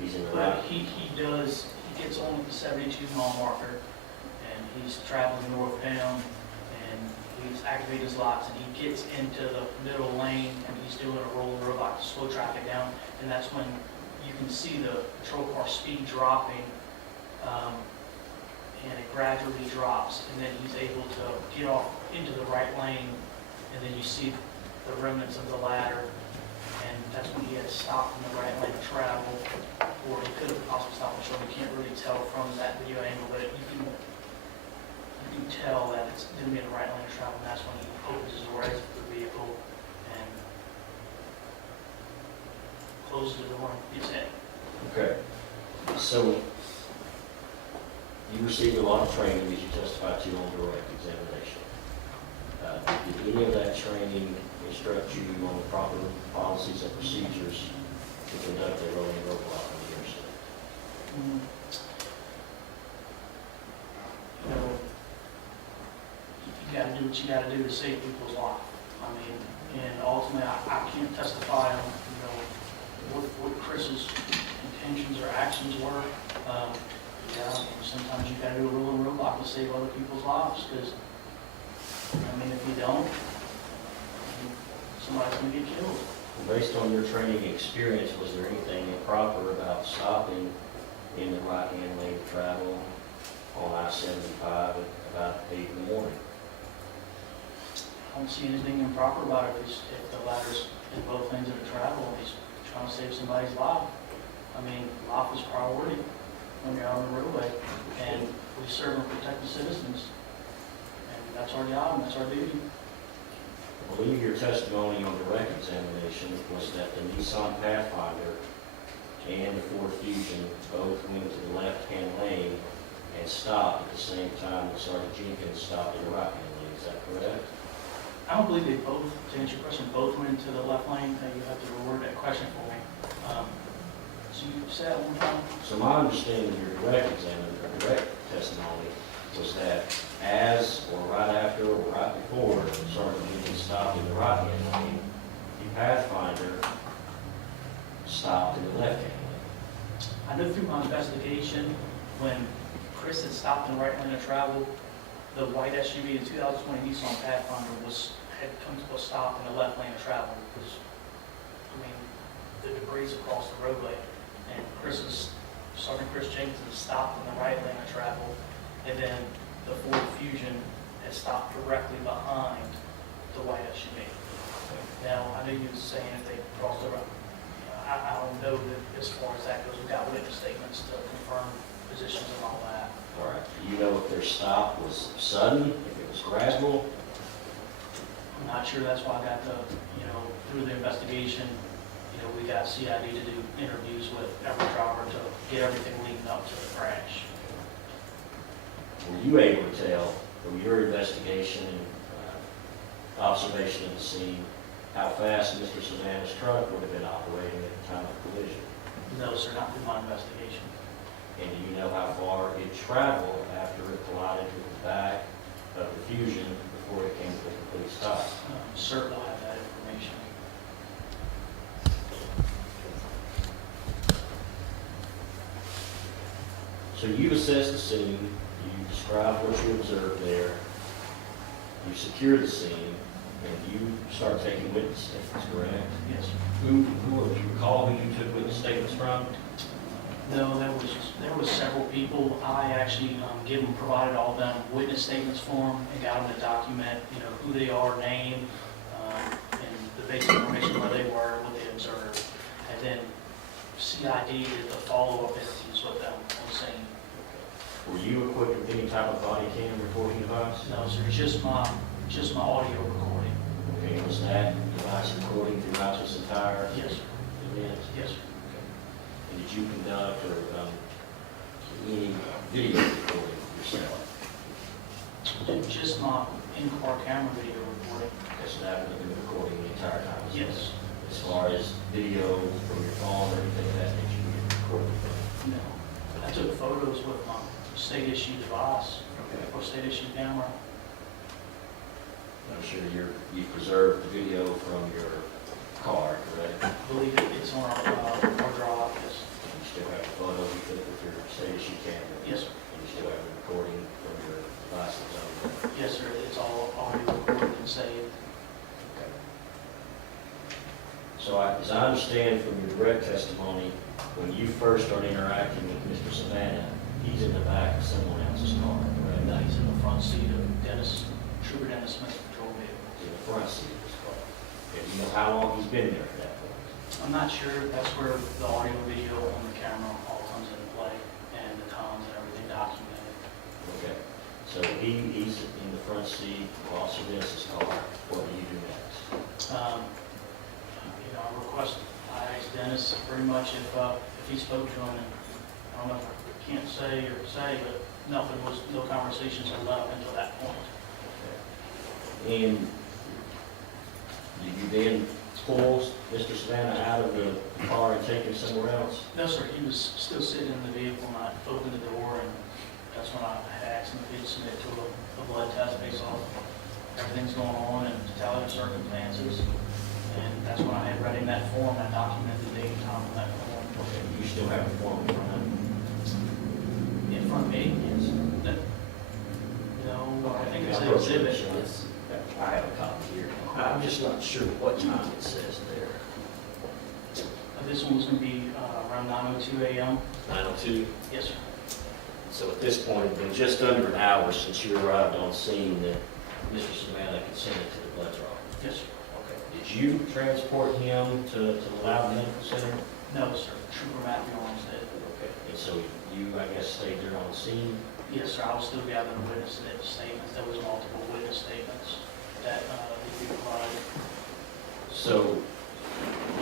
He's in the But right. he gets on the 72-mile marker, and he's traveling northbound, and he's activated his locks, and he gets into the middle lane, and he's doing a rolling robot to slow traffic down, and that's when you can see the patrol car speed dropping, and it gradually drops, and then he's able to get off into the right lane, and then you see the remnants of the ladder, and that's when he had stopped in the right lane of travel, or he could have possibly stopped and shown. You can't really tell from that video angle, but you can tell that it's going to be in the right lane of travel, and that's when he opens his door, exits the vehicle, and closes the door and gets in. Okay. So you received a lot of training as you testified to on direct examination. Did any of that training instruct you on the proper policies and procedures to conduct a rolling roadblock on the interstate? You know, you got to do what you got to do to save people's life. I mean, and ultimately, I can't testify on, you know, what Chris's intentions or actions were. Yeah, sometimes you got to do a rolling roadblock to save other people's lives, because, I mean, if you don't, somebody's going to get killed. Based on your training experience, was there anything improper about stopping in the right-hand lane of travel on I-75 at about 8 in the morning? I don't see anything improper about it if the ladder's in both lanes of the travel and he's trying to save somebody's life. I mean, life is priority when you're out on the roadway, and we serve and protect the citizens. And that's our job, and that's our duty. I believe your testimony on direct examination was that the Nissan Pathfinder and the Ford Fusion both went to the left-hand lane and stopped at the same time that Sergeant Jenkins stopped in the right-hand lane. Is that correct? I don't believe they both, to answer your question, both went into the left lane. You have to reword that question for me. So you say that one time? So my understanding of your direct testimony was that as or right after or right before Sergeant Jenkins stopped in the right-hand lane, the Pathfinder stopped in the left-hand lane. I know through my investigation, when Chris had stopped in the right lane of travel, the white SUV, the 2020 Nissan Pathfinder, had come to a stop in the left lane of travel, because, I mean, the debris across the roadway, and Sergeant Chris Jenkins had stopped in the right lane of travel, and then the Ford Fusion had stopped directly behind the white SUV. Now, I know you were saying if they crossed the road. I don't know that as far as that goes. We've got witness statements to confirm positions and all that. All right. Do you know if their stop was sudden, if it was gradual? I'm not sure. That's why I got through the investigation, we got CID to do interviews with every driver to get everything leading up to the crash. Were you able to tell from your investigation and observation of the scene how fast Mr. Savannah's truck would have been operating at the time of the collision? No, sir, not through my investigation. And do you know how far it traveled after it collided with the back of the Fusion before it came to a complete stop? Sir will have that information. So you assessed the scene, you described what you observed there, you secured the scene, and you start taking witness statements, correct? Yes, sir. Who do you recall who you took witness statements from? No, there was several people. I actually provided all of them witness statements for them and got them to document, who they are, name, and the basic information where they were, what they observed. And then CID did the follow-up interviews with them on the scene. Were you equipped with any type of body cam recording device? No, sir, just my audio recording. Okay, was that device recording throughout this entire Yes, sir. event? Yes, sir. And did you conduct or any video recording yourself? Just my in-car camera video recording. Okay, so that would have been recording the entire time? Yes. As far as video from your phone or anything of that nature, you didn't record anything? No. I took photos with my state-issued device Okay. or state-issued camera. I'm sure you preserved the video from your car, correct? I believe it's on our drive. Yes. You still I understand from your direct testimony, when you first started interacting with Mr. Savannah, he's in the back of someone else's car, correct? No, he's in the front seat of Trooper Dennis Smith's patrol vehicle. In the front seat of his car. And you know how long he's been there at that point? I'm not sure, that's where the audio, video, on the camera all comes into play, and the times and everything documented. Okay. So he's in the front seat of Officer Dennis's car. What do you do next? You know, I asked Dennis pretty much if he spoke to him, and I don't know if I can't say, but no conversations were left until that point. Okay. And did you then pull Mr. Savannah out of the car and take him somewhere else? No, sir, he was still sitting in the vehicle, and I opened the door, and that's when I asked him if he'd submit to a blood test based off everything's going on and totality of circumstances. And that's when I had read in that form, I documented the date and time on that form. Okay, you still have the form in front of you? In front of me? Yes. No, I think it's I'm an not sure. exhibit. I have a copy here. I'm just not sure what time it says there. This one was going to be around 9:02 a.m. 9:02. Yes, sir. So at this point, it's been just under an hour since you arrived on scene that Mr. Savannah consented to the blood draw. Yes, sir. Okay. Did you transport him to the Loudon Medical Center? No, sir. Trooper Matthew Owens did. Okay. And so you, I guess, stayed there on scene? Yes, sir. I was still gathering witness statements. There was multiple witness statements that need to be provided. So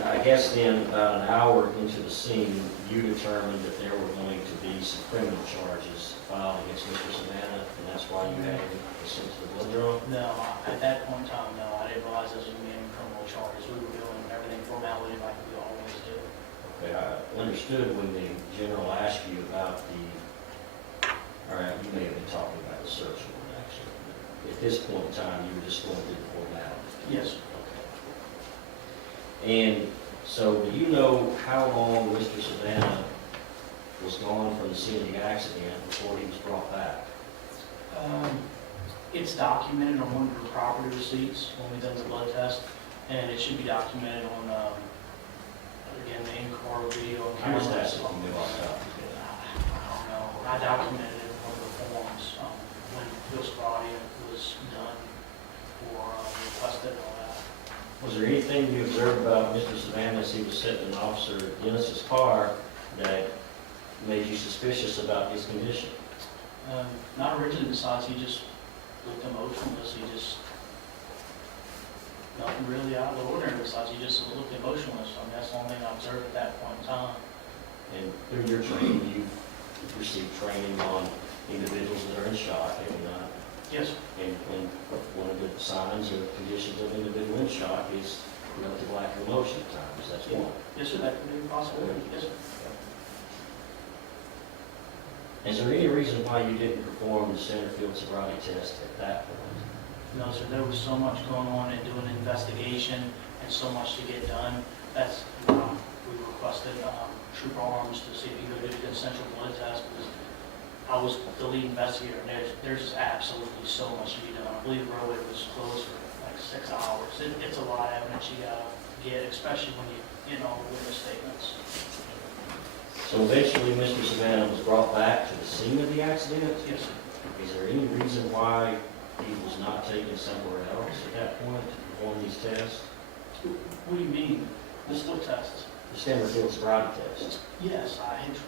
I guess then about an hour into the scene, you determined that there were going to be some criminal charges filed against Mr. Savannah, and that's why you had him sent to the blood draw? No, at that point in time, no. I didn't realize there was going to be any criminal charges. We were doing everything formality like we always do. Okay, I understood when the general asked you about all right, you may have been talking about the search warrant, actually. At this point in time, you were just going through the formality. Yes, sir. Okay. And so do you know how long Mr. Savannah was gone from the scene of the accident before he was brought back? It's documented on one of the property receipts when we done the blood test, and it should be documented on, again, the in-car video. Here's that, so you know off the top of your head. I don't know. I documented it in one of the forms when Sobriety was done or requested and all that. Was there anything you observed about Mr. Savannah as he was sitting in Officer Dennis's car that made you suspicious about his condition? Not originally, besides he just looked emotionless. He just, nothing really out of the ordinary, besides he just looked emotionless. I mean, that's the only thing I observed at that point in time. And through your training, you've received training on individuals that are in shock, have you not? Yes, sir. And one of the signs or conditions of individual in shock is relative lack of emotion at times. That's one. Yes, sir, that could be a possibility. Yes, sir. Is there any reason why you didn't perform the center field sobriety test at that point? No, sir, there was so much going on and doing an investigation and so much to get done. That's why we requested Trooper Arms to see if he could do the essential blood test, because I was the lead investigator, and there's just absolutely so much to be done. I believe Roane was closed for like 6 hours. It's a lot of evidence you gotta get, especially when you get all the witness statements. So eventually, Mr. Savannah was brought back to the scene of the accident? Yes, sir. Is there any reason why he was not taken somewhere else at that point to perform these tests? What do you mean? The still tests? The center field sobriety test? Yes,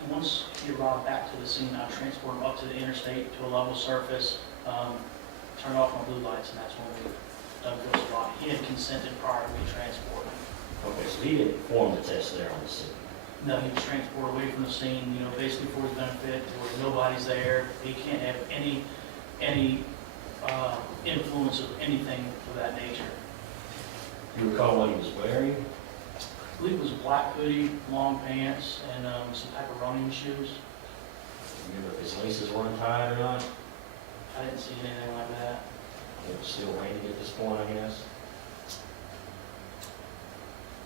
once he arrived back to the scene, I transported him up to the interstate to a level surface, turned off my blue lights, and that's when we done field sobriety. He had consented prior to me transporting him. Okay, so he didn't perform the test there on the scene? No, he was transported away from the scene, basically for his benefit, where nobody's there. He can't have any influence of anything of that nature. Do you recall what he was wearing? I believe it was a black hoodie, long pants, and some type of running shoes. Do you remember if his laces were untied or not? I didn't see anything like that. It was still raining at this point, I guess?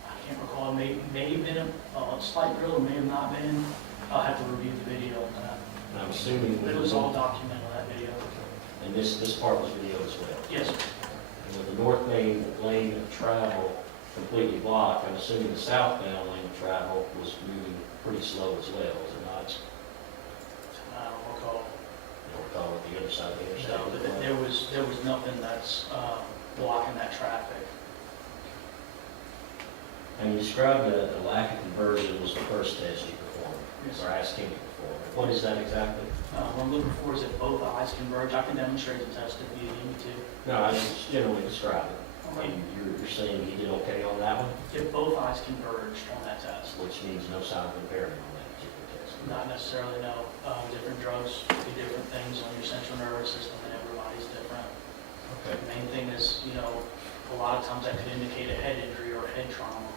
I can't recall. It may have been a slight drill, or may have not been. I'll have to review the video on that. And I'm assuming But it was all documented on that video. And this part was video as well? Yes, sir. And with the north lane of travel, completely blocked. I'm assuming the southbound lane of travel was moving pretty slow as well, is it not? I don't recall. You don't recall what the other side of the interstate No, was but like? there was nothing that's blocking that traffic. And you described the lack of conversion was the first test you performed, Yes. or asked him to perform. What is that exactly? What I'm looking for is if both eyes converge. I can demonstrate the test if you need me to. No, I just generally describe it. And you're saying he did okay on that one, If both eyes converged on that test. which means no sign of impairment on that particular test. Not necessarily, no. Different drugs do different things on your central nervous system, and everybody's different. Okay. The main thing is, a lot of times that could indicate a head injury or a head trauma.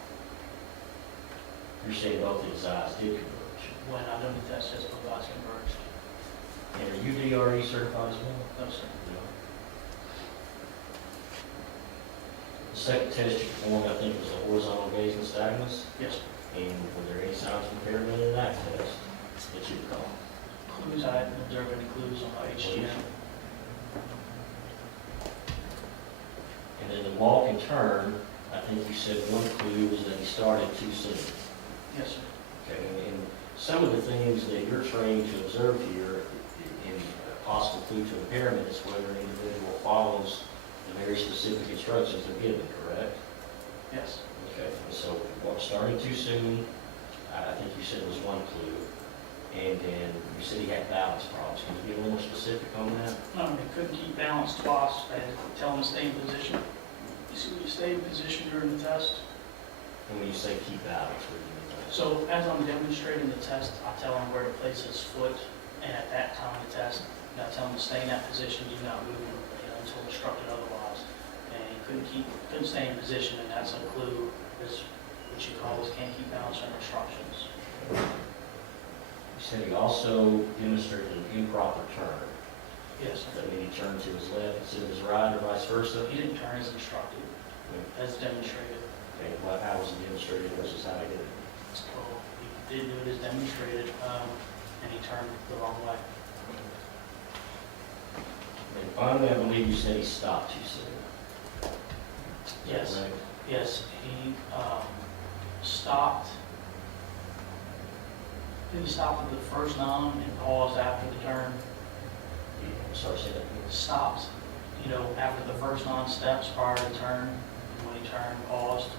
You're saying both of his eyes did converge. When I done the test, just both eyes converged. And are you DRE certified as well? No, sir. No. The second test you performed, I think, was the horizontal gaze nystagmus. Yes. And were there any signs of impairment in that test that you recall? Clues, I didn't observe any clues on my HGM. And then the walk and turn, I think you said one clue was that he started too soon. Yes, sir. Okay, and some of the things that you're trained to observe here in a possible clue to impairment is whether an individual follows the very specific instructions they're given, correct? Yes. Okay, and so what started too soon, I think you said was one clue. And then you said he had balance problems. Can you be a little more specific on that? He couldn't keep balance twice. I had to tell him to stay in position. You see, when you stay in position during the test. And when you say keep balance, what do you mean by that? So as I'm demonstrating the test, I tell him where to place his foot, and at that time of the test, I tell him to stay in that position, do not move until instructed otherwise. And he couldn't stay in position, and that's a clue, is what you call is can't keep balance under instructions. You said he also demonstrated an improper turn. Yes, sir. That mean he turned to his left instead of his right or vice versa? He didn't turn as instructed, as demonstrated. Okay, well, how was it demonstrated versus how he did it? Well, he did do it as demonstrated, and he turned the wrong way. And finally, I believe you said he stopped too soon. Is that Yes. correct? Yes, he stopped. He stopped at the first nom and paused after the turn. Sorry, say that again. Stopped, after the first nom steps prior to the turn. And when he turned, paused.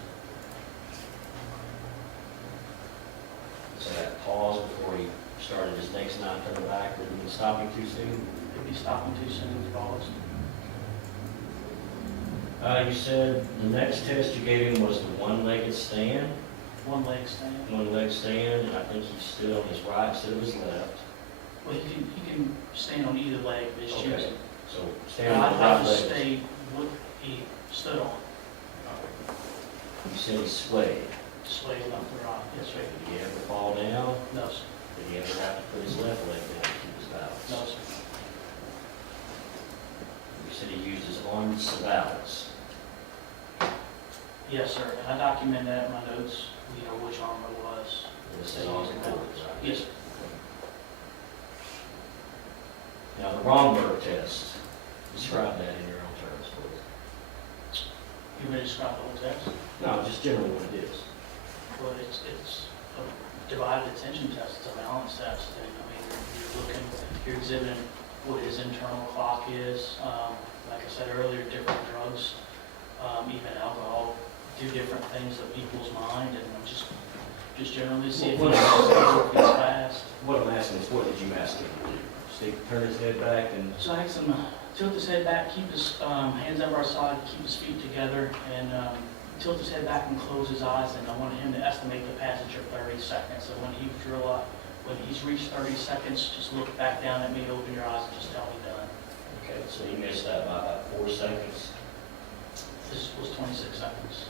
So that pause before he started his next nine coming back, did he stop him too soon? If he stopped him too soon, he paused. You said the next test you gave him was the one-legged stand, One leg stand. one-leg stand, and I think he stood on his right instead of his left. Well, he can stand on either leg of his Okay. choosing. So And stand on the I right just leg. stayed what he stood on. You said he swayed. Swayed left to right. Yes, sir. Did he ever fall down? No, sir. Did he ever have to put his left leg down to keep his balance? No, sir. You said he used his arms to balance. Yes, sir. And I document that in my notes, which arm it was. And this is on record, right? Yes, sir. Now, the Romberg test, describe that in your own terms, please. You may describe the whole test. No, just generally what it is. Well, it's a divided attention test. It's a balance test. And you're exhibiting what his internal clock is. Like I said earlier, different drugs, even alcohol, do different things to people's mind, and I'm just generally see if he's fast. What I'm asking is, what did you ask him to do? Turn his head back and, So I asked him to tilt his head back, keep his hands over our side, keep his feet together, and tilt his head back and close his eyes. And I wanted him to estimate the passage of 30 seconds. So when he's reached 30 seconds, just look back down at me, open your eyes, and just tell me done. okay, so he missed that by about 4 seconds. This was 26 seconds.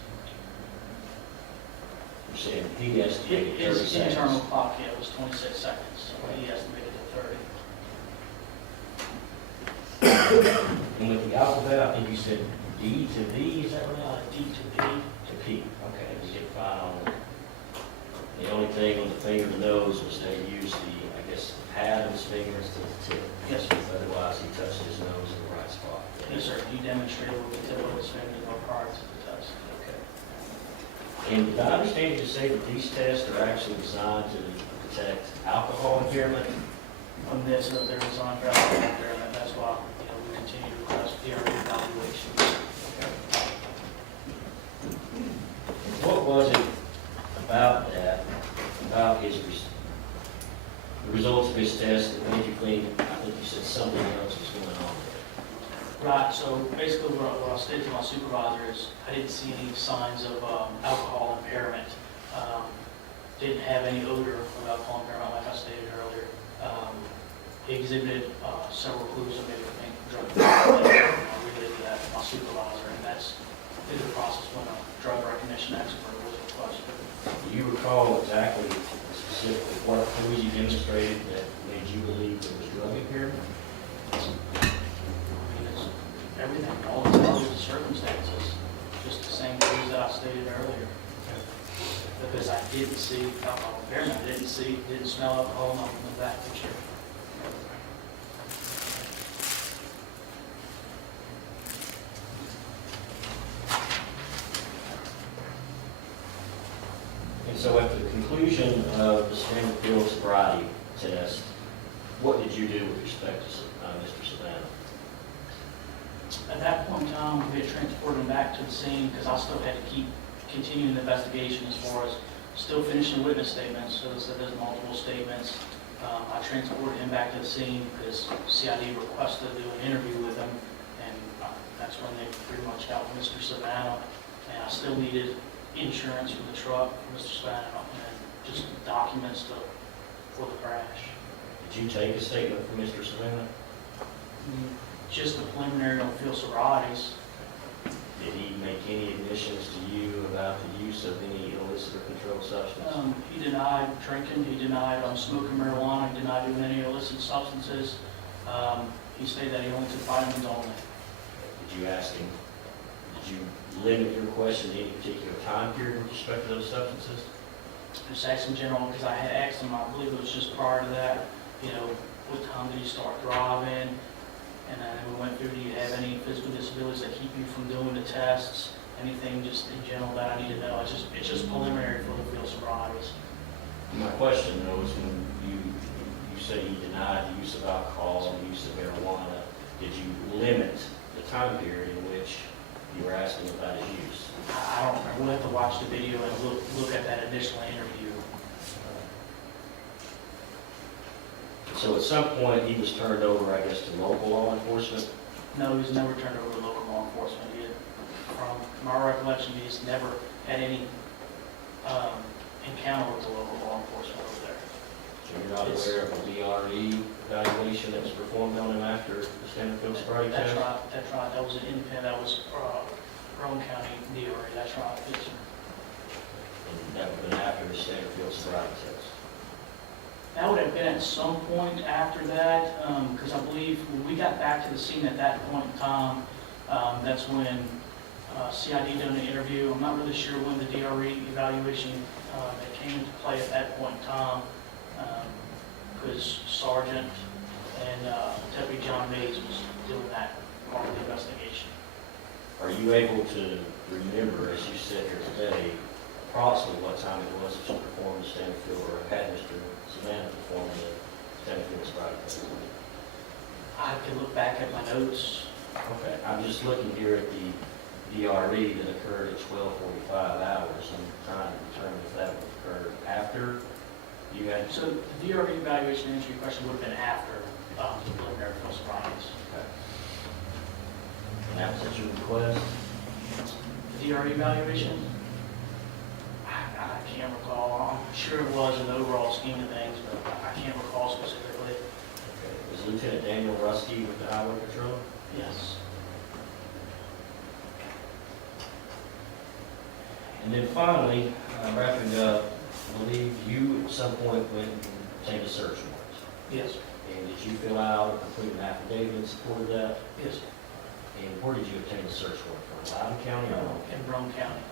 You're saying he estimated 30 His seconds. internal clock, yeah, was 26 seconds, so he estimated it 30. And with the alphabet, I think you said D to V, is that right? D to P. To P, okay, we get 5 on it. The only thing on the finger and the nose was they used the pad of his fingers to the tip. Yes, sir. Otherwise, he touched his nose in the right spot. Yes, sir. He demonstrated with the tip of his finger prior to the test. Okay. And did I understand you to say that these tests are actually designed to detect alcohol impairment? On this, they're designed for alcohol impairment, that's why, we continue to request DRE evaluations. What was it about that, about the results of his test that made you think, I think you said something else was going on there? Right, so basically what I stated to my supervisor is I didn't see any signs of alcohol impairment. Didn't have any odor of alcohol impairment like I stated earlier. He exhibited several clues of maybe drug abuse. I related that to my supervisor, and that's through the process when a drug recognition expert was requested. Do you recall exactly, specifically, what clues you demonstrated that made you believe there was drug impairment? It's everything, all the circumstances, just the same things that I stated earlier. Because I didn't see alcohol impairment, I didn't smell alcohol, nothing of that picture. And so at the conclusion of the standard field sobriety test, what did you do with respect to Mr. Savannah? At that point in time, we had transported him back to the scene because I still had to keep continuing the investigation as far as still finishing witness statements. So there's multiple statements. I transported him back to the scene because CID requested to do an interview with him, and that's when they pretty much got Mr. Savannah. And I still needed insurance for the truck for Mr. Savannah and just documents for the crash. Did you take a statement from Mr. Savannah? Just the preliminary on field sobrieties. Did he make any admissions to you about the use of any illicit or controlled substance? He denied drinking, he denied smoking marijuana, he denied doing any illicit substances. He stated that he only took vitamins only. Did you ask him, did you limit your question to any particular time period with respect to those substances? Just asked in general, because I had asked him, I believe it was just prior to that, what time did you start driving? And then we went through, do you have any physical disabilities that keep you from doing the tests? Anything just in general that I need to know? It's just preliminary for the field sobrieties. My question though is when you said he denied the use of alcohol and the use of marijuana, did you limit the time period in which you were asking about his use? I don't remember. We'll have to watch the video and look at that initial interview. So at some point he was turned over, I guess, to local law enforcement? No, he was never turned over to local law enforcement. From my recollection, he's never had any encounter with the local law enforcement over there. So you're not aware of the DRE evaluation that was performed on him after the standard field sobriety test? That's right. That was an independent, that was Roane County DRE, that's right. Yes, sir. And that would have been after the standard field sobriety test? That would have been at some point after that, because I believe when we got back to the scene at that point in time, that's when CID done the interview. I'm not really sure when the DRE evaluation that came into play at that point in time, because Sergeant and Deputy John Mase was doing that part of the investigation. Are you able to remember, as you sit here today, approximately what time it was that you performed the standard field, or had Mr. Savannah perform the standard field sobriety test? I can look back at my notes. Okay, I'm just looking here at the DRE that occurred at 12:45 hours. I'm trying to determine if that occurred after you had. So the DRE evaluation, to answer your question, would have been after the preliminary field sobrieties. Okay. And that was at your request? The DRE evaluation? I can't recall. I'm sure it was in the overall scheme of things, but I can't recall specifically. Okay. Was Lieutenant Daniel Rusky with the Highway Patrol? Yes. And then finally, wrapping up, I believe you at some point went and obtained a search warrant. Yes. And did you fill out or complete an affidavit in support of that? Yes. And where did you obtain the search warrant from? Loudon County or? In Roane County.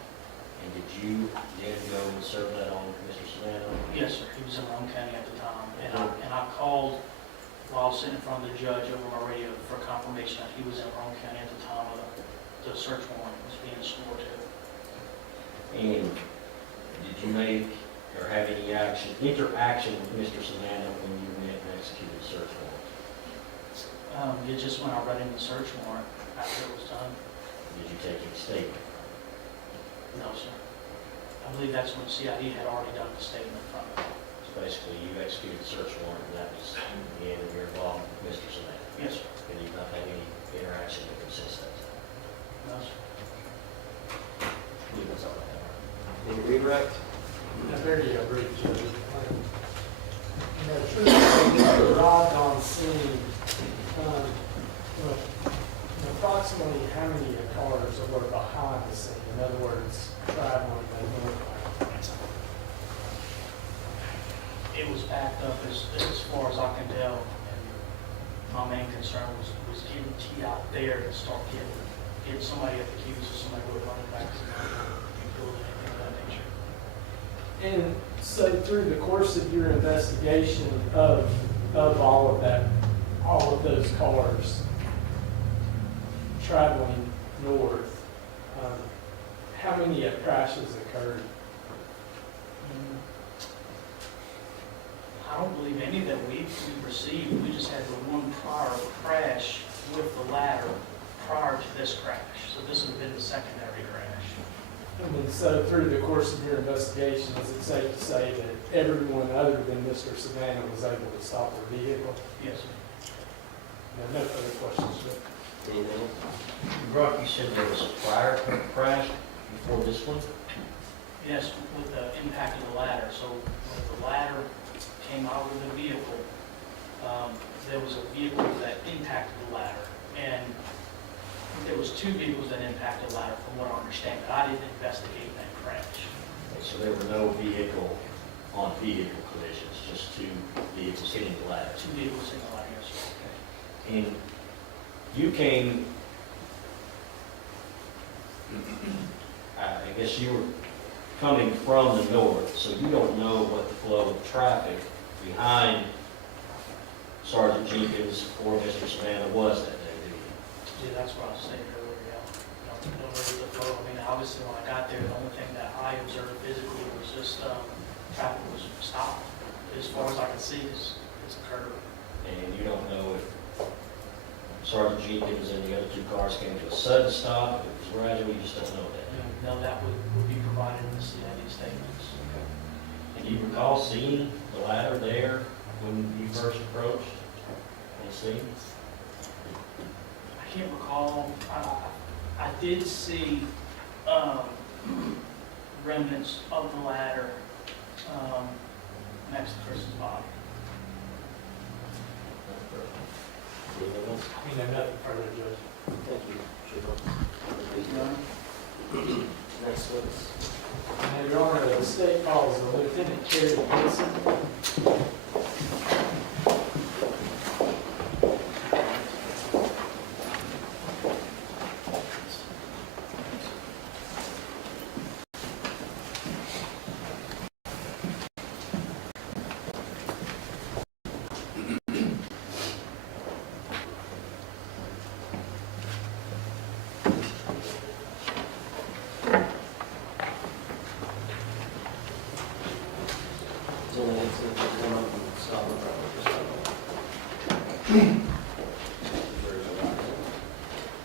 And did you then go and serve that on Mr. Savannah? Yes, sir. He was in Roane County at the time. And I called while sitting in front of the judge over my radio for confirmation that he was in Roane County at the time of the search warrant was being sworn to. And Did you make or have any interaction with Mr. Savannah when you went and executed the search warrant? It just when I read in the search warrant after it was done. Did you take any statement? No, sir. I believe that's when CID had already done the statement from it. So basically, you executed the search warrant, and that was the end of your involvement with Mr. Savannah? Yes, sir. And you've not had any interaction with him since that time? No, sir. I believe that's all I have. Any redirect? Very brief, Judge. Truthfully, when we arrived on scene, approximately how many cars were behind the scene? In other words, traveling northbound. It was backed up as far as I can tell, and my main concern was getting T out there to start getting somebody at the queues or somebody would run back to the building, anything of that nature. And so through the course of your investigation of all of those cars traveling north, how many crashes occurred? I don't believe any that we received. We just had the one prior crash with the ladder prior to this crash. So this would have been the secondary crash. And so through the course of your investigation, is it safe to say that everyone other than Mr. Savannah was able to stop their vehicle? Yes, sir. No further questions, Judge. Anything else? Brock, you said there was a prior crash before this one? Yes, with the impact of the ladder. So when the ladder came out of the vehicle, there was a vehicle that impacted the ladder. And there was two vehicles that impacted the ladder, from what I understand, but I didn't investigate that crash. So there were no vehicle-on-vehicle collisions, just two vehicles hitting the ladder? Two vehicles in the ladder, yes, sir. And you came, I guess you were coming from the north, so you don't know what the flow of traffic behind Sergeant Jenkins or Mr. Savannah was that day, do you? Yeah, that's what I was saying earlier, yeah. Don't know the flow. I mean, obviously, when I got there, the only thing that I observed physically was just traffic was stopped. As far as I can see, it's a curve. And you don't know if Sergeant Jenkins and the other two cars came to a sudden stop, if it was gradual, you just don't know that. No, that would be provided in the CID statements. And you recall seeing the ladder there when you first approached on the scene? I can't recall. I did see remnants of the ladder next to Chris's body. Anything else? Nothing further, Judge. Thank you. Next witness. And Your Honor, the state calls Lieutenant Kerry Dixon.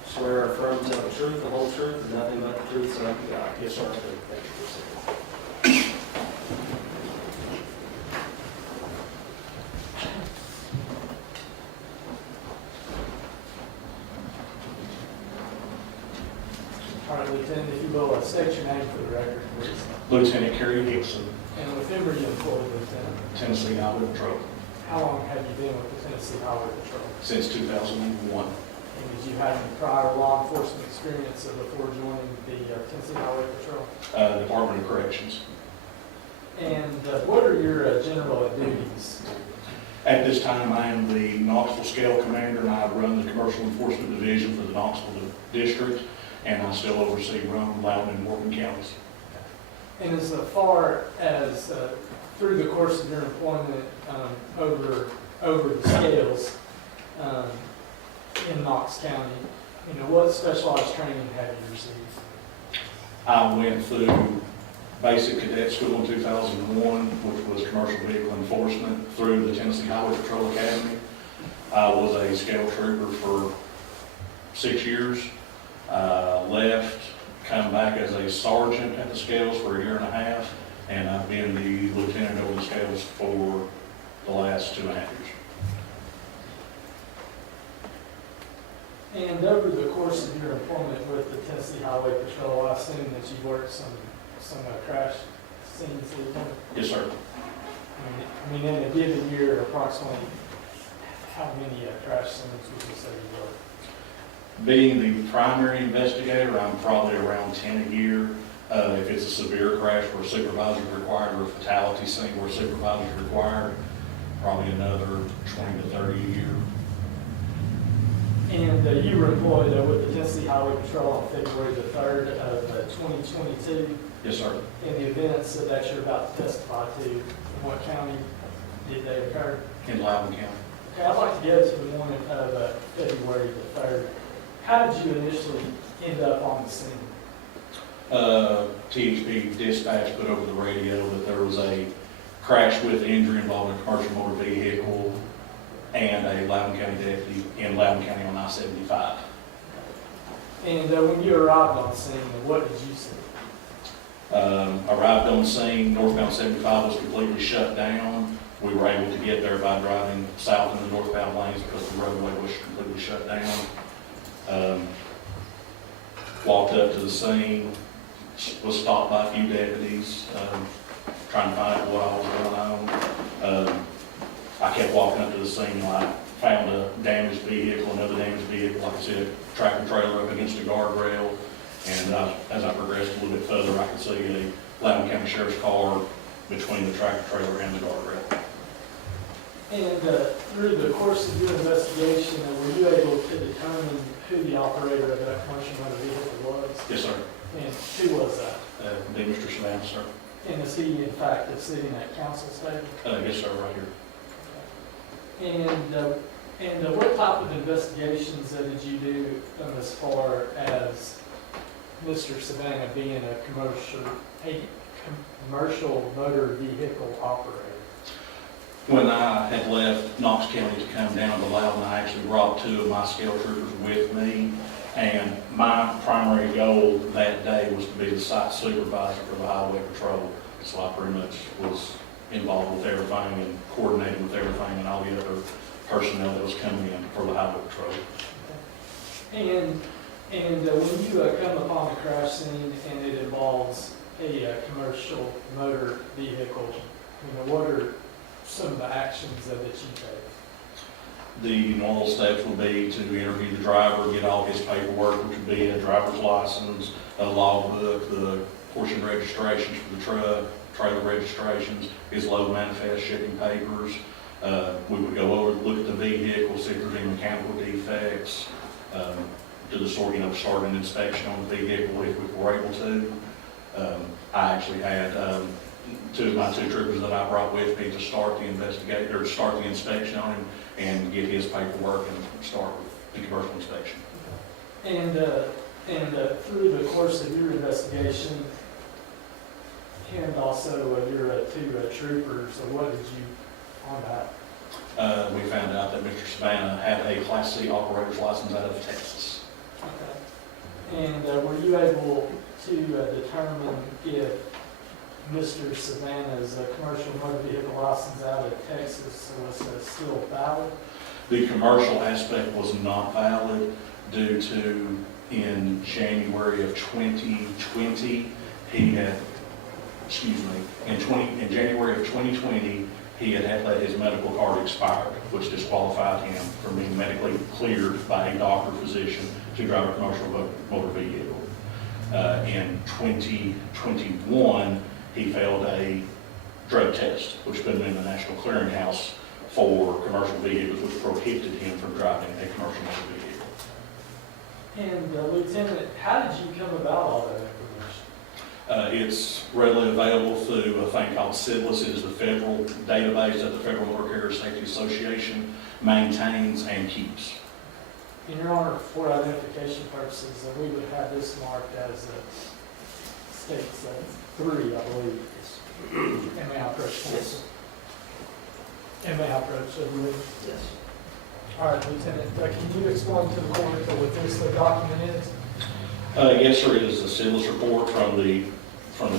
Swear or affirm to tell the truth, the whole truth, and nothing but the truth, so help you God. Yes, sir. Thank you. All right, Lieutenant, if you will, state your name for the record, please. Lieutenant Kerry Dixon, And with whom are you employed, Lieutenant? Tennessee Highway Patrol, How long have you been with the Tennessee Highway Patrol? since 2001. And did you have any prior law enforcement experience before joining the Tennessee Highway Patrol? Department of Corrections. And what are your general duties? At this time, I am the Knoxville Scale Commander, and I run the Commercial Enforcement Division for the Knoxville District, and I still oversee Roane, Loudon, and Morgan counties. And as far as through the course of your employment over the scales in Knox County, what specialized training have you received? I went through basic cadet school in 2001, which was commercial vehicle enforcement through the Tennessee Highway Patrol Academy. I was a scale trooper for 6 years. Left, come back as a sergeant at the scales for 1.5 years, and I've been the lieutenant over the scales for the last 2.5 years. And over the course of your employment with the Tennessee Highway Patrol, I assume that you've worked some crash scenes leading? Yes, sir. I mean, in a given year, approximately how many crash scenes would you say you work? Being the primary investigator, I'm probably around 10 a year. If it's a severe crash where a supervisor is required, or a fatality scene where a supervisor is required, probably another 20 to 30 a year. And you were employed with the Tennessee Highway Patrol on February the 3rd of 2022. Yes, sir. In the events that you're about to testify to, in what county did they occur? In Loudon County. Okay, I'd like to go to the morning of February the 3rd. How did you initially end up on the scene? THP dispatch put over the radio that there was a crash with injury involving a commercial motor vehicle and a Loudon County deputy in Loudon County on I-75. And when you arrived on scene, what did you see? Arrived on scene, northbound 75 was completely shut down. We were able to get there by driving south in the northbound lanes because the roadway was completely shut down. Walked up to the scene, was stopped by a few deputies, trying to find out what all was going on. I kept walking up to the scene, and I found a damaged vehicle, another damaged vehicle, like I said, a tractor trailer up against a guardrail. And as I progressed a little bit further, I could see a Loudon County Sheriff's car between the tractor trailer and the guardrail. And through the course of your investigation, were you able to determine who the operator of that commercial motor vehicle was? Yes, sir. And who was that? Be Mr. Savannah, sir. And is he in fact sitting at council table? Yes, sir, right here. And what type of investigations did you do as far as Mr. Savannah being a commercial motor vehicle operator? When I had left Knox County to come down to Loudon, I actually brought 2 of my scale troopers with me. And my primary goal that day was to be the site supervisor for the highway patrol. So I pretty much was involved with everything and coordinating with everything and all the other personnel that was coming in for the highway patrol. And when you come upon a crash scene and it involves a commercial motor vehicle, what are some of the actions that you take? The normal steps would be to interview the driver, get all his paperwork, which would be a driver's license, a logbook, the portion registrations for the truck, trailer registrations, his load manifest, shipping papers. We would go over, look at the vehicle, see if there's any mechanical defects, do the start an inspection on the vehicle if we were able to. I actually had 2 of my 2 troopers that I brought with me to start the inspection on him and get his paperwork and start with the commercial inspection. And through the course of your investigation, and also your 2 troopers, what did you find out? We found out that Mr. Savannah had a Class C operator's license out of Texas. Okay. And were you able to determine if Mr. Savannah's commercial motor vehicle license out of Texas was still valid? The commercial aspect was not valid due to in January of 2020, in January of 2020, he had let his medical card expire, which disqualified him from being medically cleared by a doctor physician to drive a commercial motor vehicle. In 2021, he failed a drug test, which put him in the National Clearinghouse for commercial vehicles, which prohibited him from driving a commercial motor vehicle. And Lieutenant, how did you come about all that information? It's readily available through a thing called CIDLIS. It is the federal database that the Federal Motor Carrier Safety Association maintains and keeps. In your honor, for identification purposes, we would have this marked as states 3, I believe. And may I approach counsel? Yes. And may I approach the witness? Yes. All right, Lieutenant, can you explain to the court what this document is? Yes, sir, it is a CILS report from the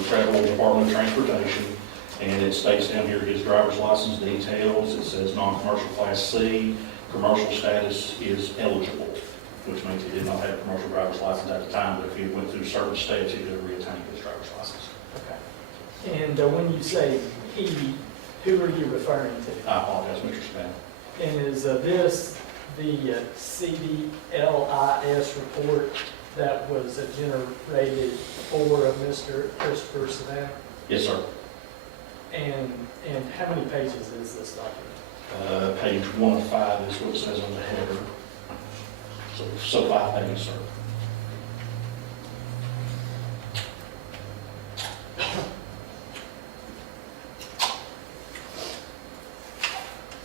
Travel Department of Transportation, and it states down here his driver's license details. It says non-commercial class C, commercial status is eligible, which means he did not have a commercial driver's license at the time, but if he went through certain steps, he could have reattained his driver's license. Okay. And when you say he, who are you referring to? I apologize, Mr. Savannah. And is this the CDLIS report that was generated for Mr. Christopher Savannah? Yes, sir. And how many pages is this document? Page 1 of 5 is what it says on the header. So 5 pages, sir.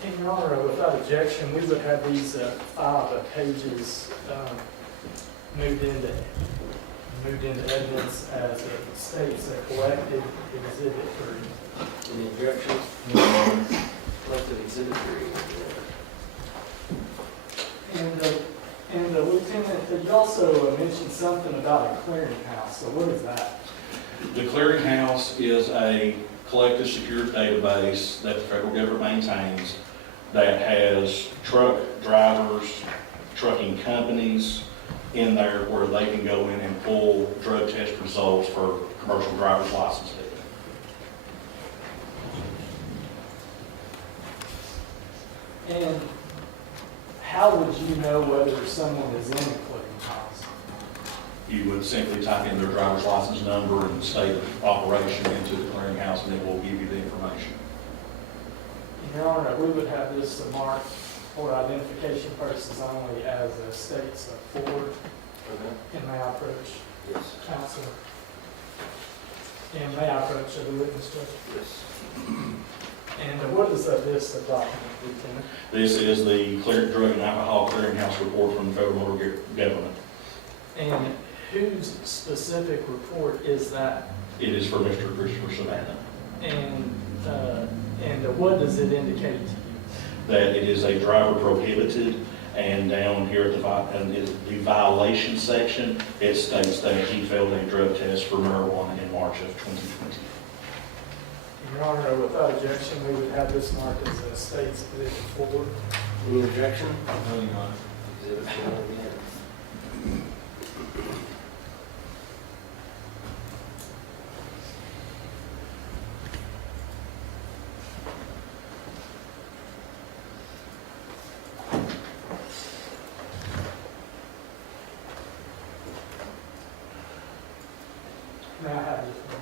In Your Honor, without objection, we would have these 5 pages moved into evidence as it states a collected exhibit 3. Any objections? Collected exhibit 3. And Lieutenant, you also mentioned something about a clearinghouse. So what is that? The clearinghouse is a collective secured database that the federal government maintains that has truck drivers, trucking companies in there where they can go in and pull drug test results for commercial driver's license. And how would you know whether someone is in a clearinghouse? You would simply type in their driver's license number and state of operation into the clearinghouse, and it will give you the information. Your Honor, we would have this marked for identification purposes only as a states of 4. Okay. And may I approach Yes. counsel? And may I approach the witness, Judge? Yes. And what is this document, Lieutenant? This is the Drug and Alcohol Clearinghouse report from the federal motor government. And whose specific report is that? It is for Mr. Christopher Savannah. And what does it indicate to you? That it is a driver prohibited, and down here at the violation section, it states that he failed a drug test for marijuana in March of 2020. Your Honor, without objection, we would have this marked as a state's position 4. Any objection? No, Your Honor. Exhibit 4 again. May I have this one?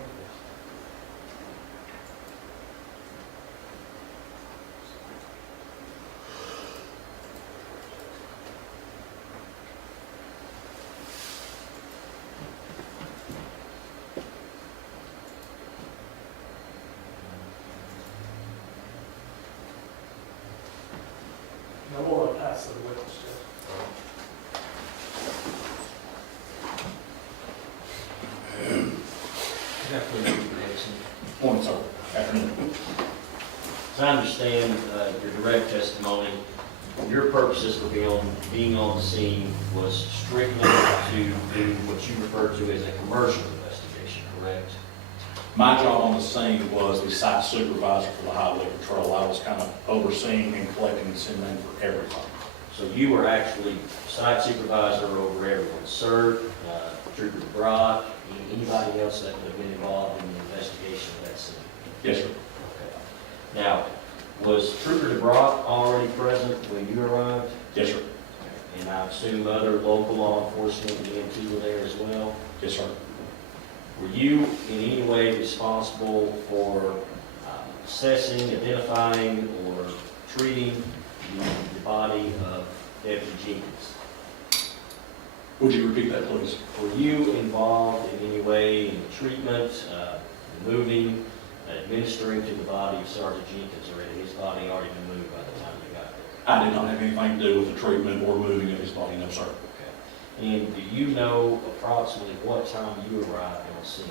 Now we'll pass the witness, Judge. Morning, sir. Afternoon. As I understand your direct testimony, your purposes for being on the scene was strictly to do what you refer to as a commercial investigation, correct? My job on the scene was the site supervisor for the highway patrol. I was kind of overseeing and collecting and sending in for everything. So you were actually site supervisor over everyone, sir, Trooper Brock, anybody else that would have been involved in the investigation of that scene? Yes, sir. Okay. Now, was Trooper DeBrock already present when you arrived? Yes, sir. And I assume other local law enforcement and EMT were there as well? Yes, sir. Were you in any way responsible for assessing, identifying, or treating the body of Deputy Jenkins? Would you repeat that, please? Were you involved in any way in the treatment, moving, administering to the body of Sergeant Jenkins, or had his body already been moved by the time you got there? I did not have anything to do with the treatment or moving of his body, no, sir. Okay. And do you know approximately what time you arrived on scene?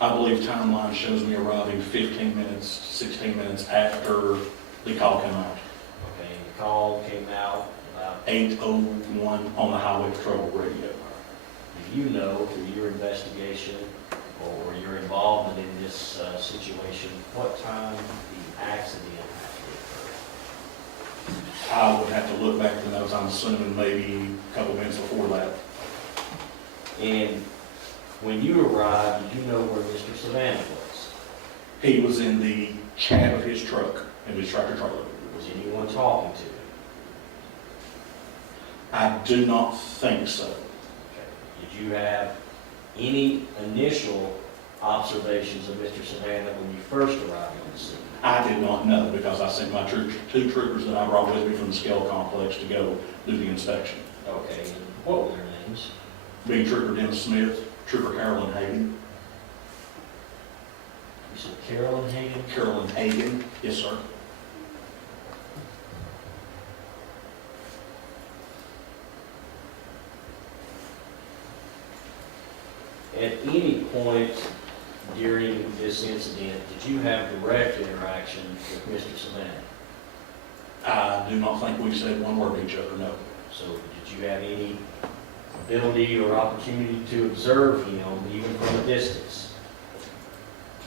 I believe timeline shows me arriving 15 minutes, 16 minutes after the call came out. Okay, and the call came out about, 8:01 on the highway patrol radio. do you know through your investigation or your involvement in this situation, what time the accident actually I would have to look back at the notes, I'm assuming maybe a couple minutes before that. occurred? And when you arrived, did you know where Mr. Savannah was? He was in the cab of his truck, of his tractor trailer. Was anyone talking to him? I do not think so. Okay. Did you have any initial observations of Mr. Savannah when you first arrived on the scene? I did not know because I sent my two troopers that I brought with me from the scale complex to go do the inspection. Okay, and what were their names? Being Trooper Dennis Smith, Trooper Carolyn Hagan. You said Carolyn Hagan? Carolyn Hagan, yes, sir. At any point during this incident, did you have direct interaction with Mr. Savannah? I do not think we said one word to each other, no. So did you have any ability or opportunity to observe him even from a distance?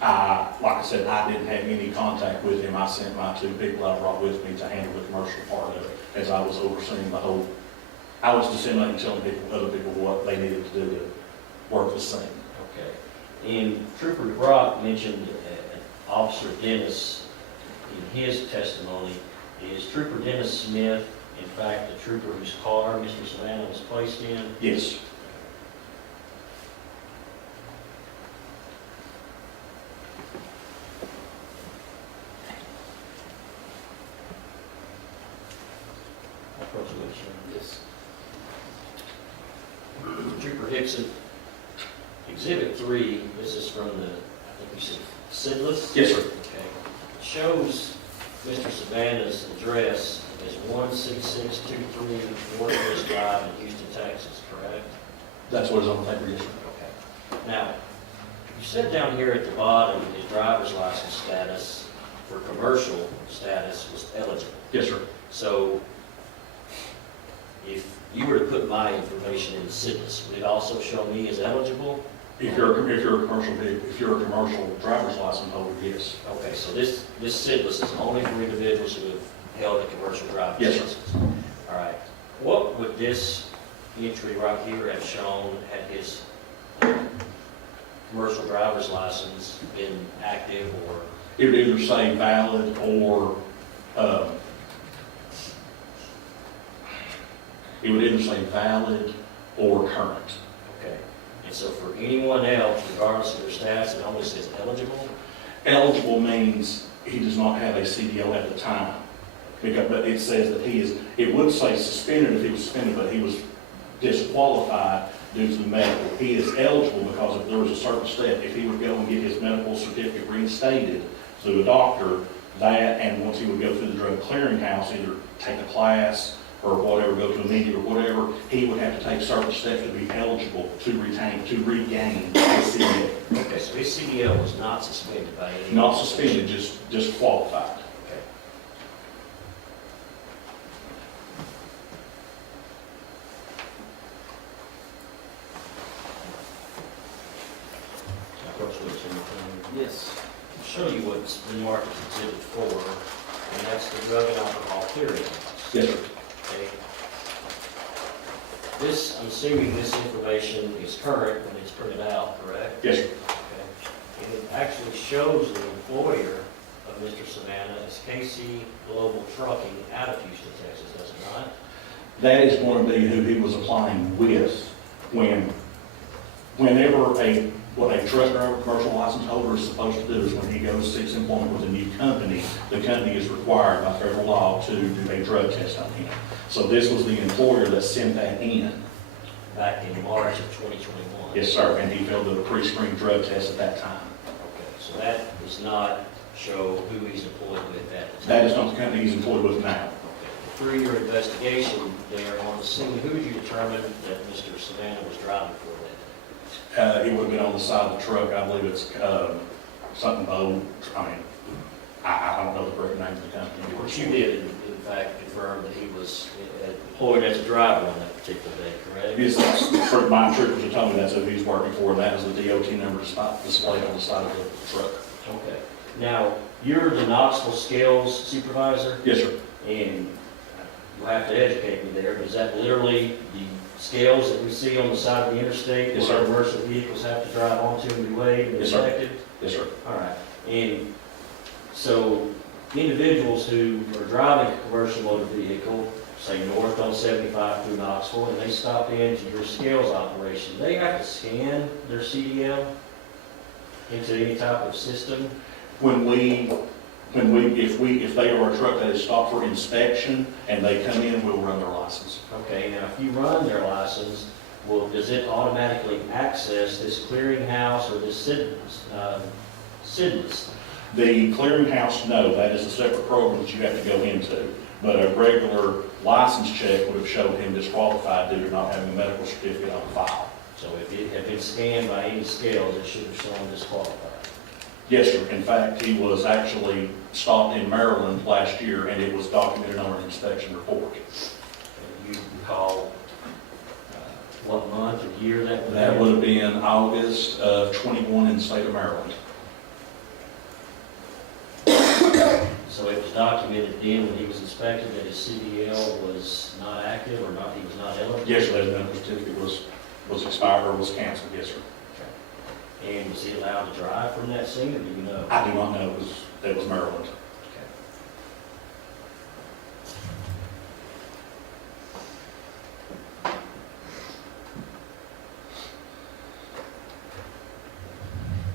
Like I said, I didn't have any contact with him. I sent my two people I brought with me to handle the commercial part of it as I was overseeing the whole. I was disseminating, telling other people what they needed to do to work the scene. Okay. And Trooper Brock mentioned Officer Dennis in his testimony. Is Trooper Dennis Smith, in fact, the trooper whose car Mr. Savannah was placed in? Yes. Yes. Trooper Dixon, Exhibit 3, this is from the, I think you said, Sidless? Yes, sir. Okay. Shows Mr. Savannah's address as 16623 Northwest Drive in Houston, Texas, correct? That's what is on the paper, yes, sir. Okay. Now, you said down here at the bottom, his driver's license status for commercial status was eligible. Yes, sir. So, if you were to put my information in the Sidless, would it also show me as eligible? If you're a commercial driver's license holder, yes. Okay, so this Sidless is only for individuals who have held a commercial driver's Yes, sir. license. All right. What would this entry right here have shown had his commercial driver's license been active or? It would either say valid or, current. Okay. And so for anyone else, regardless of their status, it only says eligible? Eligible means he does not have a CDL at the time. But it says that he is, it would say suspended if he was suspended, but he was disqualified due to the medical. He is eligible because if there was a certain step, if he would go and get his medical certificate reinstated through a doctor, that, and once he would go through the drug clearinghouse, either take a class or whatever, go to a meeting or whatever, he would have to take certain steps to be eligible to regain his CDL. Okay, so his CDL was not suspended by any? Not suspended, just disqualified. Okay. Yes. I'll show you what's been marked as Exhibit 4, and that's the drug and alcohol clearinghouse. Yes, sir. Okay. This, I'm assuming this information is current when it's printed out, correct? Yes, sir. Okay. And it actually shows the employer of Mr. Savannah as KC Global Trucking out of Houston, Texas, does it not? That is going to be who he was applying with whenever what a truck driver commercial license holder is supposed to do is when he goes seeks employment with a new company, the company is required by federal law to do a drug test on him. So this was the employer that sent that in. Back in March of 2021? Yes, sir, and he failed the pre-screen drug test at that time. Okay, so that does not show who he's employed with at the time? That is not the company he's employed with now. Okay. Through your investigation there on the scene, who did you determine that Mr. Savannah was driving for that day? It would have been on the side of the truck, I believe it's, something bold, I mean, I don't know the correct name of the company. he works But you for. did, in fact, confirm that he was employed as a driver on that particular day, correct? Yes, that's, for my troopers have told me that's who he's working for, and that is the DOT number displayed on the side of the truck. Okay. Now, you're the Knoxville Scales Supervisor, Yes, sir. and you'll have to educate me there, but is that literally the scales that we see on the side of the interstate? Yes, Where sir. commercial vehicles have to drive onto and be weighed and Yes, sir. inspected? Yes, sir. All right. And so individuals who are driving a commercial motor vehicle, say north on 75 through Knoxville, and they stop into your scales operation, they have to scan their CDL into any type of system? If they are a truck that is stopped for inspection and they come in, we'll run their license. Okay, now if you run their license, well, does it automatically access this clearinghouse or this SIDLIS? The clearinghouse, no, that is a separate program that you have to go into. But a regular license check would have showed him disqualified due to not having a medical certificate on file. So if it had been scanned by any scales, it should have shown disqualified. Yes, sir. In fact, he was actually stopped in Maryland last year, and it was documented on an inspection report. And you recall what month or year that was? That would have been August of 21 in the state of Maryland. So it was documented then when he was inspected that his CDL was not active or not, he was not eligible? Yes, sir, that medical certificate was expired or was canceled, yes, sir. And was he allowed to drive from that scene, or do you know? I do not know, that was Maryland.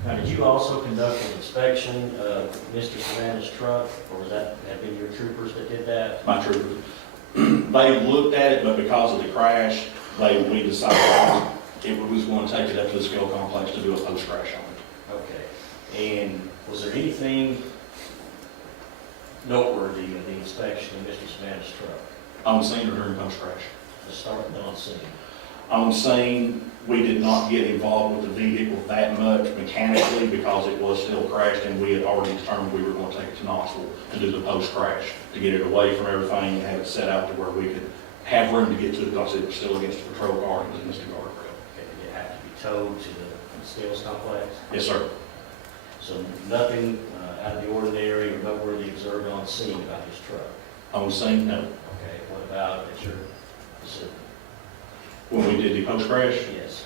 Now, did you also conduct an inspection of Mr. Savannah's truck, or was that, had been your troopers that did that? My troopers, they looked at it, but because of the crash, we decided we was going to take it up to the scale complex to do a post-crash on it. Okay. And was there anything noteworthy of the inspection of Mr. Savannah's truck? On scene or during post-crash? Let's start with on scene. On scene, we did not get involved with the vehicle that much mechanically because it was still crashed and we had already determined we were going to take it to Knoxville to do the post-crash, to get it away from everything and have it set out to where we could have room to get to it because it was still against the patrol car and it was against the guardrail. Okay, did it have to be towed to the scales complex? Yes, sir. So nothing out of the ordinary or noteworthy observed on scene about his truck? On scene, no. Okay, what about at your facility? When we did the post-crash, Yes.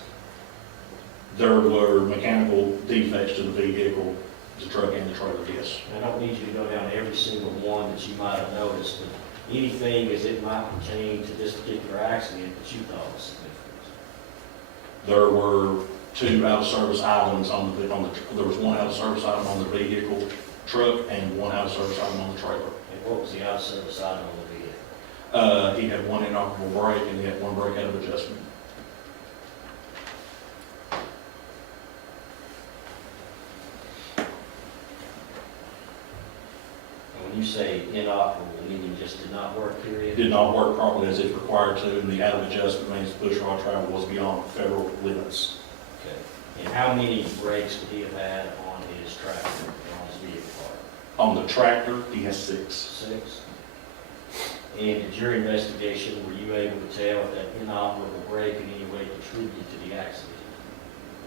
there were mechanical defects to the vehicle, the truck and the trailer, yes. I don't need you to go down every single one that you might have noticed, but anything as it might pertain to this particular accident that you thought was significant? There were 2 out-of-service items there was 1 out-of-service item on the vehicle truck and 1 out-of-service item on the trailer. And what was the out-of-service item on the vehicle? He had 1 inoperable brake and he had 1 brake out of adjustment. And when you say inoperable, meaning just did not work, period? Did not work properly as it's required to, and the out of adjustment means the push rod travel was beyond federal limits. Okay. And how many brakes would he have had on his tractor, on his vehicle part? On the tractor, he has 6. 6? And did your investigation, were you able to tell if that inoperable brake in any way contributed to the accident?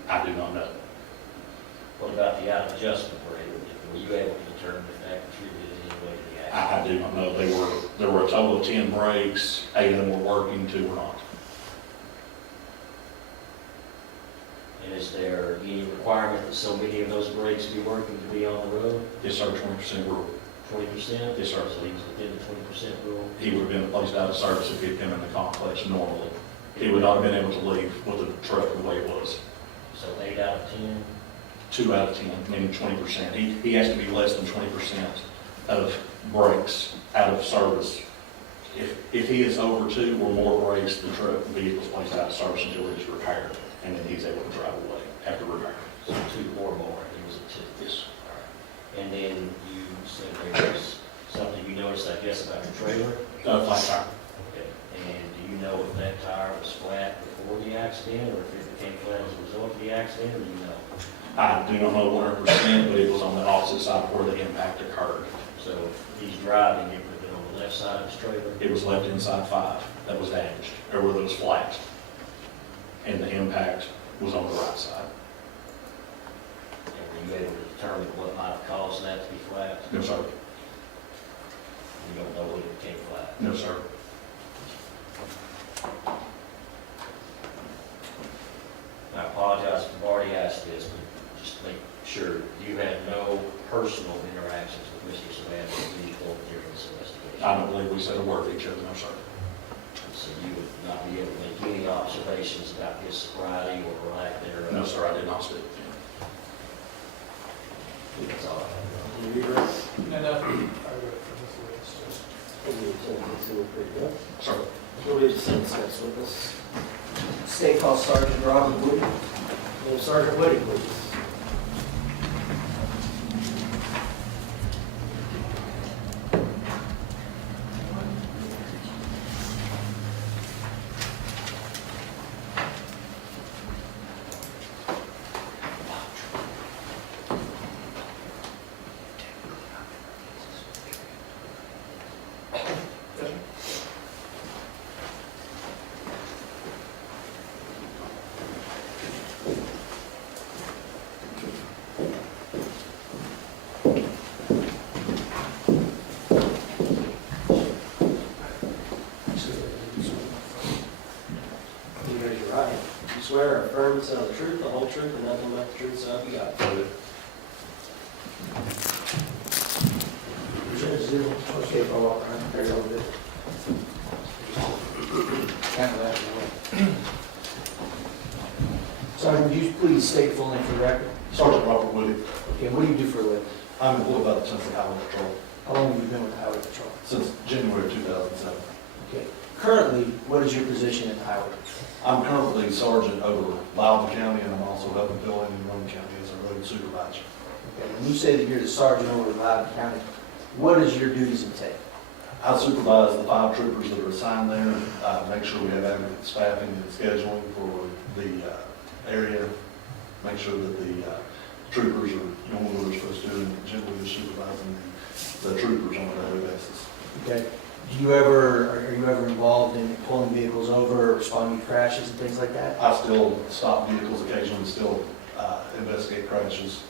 I do not know. What about the out of adjustment brake? Were you able to determine if that contributed in any way to the accident? I do not know. There were a total of 10 brakes, 8 of them were working, 2 were not. And is there any requirement that so many of those brakes be working to be on the road? Yes, sir, 20% rule. 20%? Yes, sir. So he was within the 20% rule? He would have been placed out of service if he had come in the complex normally. He would not have been able to leave with the truck the way it was. So 8 out of 10? 2 out of 10, meaning 20%. He has to be less than 20% of brakes out of service. If he is over 2 or more brakes, the truck, the vehicle is placed out of service until it is repaired, and then he's able to drive away after repair. So 2 or more, he was at 2? Yes. All right. And then you said there was something you noticed, I guess, about your trailer? Flat tire. Okay. And do you know if that tire was flat before the accident, or if it it came flat as a result of the accident, or do you know? I do not know 100%, but it was on the opposite side of where the impact occurred. So he's driving, it would have been on the left side of his trailer. It was left inside 5 that was damaged, or where it was flat. And the impact was on the right side. And were you able to determine what might have caused that to be flat? No, sir. You don't know when it became flat? No, sir. I apologize if I've already asked this, but just to make sure, you had no personal interactions with Mr. Savannah's vehicle during this investigation? I don't believe we said a word to each other, no, sir. So you would not be able to make any observations about his sobriety or lack thereof? No, sir, I did not speak to him. That's all I have. You read it? And, I wrote for this witness, just. Sir. We'll read the sentence next witness. State Call Sergeant Robert Woody. Name Sergeant Woody, please. You raise your right hand. You swear or affirm to tell the truth, the whole truth, and nothing but the truth, so help you God. Okay, for a walk around. There's all good. Kind of that way. Sergeant, would you please state full name for the record? Sergeant Robert Woody. Okay, what do you do for a living? I'm employed by the Tennessee Highway Patrol How long have you been with the Highway Patrol? since January 2007. Okay. Currently, what is your position at the Highway Patrol? I'm currently sergeant over Loudon County, and I'm also helping fill in Roane County as a road supervisor. Okay, when you say that you're the sergeant over Loudon County, what does your duties entail? I supervise the 5 troopers that are assigned there, make sure we have adequate staffing and scheduling for the area, make sure that the troopers are doing what they're supposed to do, and generally just supervising the troopers on a daily basis. Okay. Are you ever involved in pulling vehicles over, or responding to crashes and things like that? I still stop vehicles occasionally, still investigate crashes.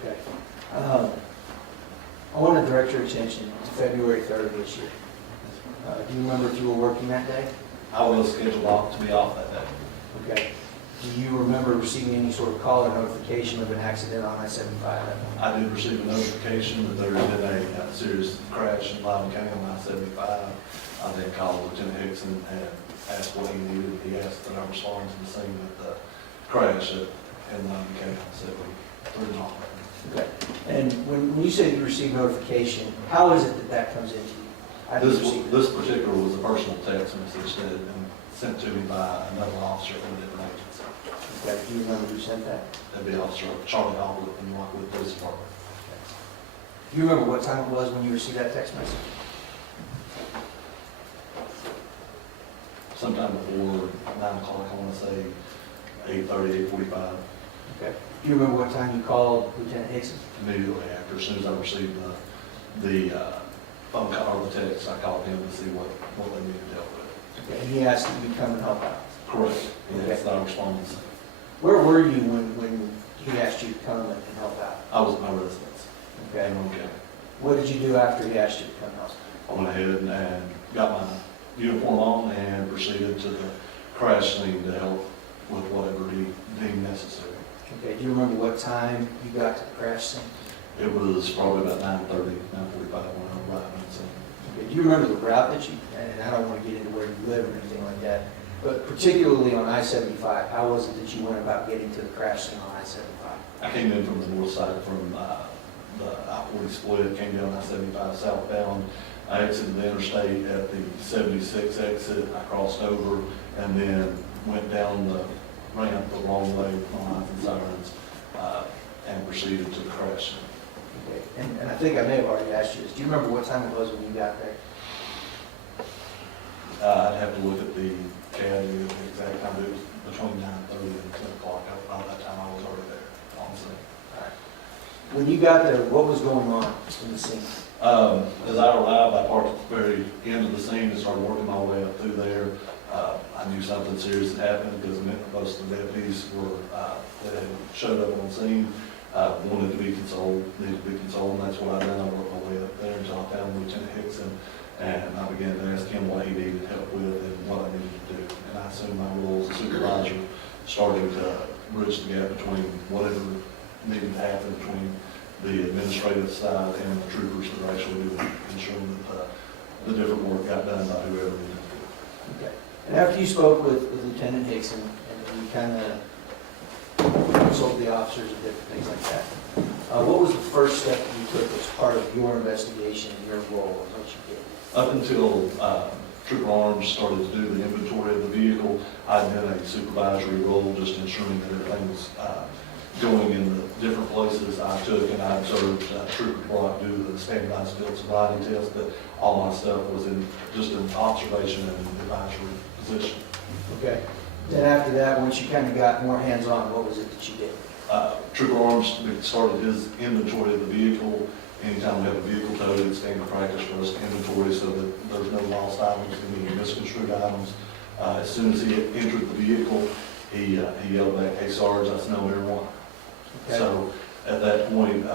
Okay. I want to direct your attention to February 3rd of this year. Do you remember if you were working that day? I was scheduled to be off that day. Okay. Do you remember receiving any sort of call or notification of an accident on I-75? I did receive a notification that there had been a serious crash in Loudon County on I-75. I then called Lieutenant Dixon and asked what he needed. He asked that I respond to the scene of the crash in Loudon County. I said we threw it off. Okay. And when you say you received notification, how is it that comes into you? How do you receive it? This particular was a personal text message that had been sent to me by another officer from a different agency. Okay. Do you remember who sent that? That'd be Officer Charlie Albert from the Lockwood Police Department. Do you remember what time it was when you received that text message? Sometime before 9 o'clock, I want to say 8:30, 8:45. Okay. Do you remember what time you called Lieutenant Dixon? Immediately after, as soon as I received the phone call or the text, I called him to see what they needed help with. Okay. And he asked that you come and help out. Correct. And that's the response. Where were you when he asked you to come and help out? I was at my residence Okay. in Roane County. What did you do after he asked you to come help? I went ahead and got my uniform on and proceeded to the crash scene to help with whatever he deemed necessary. Okay. Do you remember what time you got to the crash scene? It was probably about 9:30, 9:45 when I arrived on scene. Okay. Do you remember the route that you, and I don't want to get into where you live or anything like that, but particularly on I-75, how was it that you went about getting to the crash scene on I-75? I came in from the north side from the I-40 split, came down I-75 southbound. I exited the interstate at the 76 exit. I crossed over and then went down the ramp the wrong way with my lights and sirens and proceeded to the crash. Okay. And I think I may have already asked you this. Do you remember what time it was when you got there? I'd have to look at the CAD, the exact time. It was between 9:30 and 10 o'clock. By that time, I was already there on scene. When you got there, what was going on in the scene? As I arrived, I parked at the very end of the scene and started working my way up through there. I knew something serious had happened because most of the deputies were, that had showed up on scene, wanted to be consoled, needed to be consoled, and that's what I done. I worked my way up there until I found Lieutenant Hickson, and I began to ask him what he needed help with and what I needed to do. And I assumed my role as a supervisor, starting to bridge the gap between whatever needed to happen between the administrative side and the troopers that are actually doing, ensuring that the different work got done by whoever needed to do it. Okay. And after you spoke with Lieutenant Dixon, and you kind of consulted the officers and different things like that, what was the first step that you took as part of your investigation and your role and what you did? Up until Trooper Arms started to do the inventory of the vehicle, I'd been a supervisory role, just ensuring that everything was going in the different places I took, and I observed Trooper Brock do the standardized field sobriety test, but all my stuff was in just an observation and advisory position. Okay. Then after that, once you kind of got more hands-on, what was it that you did? Trooper Arms started his inventory of the vehicle. Anytime we have a vehicle towed, it's standard practice for us to inventory so that there's no lost items, any misconstrued items. As soon as he entered the vehicle, he yelled back, "Hey Sarge, I smell marijuana." Okay. So at that point,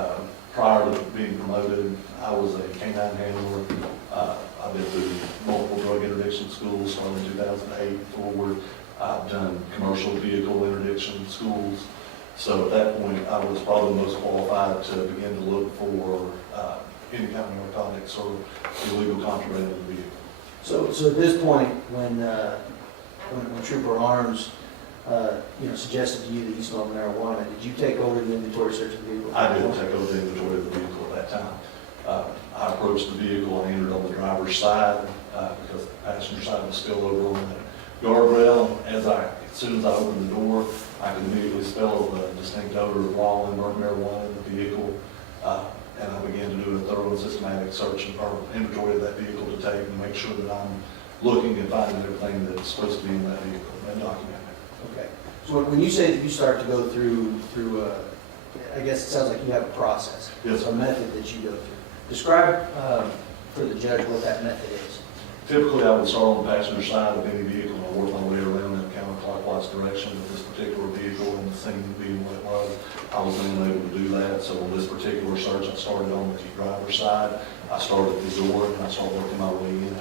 prior to being promoted, I was a canine handler. I've been through multiple drug interdiction schools, starting in 2008 forward. I've done commercial vehicle interdiction schools. So at that point, I was probably the most qualified to begin to look for any kind of narcotics or illegal contraband in the vehicle. So at this point, when Trooper Arms suggested to you that you smelled marijuana, did you take over the inventory search of the vehicle? I didn't take over the inventory of the vehicle at that time. I approached the vehicle and entered on the driver's side because the passenger side was still over on the guardrail. As soon as I opened the door, I could immediately smell the distinct odor of raw and burnt marijuana in the vehicle. And I began to do a thorough and systematic search or inventory of that vehicle to take and make sure that I'm looking and finding everything that's supposed to be in that vehicle and documenting it. Okay. So when you say that you start to go through, I guess it sounds like you have a process. Yes, sir. A method that you go through. Describe for the judge what that method is. Typically, I would start on the passenger side of any vehicle and work my way around in a counterclockwise direction. With this particular vehicle and the scene being what it was, I was unable to do that. So on this particular search, I started on the driver's side. I started at the door and I started working my way in,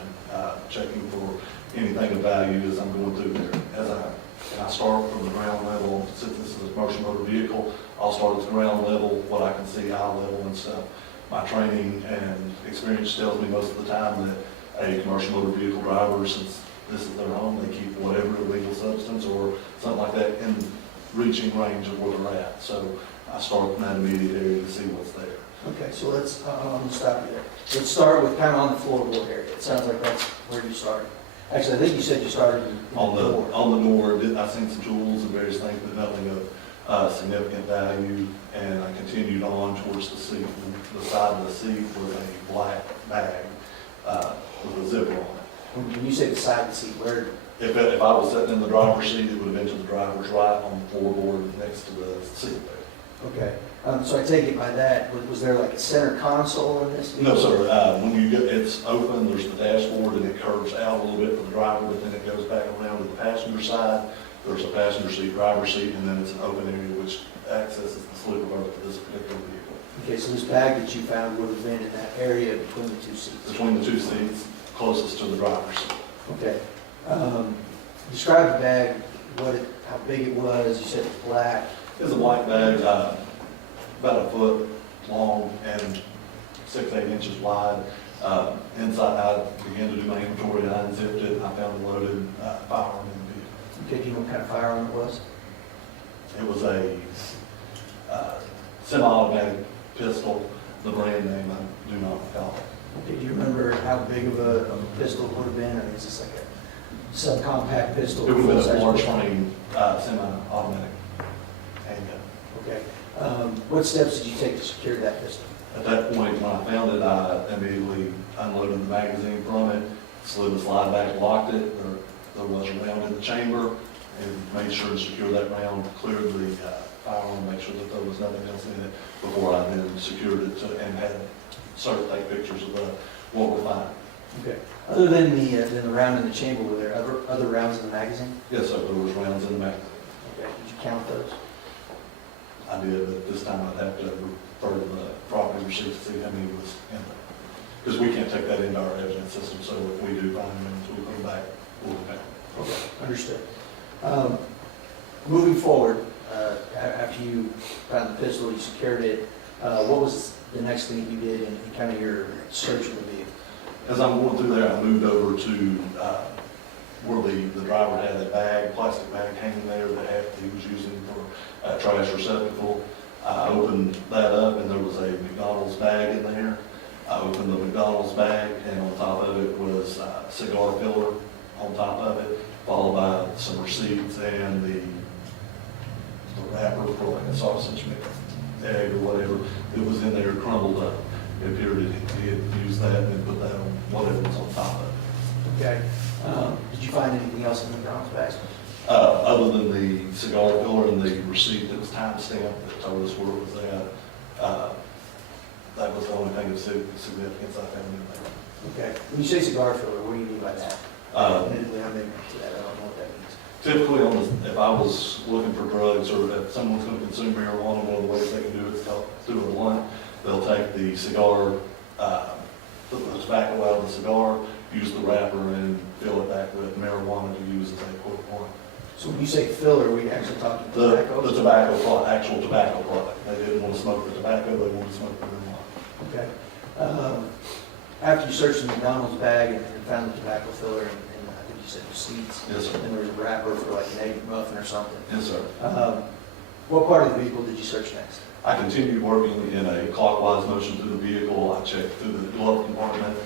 checking for anything of value as I'm going through there. I start from the ground level. Since this is a commercial motor vehicle, I'll start at the ground level, what I can see, eye level and stuff. My training and experience tells me most of the time that a commercial motor vehicle driver, since this is their home, they keep whatever illegal substance or something like that in reaching range of where they're at. So I start in that immediate area to see what's there. Okay, so let's, I'm going to stop you there. Let's start with kind of on the floorboard area. It sounds like that's where you started. Actually, I think you said you started in On the door. the door, I've seen some tools and various things, but nothing of significant value. And I continued on towards the seat. The side of the seat was a black bag with a zipper on it. When you say the side of the seat, where? If I was sitting in the driver's seat, it would have been to the driver's right on the floorboard next to the seat there. Okay. So I take it by that, was there like a center console in this vehicle? No, sir. When you get, it's open, there's the dashboard and it curves out a little bit for the driver, but then it goes back around to the passenger side. There's a passenger seat, driver's seat, and then it's an open area which accesses the sleeper berth of this particular vehicle. Okay, so this bag that you found would have been in that area between the two seats? Between the two seats, closest to the driver's seat. Okay. Describe the bag, how big it was. You said it's black. It's a black bag, about a foot long and 6-8 inches wide. Inside, I began to do my inventory. I unzipped it. I found a loaded firearm in the vehicle. Okay, do you know what kind of firearm it was? It was a semi-automatic pistol. The brand name I do not recall. Okay, do you remember how big of a pistol it would have been? I mean, is this like a subcompact pistol? It would have been a large full-size frame semi-automatic handgun. Okay. What steps did you take to secure that pistol? At that point, when I found it, I immediately unloaded the magazine from it, slid the slide back, locked it. There was a round in the chamber, and made sure to secure that round, cleared the firearm, make sure that there was nothing else in it before I then secured it and had Sir take pictures of what we find. Okay. Other than the round in the chamber, were there other rounds in the magazine? Yes, sir, there was rounds in the magazine. Okay. Did you count those? I did, but this time I'd have to refer to the property receipt to see how many was in there. Because we can't take that into our evidence system, so if we do find them, we'll come back, we'll count. Okay, understood. Moving forward, after you found the pistol, you secured it, what was the next thing you did in kind of your search of the vehicle? As I'm going through there, I moved over to where the driver had that bag, plastic bag hanging there that he was using for a trash receptacle. I opened that up and there was a McDonald's bag in there. I opened the McDonald's bag and on top of it was cigar filler on top of it, followed by some receipts and the wrapper for like a sausage egg or whatever that was in there crumbled up. It appeared that he had used that and then put that on whatever was on top of it. Okay. Did you find anything else in the McDonald's bag? Other than the cigar filler and the receipt that was timestamped that told us where it was at, that was the only thing of significance I found in there. Okay. When you say cigar filler, what do you mean by that? Admittedly, I'm ignorant to that. I don't know what that means. Typically, if I was looking for drugs or if someone's going to consume marijuana, one of the ways they can do it is through a blunt. They'll take the cigar, put the tobacco out of the cigar, use the wrapper, and fill it back with marijuana to use as a quote blunt. So when you say filler, we actually talking tobacco? The tobacco product, actual tobacco product. They didn't want to smoke the tobacco, they wanted to smoke the marijuana. Okay. After you searched the McDonald's bag and found the tobacco filler and I think you said receipts, Yes, sir. and there was a wrapper for like an egg muffin or something. Yes, sir. What part of the vehicle did you search next? I continued working in a clockwise motion through the vehicle. I checked through the glove compartment,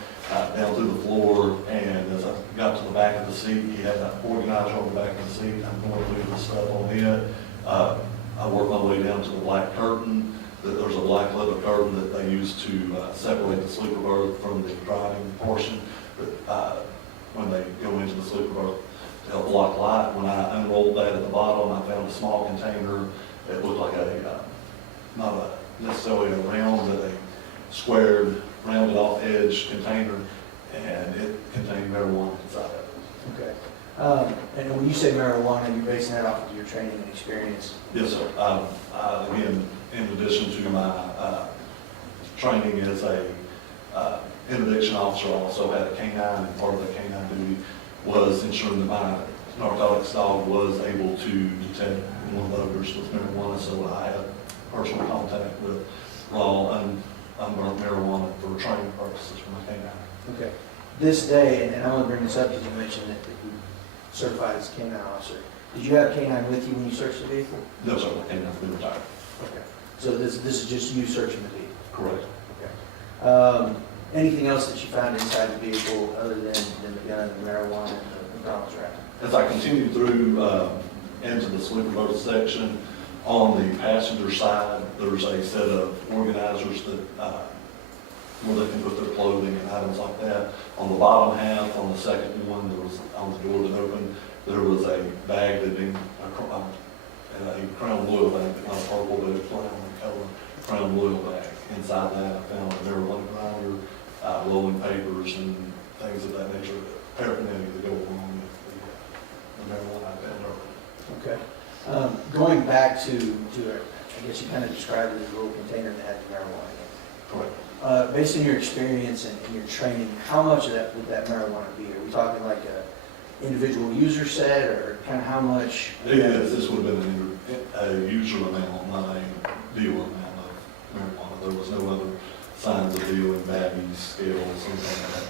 down through the floor, and as I got to the back of the seat, he had an organizer on the back of the seat. I'm going through the stuff on it. I worked my way down to the black curtain. There's a black leather curtain that they use to separate the sleeper berth from the driving portion. But when they go into the sleeper berth to help block light, when I unrolled that at the bottom, I found a small container that looked like not necessarily a round, but a squared, rounded off edge container, and it contained marijuana inside of it. Okay. And when you say marijuana, you're basing that off of your training and experience? Yes, sir. Again, in addition to my training as a interdiction officer, I also had a canine, and part of the canine duty was ensuring that my narcotics dog was able to detect one of the odors with marijuana, so I had personal contact with raw unburnt marijuana for training purposes for my canine. Okay. This day, and I want to bring this up because you mentioned that you certified as a canine officer. Did you have a canine with you when you searched the vehicle? No, sir, my canine's been retired. Okay. So this is just you searching the vehicle? Correct. Okay. Anything else that you found inside the vehicle other than the gun, the marijuana, and the McDonald's wrapper? As I continued through into the sleeper berth section, on the passenger side, there's a set of organizers that where they can put their clothing and items like that. On the bottom half, on the second one, there was on the door that opened, there was a bag that had been a crown blue bag, not a purple, but a crown blue bag. Inside that, I found a marijuana grinder, rolling papers, and things of that nature, paraphernalia that go along with the marijuana I found earlier. Okay. Going back to I guess you kind of described it as a little container that had the marijuana in it. Correct. Based on your experience and your training, how much of that would that marijuana be? Are we talking like a individual user set, or kind of how much? Yes, this would have been a user amount, not a dealer amount of marijuana. There was no other signs of dealing, baggies, scales, anything like that.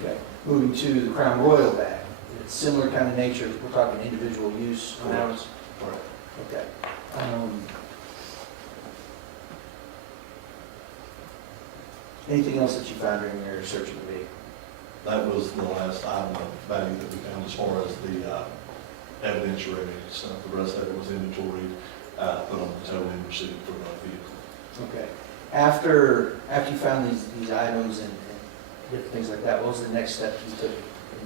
Okay. Moving to the Crown Royal bag. It's similar kind of nature. We're talking individual use amounts. Correct. Okay. Anything else that you found during your search of the vehicle? That was the last item of value that we found as far as the evidentiary stuff. The rest of it was inventory, put on the towing receipt for the vehicle. Okay. After you found these items and different things like that. What was the next step you took?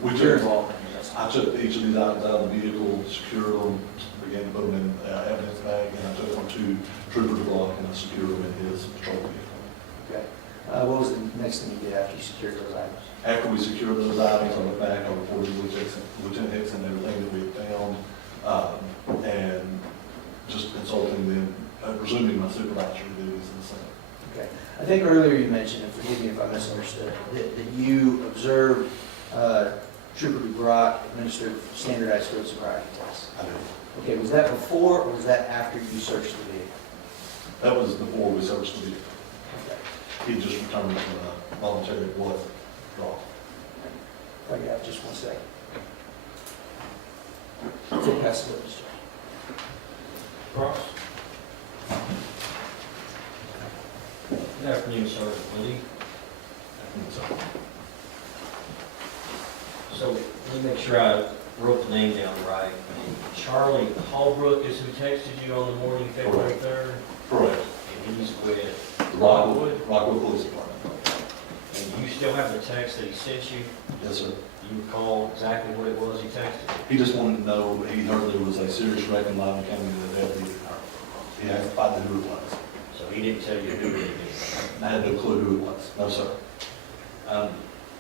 We with your took- involvement in this? I took each of these items out of the vehicle, secured them, began to put them in evidence bag, and I took them to Trooper's block and I secured them in his patrol vehicle. Okay. What was the next thing you did after you secured those items? After we secured those items, I went back, I reported to Lieutenant Dixon everything that we had found, and just consulting them, resuming my supervisory duties in the same. Okay. I think earlier you mentioned, and forgive me if I misunderstood, that you observed Trooper DeGrock administer standardized road sobriety tests. I did. Okay, was that before or was that after you searched the vehicle? That was before we searched the vehicle. Okay. He just returned a voluntary blood draw. If I could have just 1 second. Take pass the witness. Ross? Good afternoon, Sergeant Lee. So let me make sure I wrote the name down right. Charlie Holbrook is who texted you on the morning, February 3rd? Correct. And he's with Rockwood Police Department. And you still have the text that he sent you? Yes, sir. Do you recall exactly what it was he texted? He just wanted to know, he heard there was a serious wreck in Loudon County that a deputy, he asked if I knew who it was. So he didn't tell you who it is? I had no clue who it was. No, sir.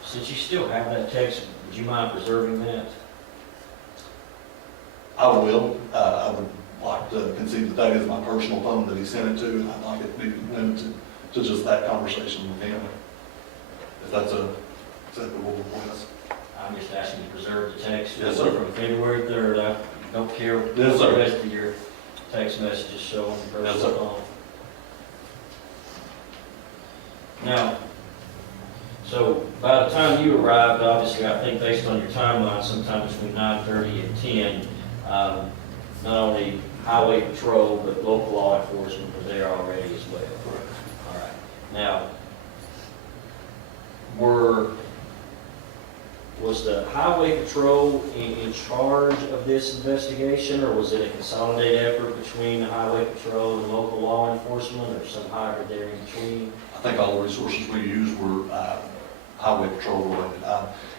Since you still have that text, would you mind preserving that? I will. I would like to concede that that is my personal phone that he sent it to, and I'd like it to be limited to just that conversation with him. If that's a acceptable request. I'm just asking you to preserve the text. Yes, sir. From February 3rd, I don't care what Yes, sir. the rest of your text messages show on your Yes, personal sir. phone. Now, so by the time you arrived, obviously, I think based on your timeline, sometime between 9:30 and 10, not only highway patrol, but local law enforcement were there already as well. Correct. All right. Now, was the highway patrol in charge of this investigation, or was it a consolidated effort between the highway patrol and local law enforcement, or some hybrid there in between? I think all the resources we used were highway patrol related.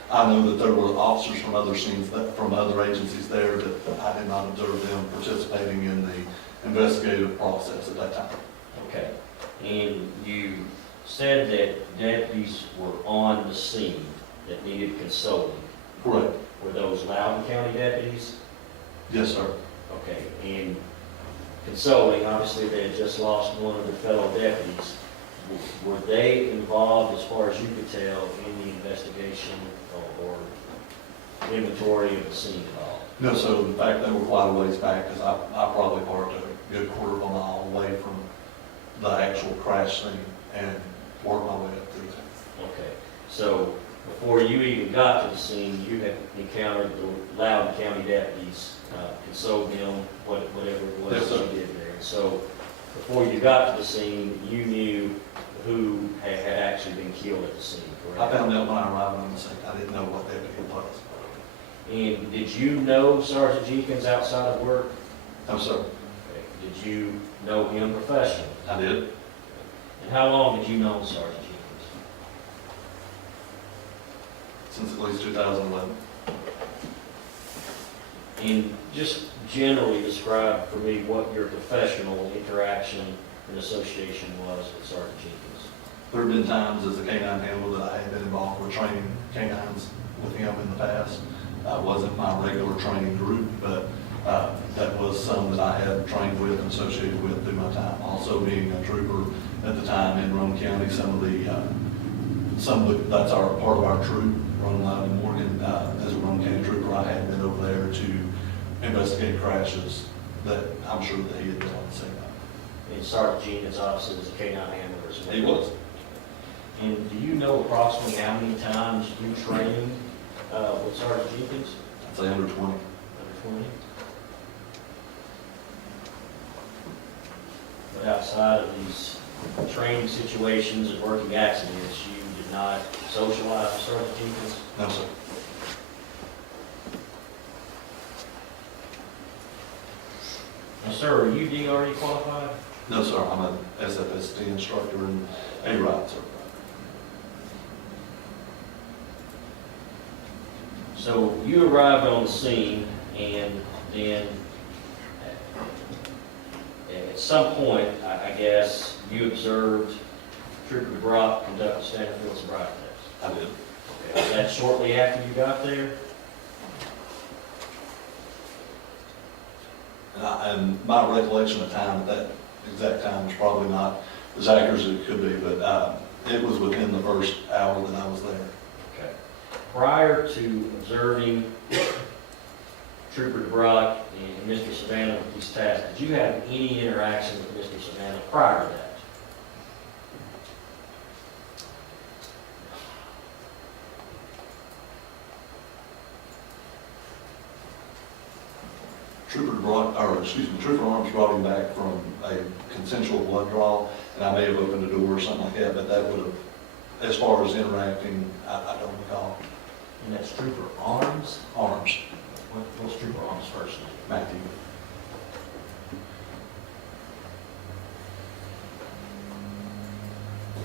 I know that there were officers from other scenes, from other agencies there, that I did not observe them participating in the investigative process at that time. Okay. And you said that deputies were on the scene that needed consulting. Correct. Were those Loudon County deputies? Yes, sir. Okay. And consulting, obviously, they had just lost one of their fellow deputies. Were they involved, as far as you could tell, in the investigation or inventory of the scene at all? No, so in fact, they were quite a ways back, because I probably parked a good quarter of a mile away from the actual crash scene and worked my way up through there. Okay, so before you even got to the scene, you had encountered the Loudon County deputies, consoled them, whatever it was Yes, that sir. you did there. So before you got to the scene, you knew who had actually been killed at the scene, I correct? found out when I arrived on the scene. I didn't know what deputy it was. And did you know Sergeant Jenkins outside of work? No, sir. Okay. Did you know him professionally? I did. And how long had you known Sergeant Jenkins? Since at least 2011. And just generally describe for me what your professional interaction and association was with Sergeant Jenkins. There have been times as a canine handler that I had been involved with training canines with him in the past. Wasn't my regular training group, but that was some that I had trained with and associated with through my time. Also being a trooper at the time in Roane County, that's our part of our troop, Roane, Loudon, and Morgan. As a Roane County trooper, I had been over there to investigate crashes that I'm sure that he had been on the scene of. And Sergeant Jenkins obviously was a canine handler as well. He was. And do you know approximately how many times you trained with Sergeant Jenkins? I'd say under 20. Under 20? But outside of these training situations and working accidents, you did not socialize with Sergeant Jenkins? No, sir. Now, sir, are you DRE qualified? No, sir. I'm an SFST instructor and a ride certified. So you arrived on the scene, and then at some point, I guess, you observed Trooper DeBrock conduct a standard field sobriety test. I did. Okay, was that shortly after you got there? And my recollection of time at that exact time was probably not as accurate as it could be, but it was within the first hour that I was there. Okay. Prior to observing Trooper DeBrock and Mr. Savannah with these tasks, did you have any interaction with Mr. Savannah prior to that? Trooper Arms brought him back from a consensual blood draw, and I may have opened a door or something like that, but that would have, as far as interacting, I don't recall. And that's Trooper Arms? Arms, What's Trooper Arms' first name? Matthew.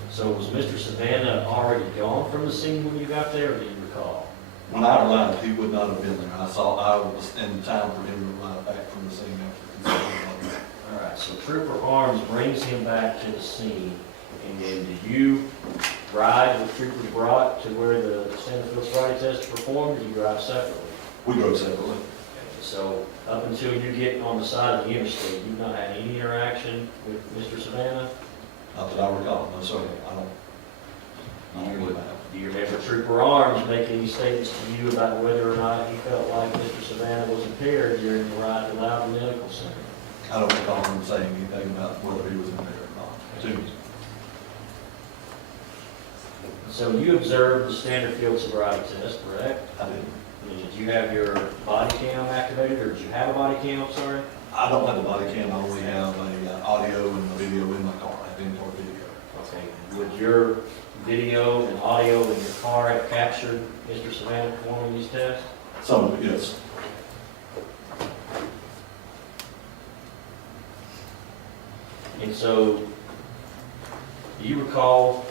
So was Mr. Savannah already gone from the scene when you got there, or do you recall? When I arrived, he would not have been there. I was in time for him to arrive back from the scene after consensual blood draw. All right, so Trooper Arms brings him back to the scene, and then do you ride with Trooper DeBrock to where the standard field sobriety test is performed, or do you drive separately? We drove separately. Okay, so up until you get on the side of the interstate, you've not had any interaction with Mr. Savannah? Not that I recall, no, sir. I don't believe I have. Do you remember Trooper Arms making any statements to you about whether or not he felt like Mr. Savannah was impaired during the ride to Loudon Medical Center? I don't recall him saying anything about whether he was in there or not. To me. So you observed the standard field sobriety test, correct? I didn't. Did you have your body cam activated, or did you have a body cam, I'm sorry? I don't have a body cam, I only have a audio and a video in my car. I have in-car video. Okay, would your video and audio in your car have captured Mr. Savannah performing these tests? Some of it, yes. And so, do you recall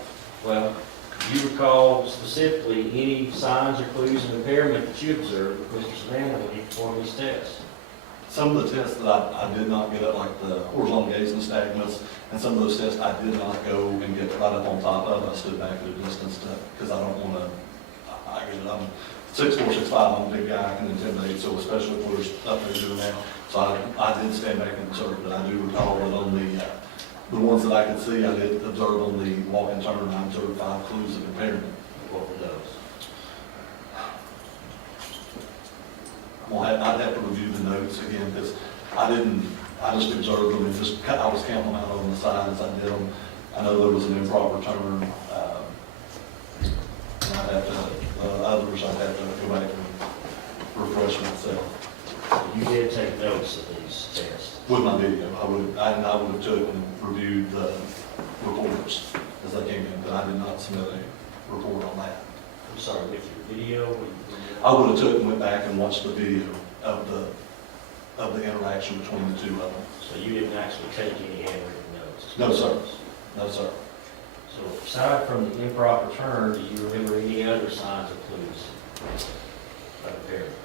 specifically any signs or clues of impairment that you observed with Mr. Savannah when he performed these tests? Some of the tests that I did not get up, like the horizontal gaze nystagmus, and some of those tests I did not go and get right up on top of. I stood back at a distance because I don't want to, I'm 6'4", 6'5", I'm a big guy, I can intimidate, so especially if we're up there doing that. So I did stand back and observe, but I do recall that on the ones that I could see, I did observe on the walk and turn, I observed 5 clues of impairment. What were those? Well, I'd have to review the notes again, because I just observed them and I was counting them out on the side as I did them. I know there was an improper turn, and others I'd have to go back and refresh myself. You did take notes of these tests. With my video, I would have took and reviewed the reports as they came in, but I did not submit a report on that. I'm sorry, with your video? I would have took and went back and watched the video of the interaction between the two of them. So you didn't actually take any handwritten notes? No, sir. No, sir. So aside from the improper turn, do you remember any other signs or clues of impairment?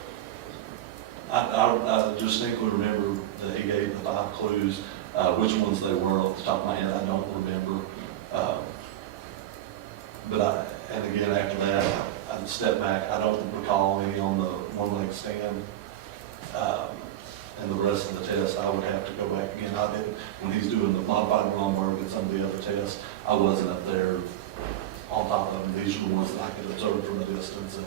I distinctly remember that he gave the 5 clues. Which ones they were off the top of my head, I don't remember. And again, after that, I stepped back. I don't recall any on the one-leg stand. And the rest of the test, I would have to go back again. I didn't, when he's doing the modified Romberg and some of the other tests, I wasn't up there on top of them. These are the ones that I could observe from a distance and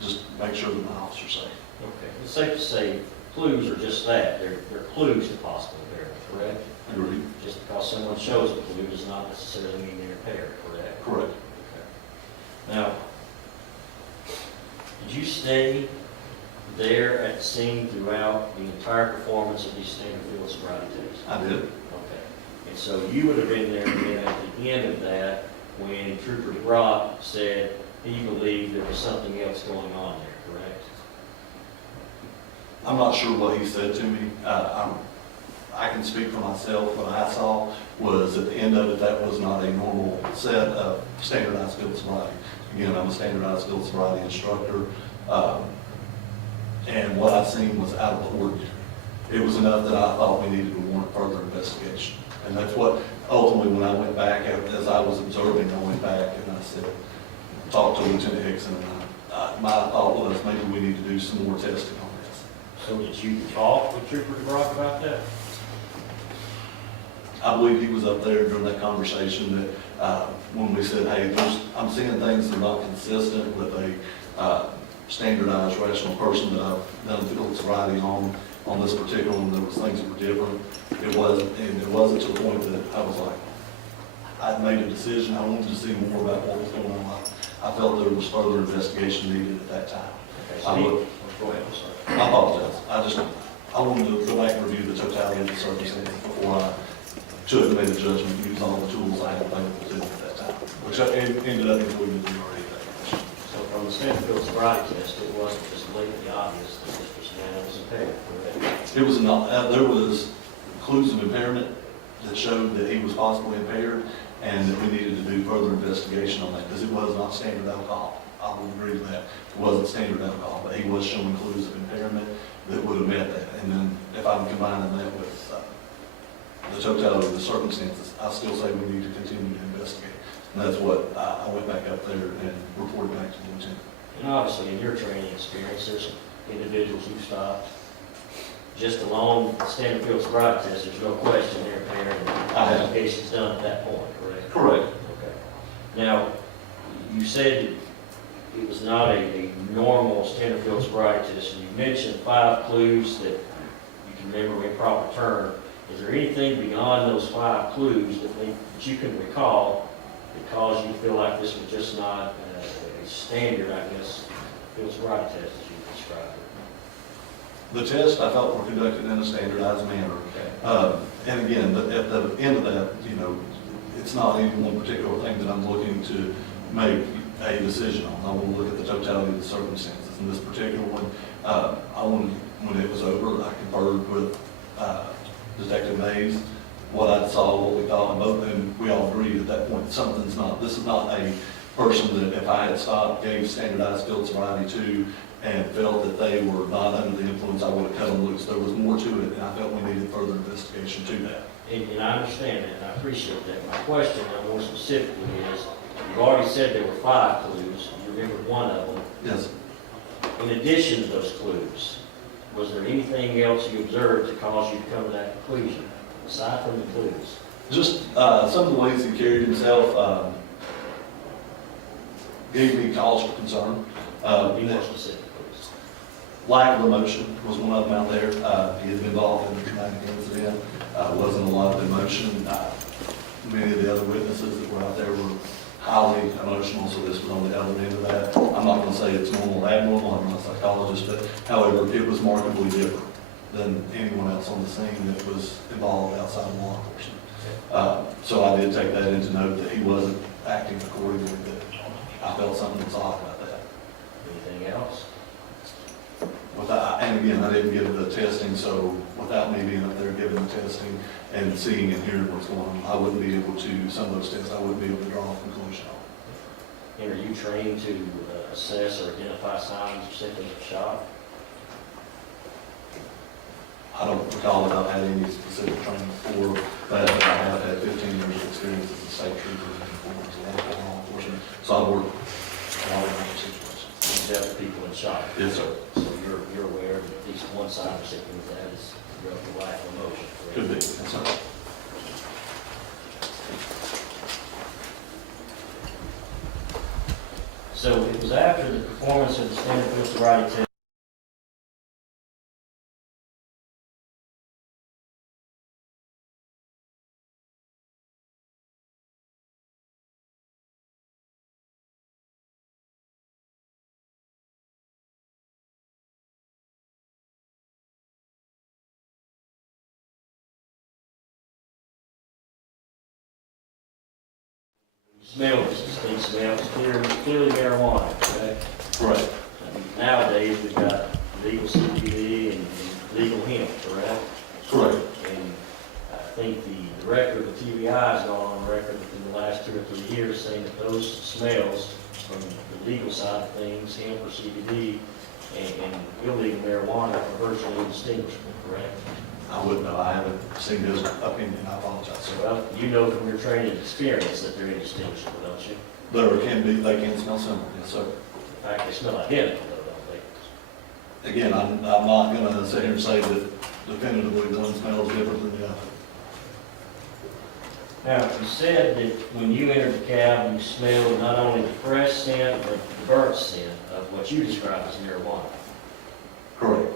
just make sure that my officer's safe. Okay, it's safe to say clues are just that. They're clues to possible impairment, correct? Agreed. Just because someone shows a clue does not necessarily mean they're impaired, correct? Correct. Okay. Now, did you stay there at the scene throughout the entire performance of these standard field sobriety tests? I did. Okay. And so you would have been there then at the end of that when Trooper DeBrock said he believed there was something else going on there, correct? I'm not sure what he said to me. I can speak for myself. What I saw was at the end of it, that was not a normal set of standardized field sobriety. Again, I'm a standardized field sobriety instructor, and what I seen was out of the ordinary. It was enough that I thought we needed to warrant further investigation. And that's what, ultimately, when I went back, as I was observing, I went back and I said, talked to Lieutenant Dixon, and my thought was maybe we need to do some more testing on this. So did you talk with Trooper DeBrock about that? I believe he was up there during that conversation that, when we said, hey, I'm seeing things that are not consistent with a standardized rational person that I've done field sobriety on this particular one. There was things that were different. It wasn't to the point that I was like, I'd made a decision. I wanted to see more about what was going on. I felt there was further investigation needed at that time. Okay, so go ahead, I'm sorry. I apologize. I wanted to go back and review the totality of the circumstances before I made a judgment, use all the tools I had available to me at that time, which ended up including the already evaluation. So from the Stanfield sobriety test, it wasn't just blatantly obvious that Mr. Savannah was impaired, correct? It was not, there was clues of impairment that showed that he was possibly impaired and that we needed to do further investigation on that because it was not standard alcohol. I will agree with that. It wasn't standard alcohol, but he was showing clues of impairment that would have met that. And then if I'm combining that with the totality of the circumstances, I still say we need to continue to investigate. And that's what I went back up there and reported back to the lieutenant. And obviously, in your training experience, there's individuals you've stopped just along the Stanfield sobriety test. There's no question they're impaired, and I have. investigation's done at that point, correct? Correct. Okay. Now, you said it was not a normal Stanfield sobriety test, and you mentioned 5 clues that you can remember in proper term. Is there anything beyond those 5 clues that you can recall that caused you to feel like this was just not a standard, I guess, field sobriety test as you described it? The tests I felt were conducted in a standardized manner. Okay. And again, at the end of that, it's not any one particular thing that I'm looking to make a decision on. I want to look at the totality of the circumstances. In this particular one, when it was over, I conferred with Detective Mase, what I saw, what we thought, and both of them, we all agreed at that point, this is not a person that if I had stopped, gave standardized field sobriety to, and felt that they were not under the influence, I would have cut them loose. There was more to it, and I felt we needed further investigation to that. And I understand that, and I appreciate that. My question, now more specifically, is you've already said there were 5 clues. You remembered one of them. Yes. In addition to those clues, was there anything else you observed to cause you to come to that conclusion, aside from the clues? Just some of the ways he carried himself gave me cause for concern. Be more specific, please. Lack of emotion was one of them out there. He had been involved in a traumatic incident. Wasn't a lot of emotion. Many of the other witnesses that were out there were highly emotional, so this was on the other end of that. I'm not going to say it's normal or abnormal. I'm not a psychologist, but however, it was markedly different than anyone else on the scene that was involved outside of law enforcement. So I did take that into note that he wasn't acting accordingly. That I felt something was off about that. Anything else? And again, I didn't get the testing, so without me being up there giving the testing and seeing and hearing what's going on, I wouldn't be able to, some of those tests, I wouldn't be able to draw a conclusion on. And are you trained to assess or identify signs or symptoms of shock? I don't recall that I've had any specific training for that, but I have had 15 years of experience as a state trooper and as a law enforcement, so I've worked a lot of different situations. You dealt with people in shock? Yes, sir. So you're aware of at least one sign or symptom of that is relative lack of emotion, correct? Could be, yes, sir. So it was after the performance of the Stanfield sobriety test. Smell, distinct smell, it's clearly marijuana, correct? Right. Nowadays, we've got legal CBD and legal hemp, correct? Correct. And I think the record, the TBI has gone on record within the last 2 or 3 years saying that those smells from the legal side of things, hemp or CBD, and illegal marijuana are virtually indistinguishable, correct? I wouldn't know, I haven't seen his opinion, I apologize, sir. Well, you know from your training experience that they're indistinguishable, don't you? They can smell similar, yes, sir. In fact, they smell identical, though, don't they? Again, I'm not gonna sit here and say that definitively one smells different than the other. Now, you said that when you entered the cab, you smelled not only the fresh scent, but the burnt scent of what you described as marijuana. Correct.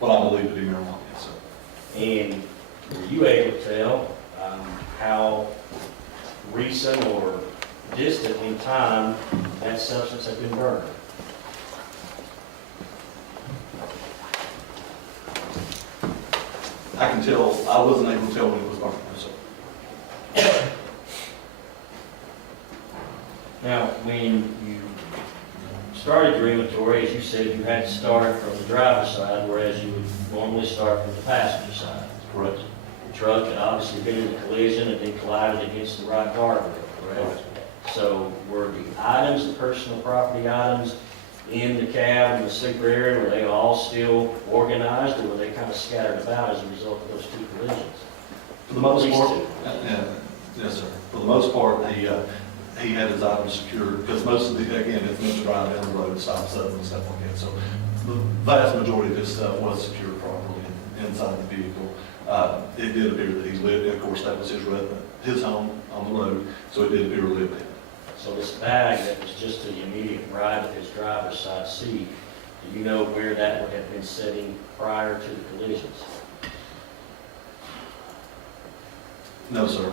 What I believe to be marijuana, yes, sir. And were you able to tell how recent or distant in time that substance had been burned? I can tell, I wasn't able to tell when it was burnt, no, sir. Now, when you started your inventory, as you said, you had to start from the driver's side, whereas you would normally start from the passenger side. Correct. The truck had obviously been in a collision and then collided against the right guardrail, correct? So were the items, the personal property items in the cab, in the sleeper area, were they all still organized, or were they kind of scattered about as a result of those two collisions? For the most These part, two. yes, sir. For the most part, he had his items secured, because most of the, again, it's meant to drive down the road, stop suddenly, and stuff like that. So the vast majority of his stuff was secured properly inside the vehicle. It did appear that he lived, of course, that was his home on the road, so it did appear to live in. So this bag that was just to the immediate right of his driver's side seat, do you know where that would have been sitting prior to the collisions? No, sir.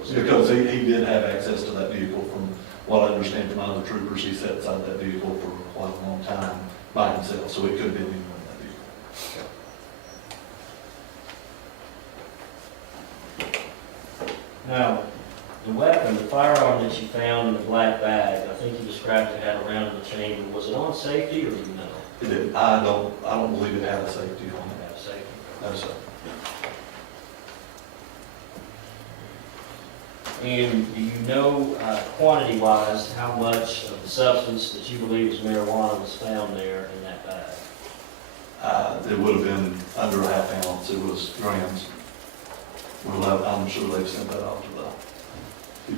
Was there- Because he did have access to that vehicle. From what I understand from other troopers, he sat inside that vehicle for quite a long time by himself, so it could have been anyone in that vehicle. Now, the weapon, the firearm that you found in the black bag, I think you described it had a round in the chamber. Was it on safety, or do you know? It did. I don't believe it had a safety on it. Have safety. No, sir. And do you know, quantity-wise, how much of the substance that you believe is marijuana was found there in that bag? It would have been under a half ounce. It was grams. I'm sure they've sent that off to the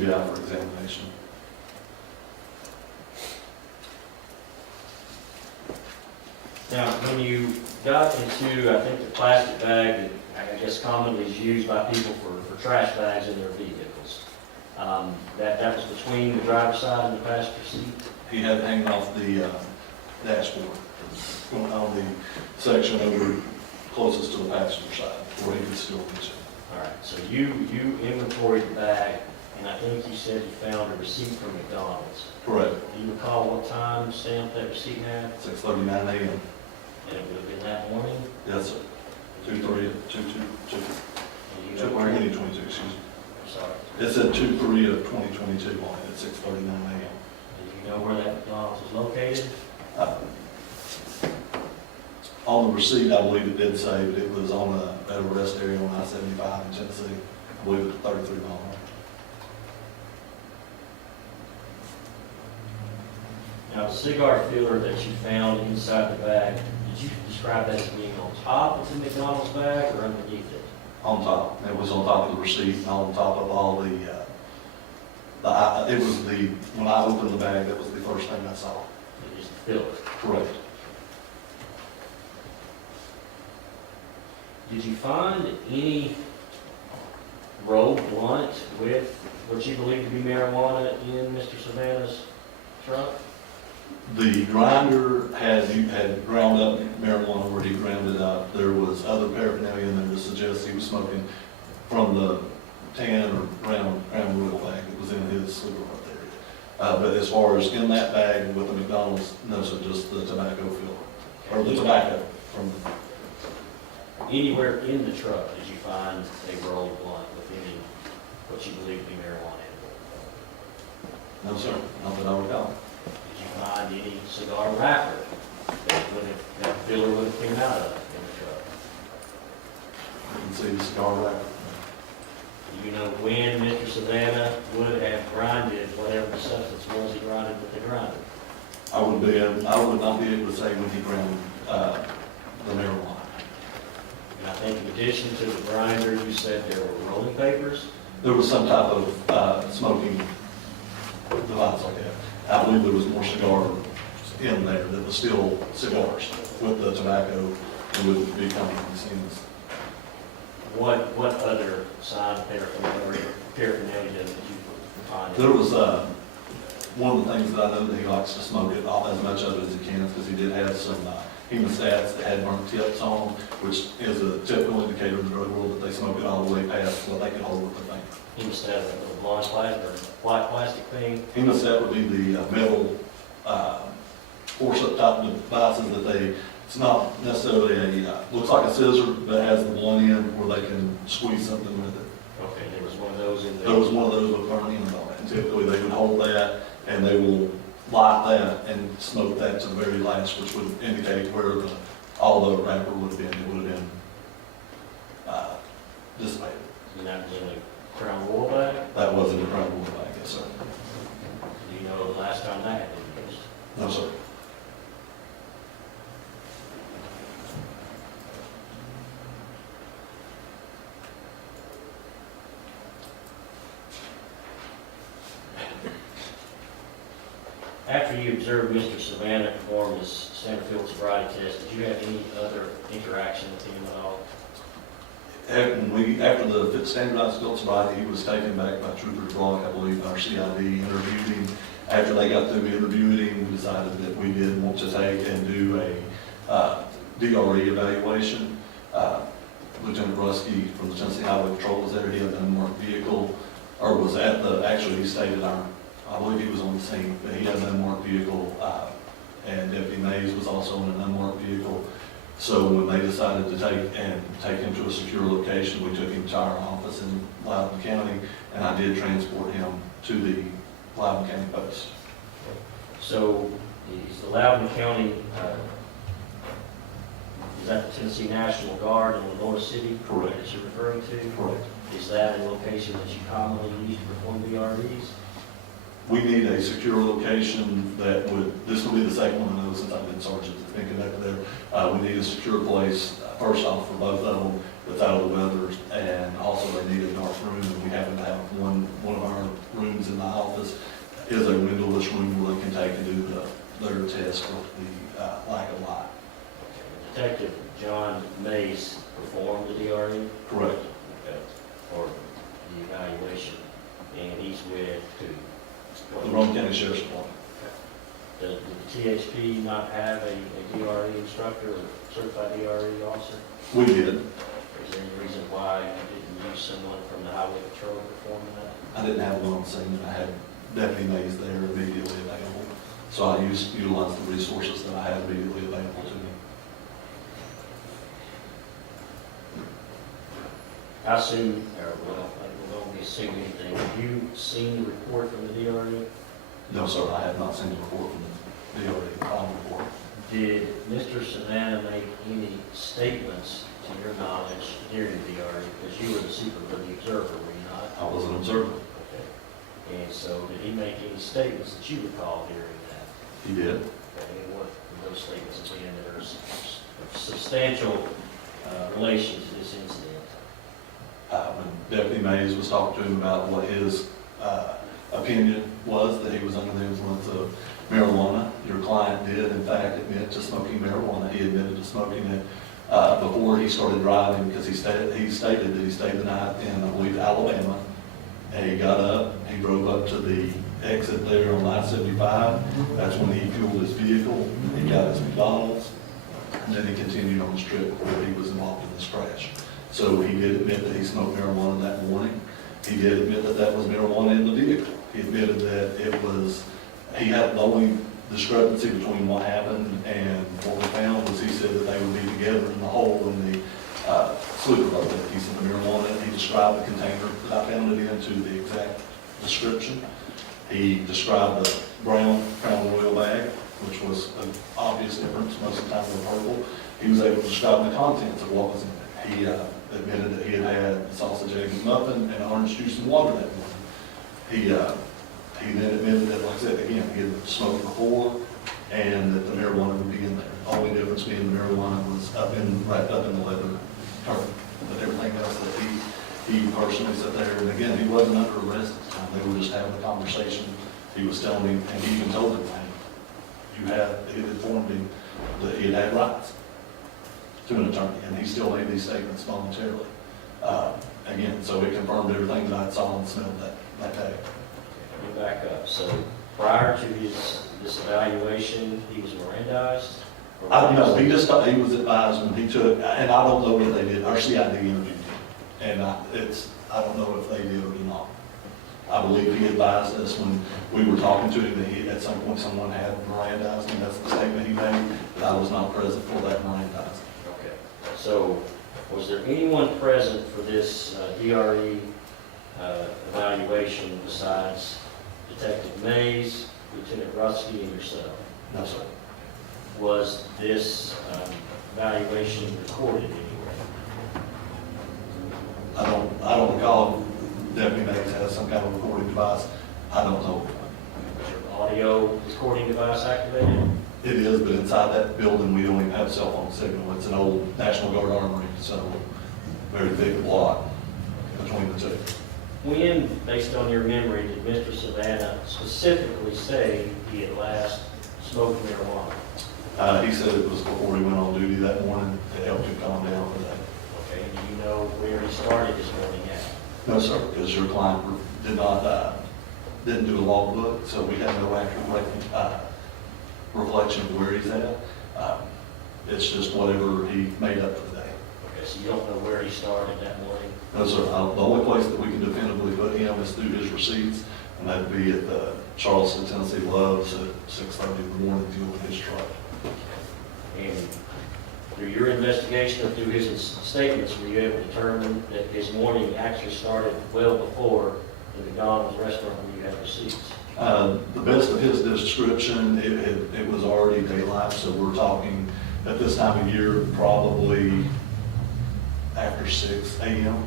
TBI for examination. Now, when you got into, I think, the plastic bag that I guess commonly is used by people for trash bags in their vehicles, that was between the driver's side and the passenger seat? He had it hanging off the dashboard, going on the section over closest to the passenger side, where he could still reach it. All right, so you inventoried the bag, and I think you said you found a receipt from McDonald's. Correct. Do you recall what time stamp that receipt had? 6:39 a.m. And it would have been that morning? Yes, sir. 2/3, 2/22, And you know where, 2022, excuse me. I'm sorry, It said 2/3 of 2022 on it at 6:39 a.m. do you know where that McDonald's was located? On the receipt, I believe it did say, but it was on at a rest area on I-75 in Tennessee. I believe it was 33 mile an hour. Now, the cigar filler that you found inside the bag, did you describe that as being on top of the McDonald's bag or underneath it? On top. It was on top of the receipt, and on top of all it was when I opened the bag, that was the first thing I saw. It is the filler. Correct. Did you find any rolled blunt with what you believe to be marijuana in Mr. Savannah's truck? The grinder had ground up marijuana where he ground it up. There was other paraphernalia in there to suggest he was smoking from the tan or brown oil bag that was in his sleeper berth area. But as far as in that bag with the McDonald's, no, sir, just the tobacco filler, or the tobacco from the. Anywhere in the truck did you find a rolled blunt with any, what you believe to be marijuana in it? No, sir, not that I recall. Did you find any cigar wrapper that filler would have came out of in the truck? I can see the cigar wrapper. Do Do you know when Mr. Savannah would have grinded whatever the substance was he grinded with the grinder? I would not be able to say when he ground, the marijuana. And I think in addition to the grinder, you said there were rolling papers? There was some type of, smoking device like that. I believe there was more cigar in there that was still cigars with the tobacco and would be coming from the skins. What other sign paraphernalia did you find? There was, one of the things that I know that he likes to smoke it off as much of it as he can, because he did have some hemostats that had burnt tips on them, which is a typical indicator in the drug world that they smoke it all the way past what they can hold with their finger. Hemostat, a little blonde plastic or white plastic thing? Hemostat would be the metal force-up type devices that they, it's not necessarily a, looks like a scissor, but has the blunt end where they can squeeze something with it. Okay, there was one of those in there? There was one of those with burn ends on it, and typically they would hold that and they will light that and smoke that to the very last, which would indicate where all the wrapper would have been. It would have been dissipated. And that was in a Crown Royal bag? That wasn't a crown royal bag, yes, sir. Do you know the last time that had been used? No, sir. After you observed Mr. Savannah perform his standard field sobriety test, did you have any other interaction with him at all? After the standardized field sobriety, he was taken back by Trooper Block, I believe, our CID, interviewed him. After they got through interviewing him, we decided that we did want to take and do a DRE evaluation. Lieutenant Brusky from the Tennessee Highway Patrol was there. He had an unmarked vehicle, or was at the, actually he stayed at our, I believe he was on the scene, but he had an unmarked vehicle, and Deputy Mase was also in an unmarked vehicle. So when they decided to take him to a secure location, we took him to our office in Loudon County, and I did transport him to the Loudon County post. So is the Loudon County, is that the Tennessee National Guard in Lenore City? Correct. That you're referring to? Correct. Is that a location that you commonly use to perform VREs? We need a secure location that would, this will be the second one I know since I've been sergeant that's been conducted there. We need a secure place, first off, for both of them, that's out of the weather, and also they need a dark room, and we happen to have one of our rooms in the office is a windowless room where they can take and do their test for the lack of light. Detective John Mase performed the DRE? Correct. Okay. Or the evaluation, and he's with who? The Roane County Sheriff's Department. Did the THP not have a DRE instructor or certified DRE officer? We did. Is there any reason why you didn't use someone from the Highway Patrol performing that? I didn't have one on scene, and I had Deputy Mase there immediately available. So I utilized the resources that I had immediately available to me. How soon, or well, we won't be assuming anything, have you seen the report from the DRE? No, sir, I have not seen the report from the DRE, final report. Did Mr. Savannah make any statements, to your knowledge, during the DRE? Because you were the observer, were you not? I was an observer. Okay. And so did he make any statements that you recall during that? He did. Okay, and what were those statements again that are substantial relation to this incident? When Deputy Mase was talking to him about what his opinion was, that he was under the influence of marijuana, your client did in fact admit to smoking marijuana. He admitted to smoking it before he started driving, because he stated that he stayed the night in, I believe, Alabama. And he got up, he drove up to the exit there on I-75. That's when he fueled his vehicle. He got his McDonald's, and then he continued on his trip before he was involved in this crash. So he did admit that he smoked marijuana that morning. He did admit that that was marijuana in the vehicle. He admitted that it was, he had the only discrepancy between what happened and what we found was he said that they would be together in the hole in the sleeper boat. He said the marijuana, he described the container that I found it into the exact description. He described the brown Crown Royal bag, which was an obvious difference. Most of the time they were purple. He was able to describe the contents of what was in it. He admitted that he had had sausage, egg, and muffin, and orange juice and water that morning. He then admitted that, like I said, again, he had smoked before, and that the marijuana would be in there. Only difference being the marijuana was wrapped up in the leather turban. But everything else that he personally sat there, and again, he wasn't under arrest at the time. They were just having a conversation. He was telling him, and he even told him, he had informed him that he had rights to an attorney, and he still made these statements voluntarily. Again, so it confirmed everything that I saw and smelled that day. Let me back up. So prior to this evaluation, he was Mirandized? Or I don't know, he just thought he was advised when he took, and I don't know what they did, our CID interviewed him. And I don't know if they did or not. I believe he advised us when we were talking to him that he, at some point, someone had Mirandized him. That's the statement he made, that I was not present for that Mirandizing. Okay. So was there anyone present for this DRE evaluation besides Detective Mase, Lieutenant Rutsky, and yourself? No, sir. Was this evaluation recorded anywhere? I don't recall if Deputy Mase has some kind of recording device. I don't know. Was your audio recording device activated? It is, but inside that building, we don't even have cell phone signal. It's an old National Guard armory, so very big block between the two. When, based on your memory, did Mr. Savannah specifically say he had last smoked marijuana? He said it was before he went on duty that morning. It helped him calm down for that. Okay, do you know where he started his morning at? No, sir, because your client didn't do a logbook, so we have no accurate reflection of where he's at. It's just whatever he made up for the day. Okay, so you don't know where he started that morning? No, sir, the only place that we can definitively put him is through his receipts, and that'd be at the Charleston, Tennessee Loves at 6:30 in the morning, fueling his truck. And through your investigation or through his statements, were you able to determine that his morning actually started well before the McDonald's restaurant where you had receipts? The best of his description, it was already daylight, so we're talking at this time of year, probably after 6 a.m.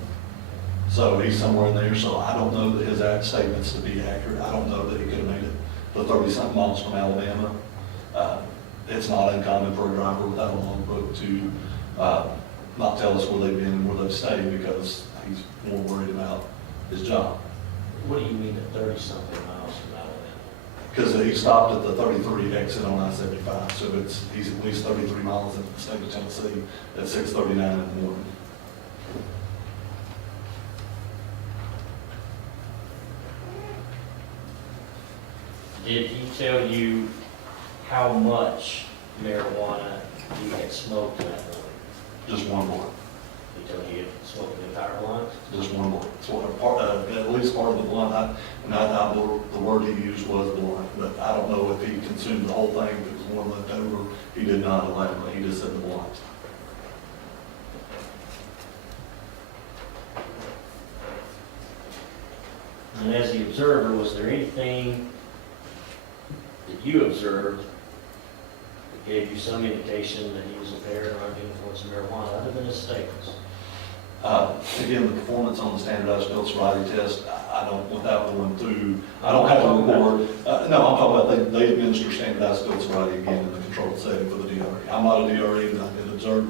So he's somewhere in there, so I don't know that his statements to be accurate. I don't know that he could have made it the 30-something miles from Alabama. It's not uncommon for a driver without a logbook to not tell us where they've been and where they've stayed because he's more worried about his job. What do you mean at 30-something miles from Alabama? Because he stopped at the 33 exit on I-75, so he's at least 33 miles into the state of Tennessee at 6:39 in the morning. Did he tell you how much marijuana he had smoked that morning? Just one more. He told you he had smoked the entire blunt? Just one more. It's at least part of the blunt. The word he used was blunt, but I don't know if he consumed the whole thing, if it was one left over. He did not elaborate. He just said the blunt. And as the observer, was there anything that you observed that gave you some indication that he was impaired or under the influence of marijuana, other than his statements? Again, the performance on the standardized field sobriety test, I don't, without going through, I don't have a report. No, I'm talking about they administer standardized field sobriety again in the controlled setting for the DRE. I'm not a DRE, but I did observe.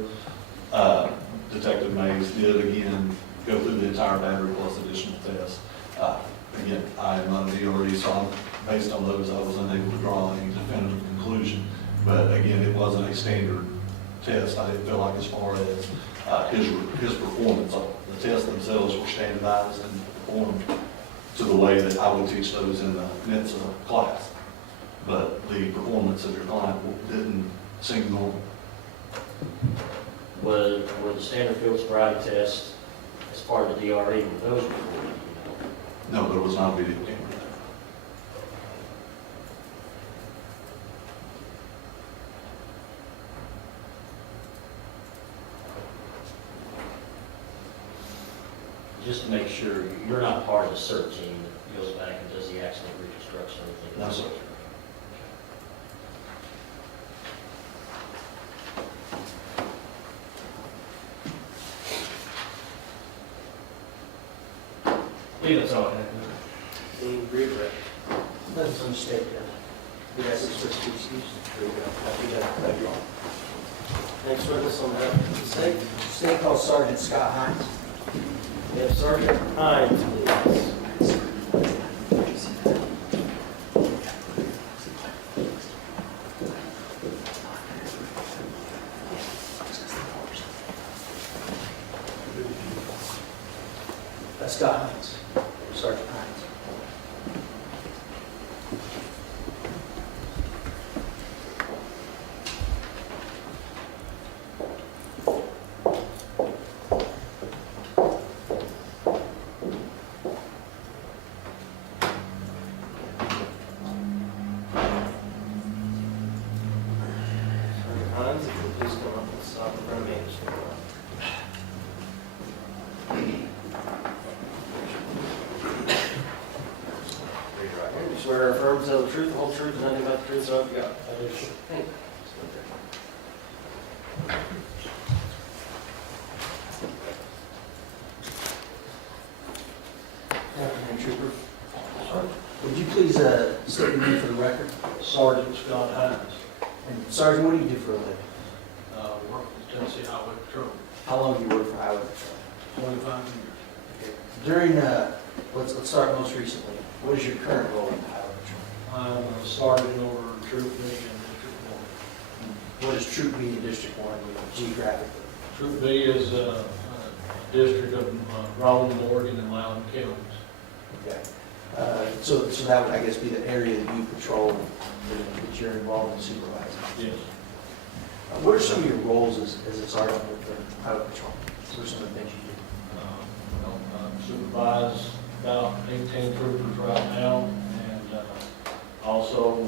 Detective Mase did again go through the entire battery plus additional tests. Again, I am not a DRE, so based on those, I was unable to draw any definitive conclusion. But again, it wasn't a standard test. I didn't feel like as far as his performance, the tests themselves were standardized and performed to the way that I would teach those in the NHTSA class. But the performance of your client didn't seem normal. Were the standard field sobriety tests as part of the DRE, were those recorded? No, there was not a video camera there. Just to make sure, you're not part of the CERT team that goes back and does the accident reconstruction or anything? No, sir. That's all I have. Any regret? That's a mistake, yes, it's supposed to be excused. There you go. That'd be wrong. Next witness on behalf of the state. State called Sergeant Scott Hinds. We have Sergeant Hinds, please. Scott Hinds, Sergeant Hinds. Sergeant Hinds, if you'll please come up and stop in front of me. Just come up. Raise your right hand. You swear or affirm to tell the truth, the whole truth, and nothing but the truth, so help you God. I do, sir. Thank you. Afternoon, Trooper. Would you please state your name for the record? Sergeant Scott Hinds, And Sergeant, what do you do for a living? work with Tennessee Highway Patrol, How long have you worked for Highway Patrol? 25 years. During, let's start most recently. What is your current role in Highway Patrol? I'm a sergeant over Troop B and District 1. What does Troop B in District 1 mean geographically? Troop B is a district of Roane, Morgan, and Loudon counties. Okay. So that would, I guess, be the area that you patrol, that you're involved in supervising. Yes. What are some of your roles as a sergeant with the Highway Patrol? What are some of the things you do? Supervise about 18 troopers right now, and also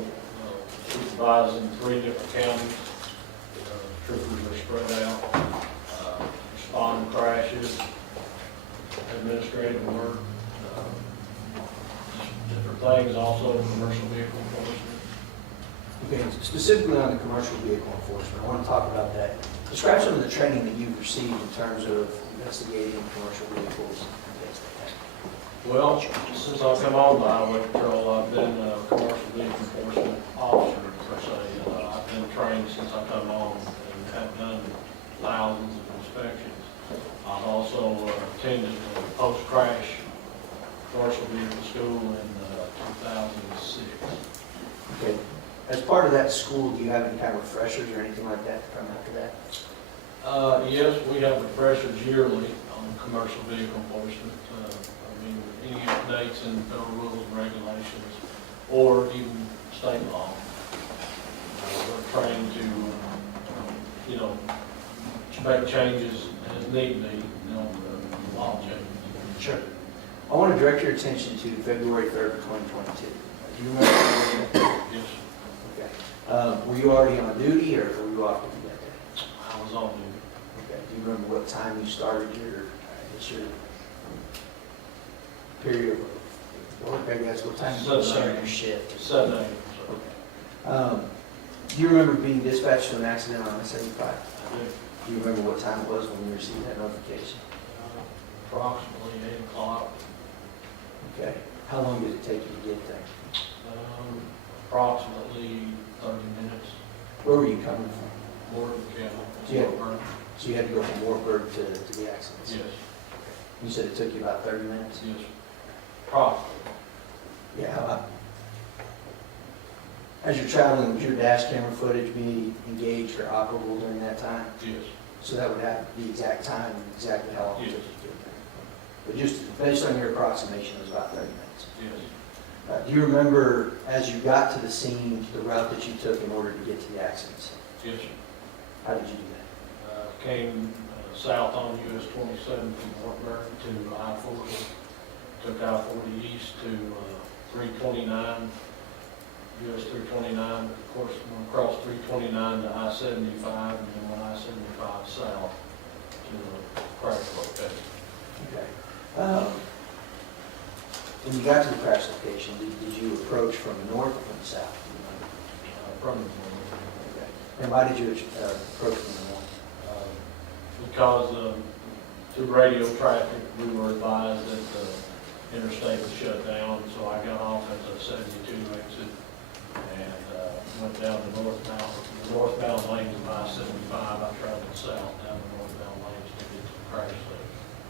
supervising 3 different counties. Troopers are spread out, respond to crashes, administrative work, different things, also commercial vehicle enforcement. Okay, specifically on the commercial vehicle enforcement, I want to talk about that. Describe some of the training that you've received in terms of investigating commercial vehicles and things like that. Well, since I've come on the highway patrol, I've been a commercial vehicle enforcement officer, per se. I've been trained since I come on and have done thousands of inspections. I've also attended a post-crash commercial vehicle school in 2006. Okay. As part of that school, do you have any kind of refreshers or anything like that to come after that? Yes, we have refreshers yearly on commercial vehicle enforcement. Any updates in federal rules and regulations, or even state law. We're trained to, make changes as need be, the law changes. Sure. I want to direct your attention to February 3rd, 2022. Do you remember? Yes, Okay. Were you already on duty, or were you off duty that day? I was on duty. Okay. Do you remember what time you started your period of work? I guess what time you started your shift? 7 a.m. Okay. Do you remember being dispatched to an accident on I-75? I do. Do you remember what time it was when you received that notification? Approximately 8 o'clock. Okay. How long did it take you to get there? Approximately 30 minutes. Where were you coming from? Morgan County. Yeah. So you had to go from Warburg to the accident? Yes, You said it took you about 30 minutes? yes. Approximately. Yeah. How about, as you're traveling, would your dash camera footage be engaged or operable during that time? Yes, So that would have the exact time and exactly how long it Yes. took you to get there? But just based on your approximation, it was about 30 minutes. yes, Do you remember, as you got to the scene, the route that you took in order to get to the accident scene? yes. How did you do that? Came south on US 27 from Wartburg to I-40. Took I-40 east to 329, US 329. Of course, went across 329 to I-75, and then went I-75 south to the crash location. Okay. When you got to the crash location, did you approach from the north or from the south? Do you remember? From the north. Okay. And why did you approach from the north? Because through radio traffic, we were advised that interstate was shut down, so I got off at the 72 exit and went down the northbound lanes of I-75. I traveled south down the northbound lanes to get to the crash site.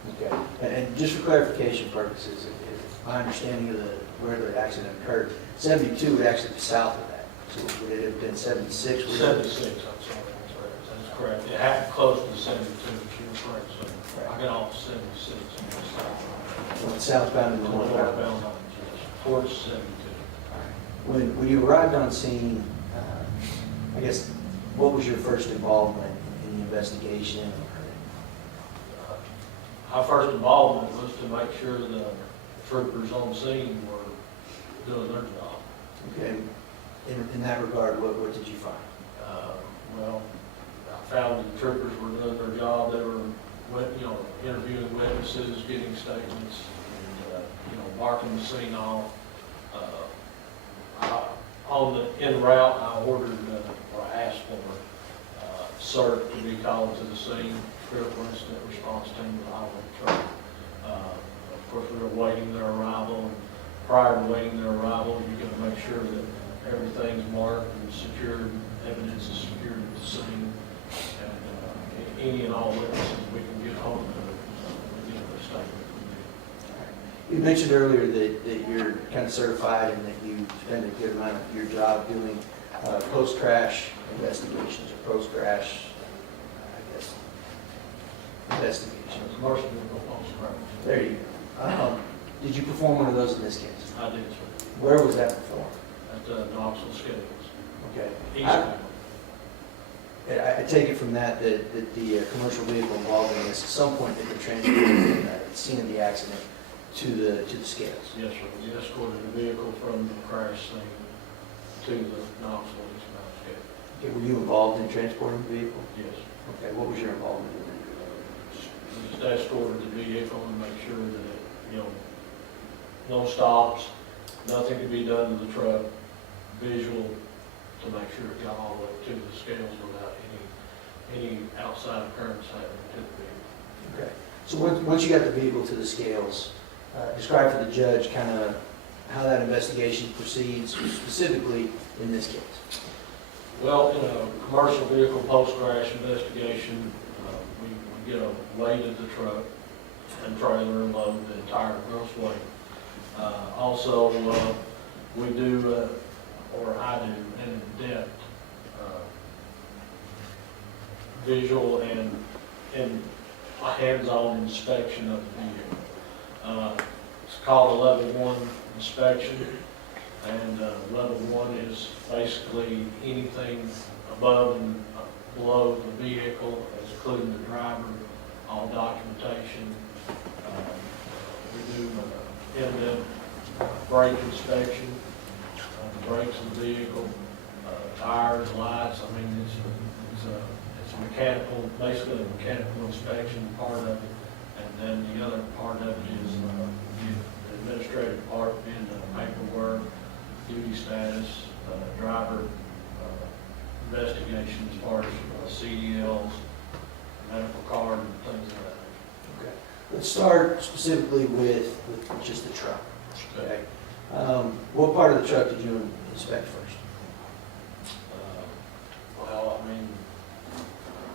Okay, and just for clarification purposes, if my understanding of where the accident occurred, 72 would actually be south of that. So would it have been 76? 76, I'm sorry, that's correct. It happened close to the 72, she was correct, so I got off 76 and went south. Went southbound and northbound. Northbound lanes, yes, towards 72. When you arrived on scene, I guess, what was your first involvement in the investigation? Our first involvement was to make sure the troopers on scene were doing their job. Okay, in that regard, what did you find? Well, I found the troopers were doing their job. They were, interviewing witnesses, getting statements, and, marking the scene off. En route, I ordered, or I asked for, CERT to be called to the scene, critical incident response team with highway patrol. Of course, we were awaiting their arrival, and prior to waiting their arrival, you're gonna make sure that everything's marked and secured, evidence is secured at the scene, and any and all witnesses we can get hold of, we get the statement. You mentioned earlier that you're kind of certified and that you spend a good amount of your job doing post-crash investigations or post-crash, I guess, investigations. Commercial vehicle post-crash. There you go. Did you perform one of those in this case? I did, sir, Where was that performed? at Knoxville Schedules. Okay. Eastbound. I take it from that the commercial vehicle involved in this, at some point they were transported from the scene of the accident to the scales. Yes, sir. We escorted the vehicle from the crash scene to the Knoxville eastbound schedule. Okay, were you involved in transporting the vehicle? Yes. Okay, what was your involvement in that? We just escorted the vehicle and make sure that, no stops, nothing could be done to the truck, visual, to make sure it got all the way to the scales without any outside occurrence happening to the vehicle. Okay, so once you got the vehicle to the scales, describe for the judge kind of how that investigation proceeds, specifically in this case. Well, in a commercial vehicle post-crash investigation, we get a weight of the truck and trailer and load the entire gross weight. Also, we do, or I do, an in-depth visual and a hands-on inspection of the vehicle. It's called a level 1 inspection, and level 1 is basically anything above and below the vehicle, including the driver, all documentation. We do in-depth brake inspection, the brakes of the vehicle, tires, lights. I mean, it's a mechanical, basically a mechanical inspection part of it, and then the other part of it is the administrative part, being the paperwork, duty status, driver investigation as far as CDLs, medical card, and things like that. Okay. Let's start specifically with just the truck. Okay. What part of the truck did you inspect first? Well, I mean,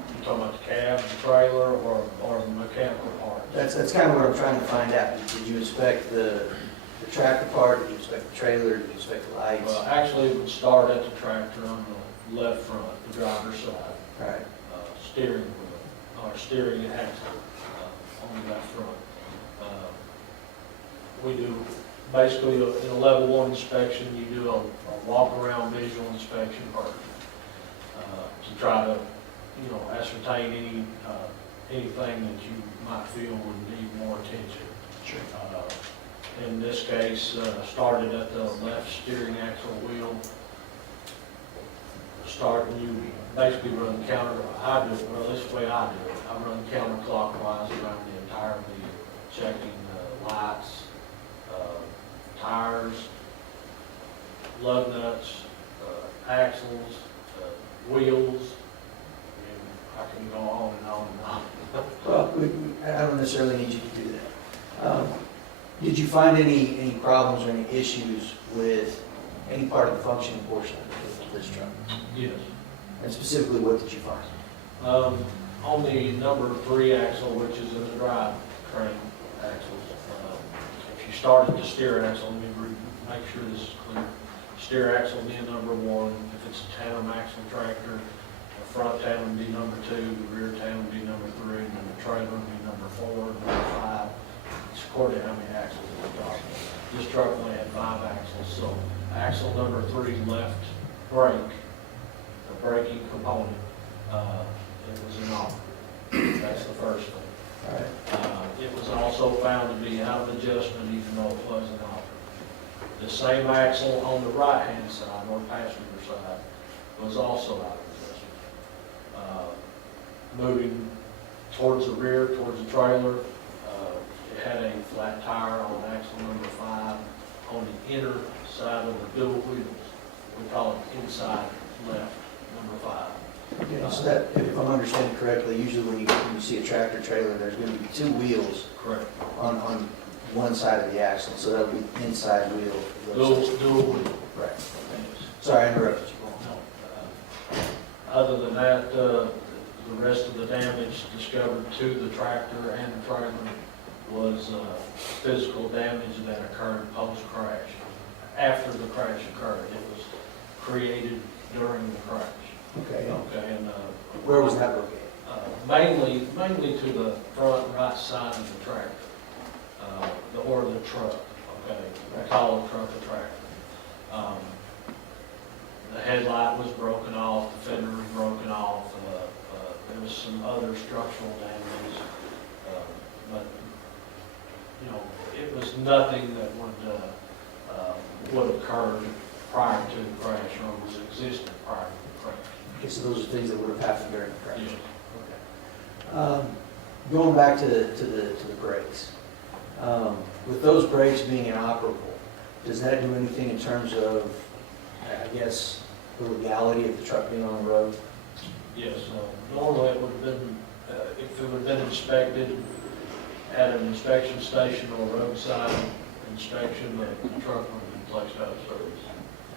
you talking about the cab, the trailer, or the mechanical part? That's kind of what I'm trying to find out. Did you inspect the tractor part? Did you inspect the trailer? Did you inspect the lights? Well, actually, it would start at the tractor on the left front, the driver's side. All right. Steering wheel, or steering axle on the left front. We do, basically, in a level 1 inspection, you do a walk-around visual inspection first to try to, ascertain anything that you might feel would need more attention. Sure. In this case, started at the left steering axle wheel. You basically run counter, I do it, well, this is the way I do it. I run counterclockwise around the entire vehicle, checking lights, tires, lug nuts, axles, wheels. I can go on and on and on. Well, I don't necessarily need you to do that. Did you find any problems or any issues with any part of the functioning portion of this truck? Yes. And specifically, what did you find? On the number 3 axle, which is in the drive train axles, if you start at the steer axle, let me make sure this is clear. Steer axle being number 1, if it's a tandem axle tractor, the front tandem would be number 2, the rear tandem would be number 3, and then the trailer would be number 4, number 5. It's according to how many axles it's got. This truck only had 5 axles, so axle number 3 left brake, the braking component, it was inoperable. That's the first thing. All right. It was also found to be out of adjustment even though it was inoperable. The same axle on the right-hand side, or passenger side, was also out of adjustment. Moving towards the rear, towards the trailer, it had a flat tire on axle number 5 on the inner side of the dual wheels. We call it inside left, number 5. Okay, so that, if I'm understanding correctly, usually when you see a tractor trailer, there's going to be 2 wheels Correct. on one side of the axle, so that would be inside wheel. Dual wheel. Right. Sorry, I interrupted you. No. Other than that, the rest of the damage discovered to the tractor and the trailer was physical damage that occurred post-crash. After the crash occurred, it was created during the crash. Okay. Okay, and Where was that located? mainly to the front right side of the tractor, or the truck. Okay, I call it truck or tractor. The headlight was broken off, the fender was broken off. There was some other structural damage, but you know, it was nothing that would occur prior to the crash or was existent prior to the crash. Okay, so those are things that would have happened during the crash. Yes. Okay. Going back to the brakes, with those brakes being inoperable, does that do anything in terms of, I guess, the legality of the truck being on the road? Yes, normally it would have been, if it would have been inspected at an inspection station or roadside inspection, the truck would have been placed out of service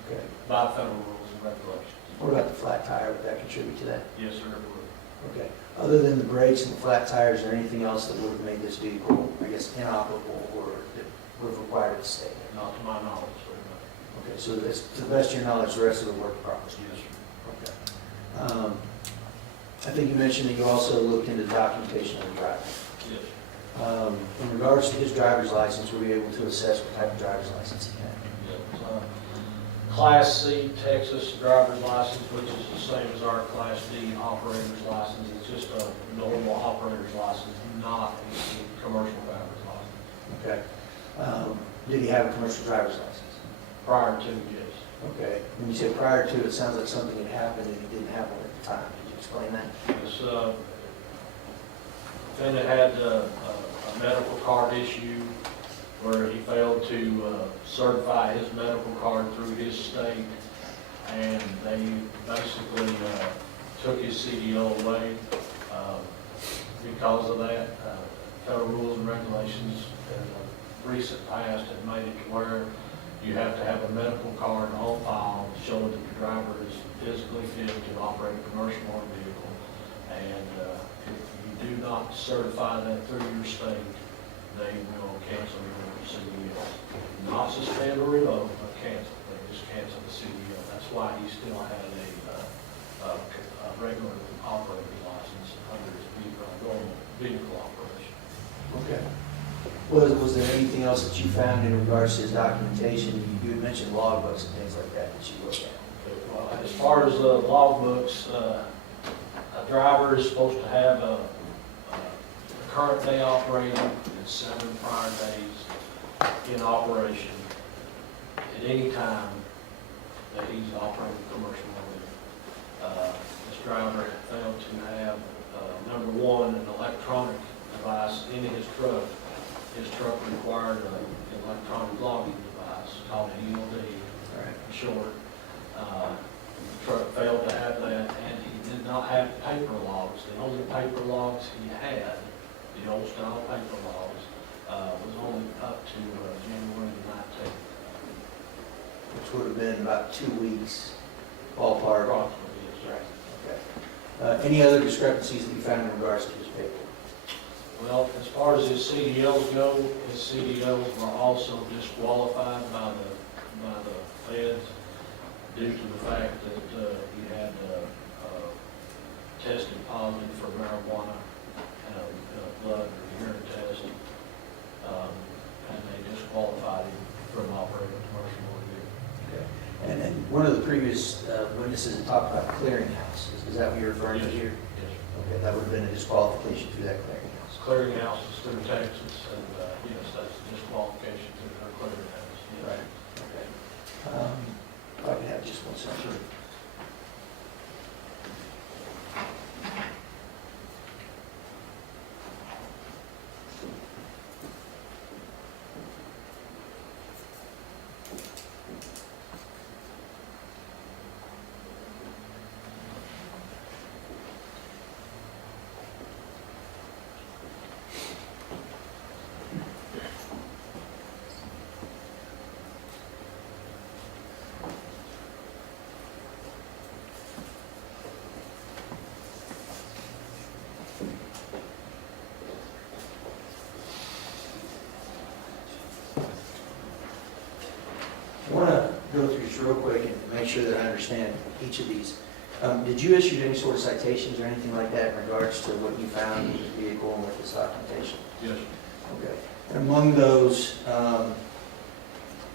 Okay. by federal rules and regulations. What about the flat tire? Would that contribute to that? Yes, sir, it would. Okay. Other than the brakes and the flat tires, is there anything else that would have made this vehicle, I guess, inoperable or that would have required it to stay there? Not to my knowledge, sir. Okay, so that's, to the best of your knowledge, the rest of it worked properly? Yes, sir. Okay. I think you mentioned that you also looked into the documentation of the driver. Yes. In regards to his driver's license, were you able to assess what type of driver's license he had? Yes. Class C Texas driver's license, which is the same as our Class D operator's license. It's just a normal operator's license, not a commercial driver's license. Okay. Did he have a commercial driver's license? Prior to, yes. Okay. When you say prior to, it sounds like something had happened and he didn't have one at the time. Could you explain that? This defendant had a medical card issue where he failed to certify his medical card through his state, and they basically took his CDL away because of that. Federal rules and regulations in the recent past have made it to where you have to have a medical card on file showing that the driver is physically fit to operate a commercial motor vehicle. And if you do not certify that through your state, they will cancel your CDL. Not suspend or revoke, but cancel. They just cancel the CDL. That's why he still had a regular operating license under his normal vehicle operation. Okay. Was there anything else that you found in regards to his documentation? You had mentioned logbooks and things like that that you looked at. Well, as far as logbooks, a driver is supposed to have a current day operating and 7 prior days in operation at any time that he's operating a commercial motor. This driver failed to have, number 1, an electronic device in his truck. His truck required an electronic logging device called an ELD, short. The truck failed to have that, and he did not have paper logs. The only paper logs he had, the old style paper logs, was only up to January 19th. Which would have been about 2 weeks ballpark. Approximately, yes, sir. Okay. Any other discrepancies that you found in regards to his paperwork? Well, as far as his CDLs go, his CDLs were also disqualified by the feds due to the fact that he had tested positive for marijuana and a blood or urine test, and they disqualified him from operating a commercial motor vehicle. Okay. And then one of the previous witnesses had talked about clearinghouse. Is that what you're referring to here? Yes. Okay, that would have been a disqualification through that clearinghouse. Clearinghouse is through Texas, and yes, that's a disqualification through her clearinghouse. Yes. Right. Okay. If I could have just 1 second. I want to go through this real quick and make sure that I understand each of these. Did you issue any sort of citations or anything like that in regards to what you found in the vehicle and with this documentation? Yes. Okay. And among those,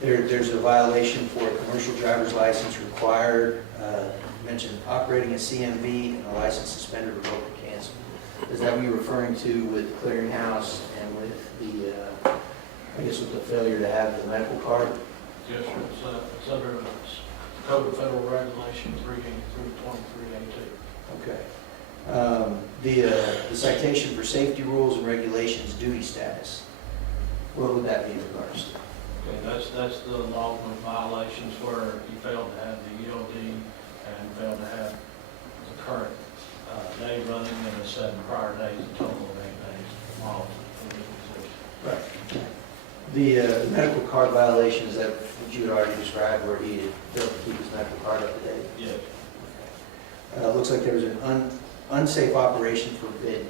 there's a violation for a commercial driver's license required. You mentioned operating a CMV and a license suspended, revoked, or canceled. Is that what you're referring to with the clearinghouse and with the, I guess with the failure to have the medical card? Yes, sir. It's under the Code of Federal Regulation 383-2382. Okay. The citation for safety rules and regulations duty status, what would that be in regards to? Okay, that's the logbook violations where he failed to have the EOD and failed to have the current day running and the 7 prior days, a total of 8 days off in his position. Right. The medical card violation, is that what you had already described, where he had failed to keep his medical card up to date? Yes. Looks like there was an unsafe operation forbidden.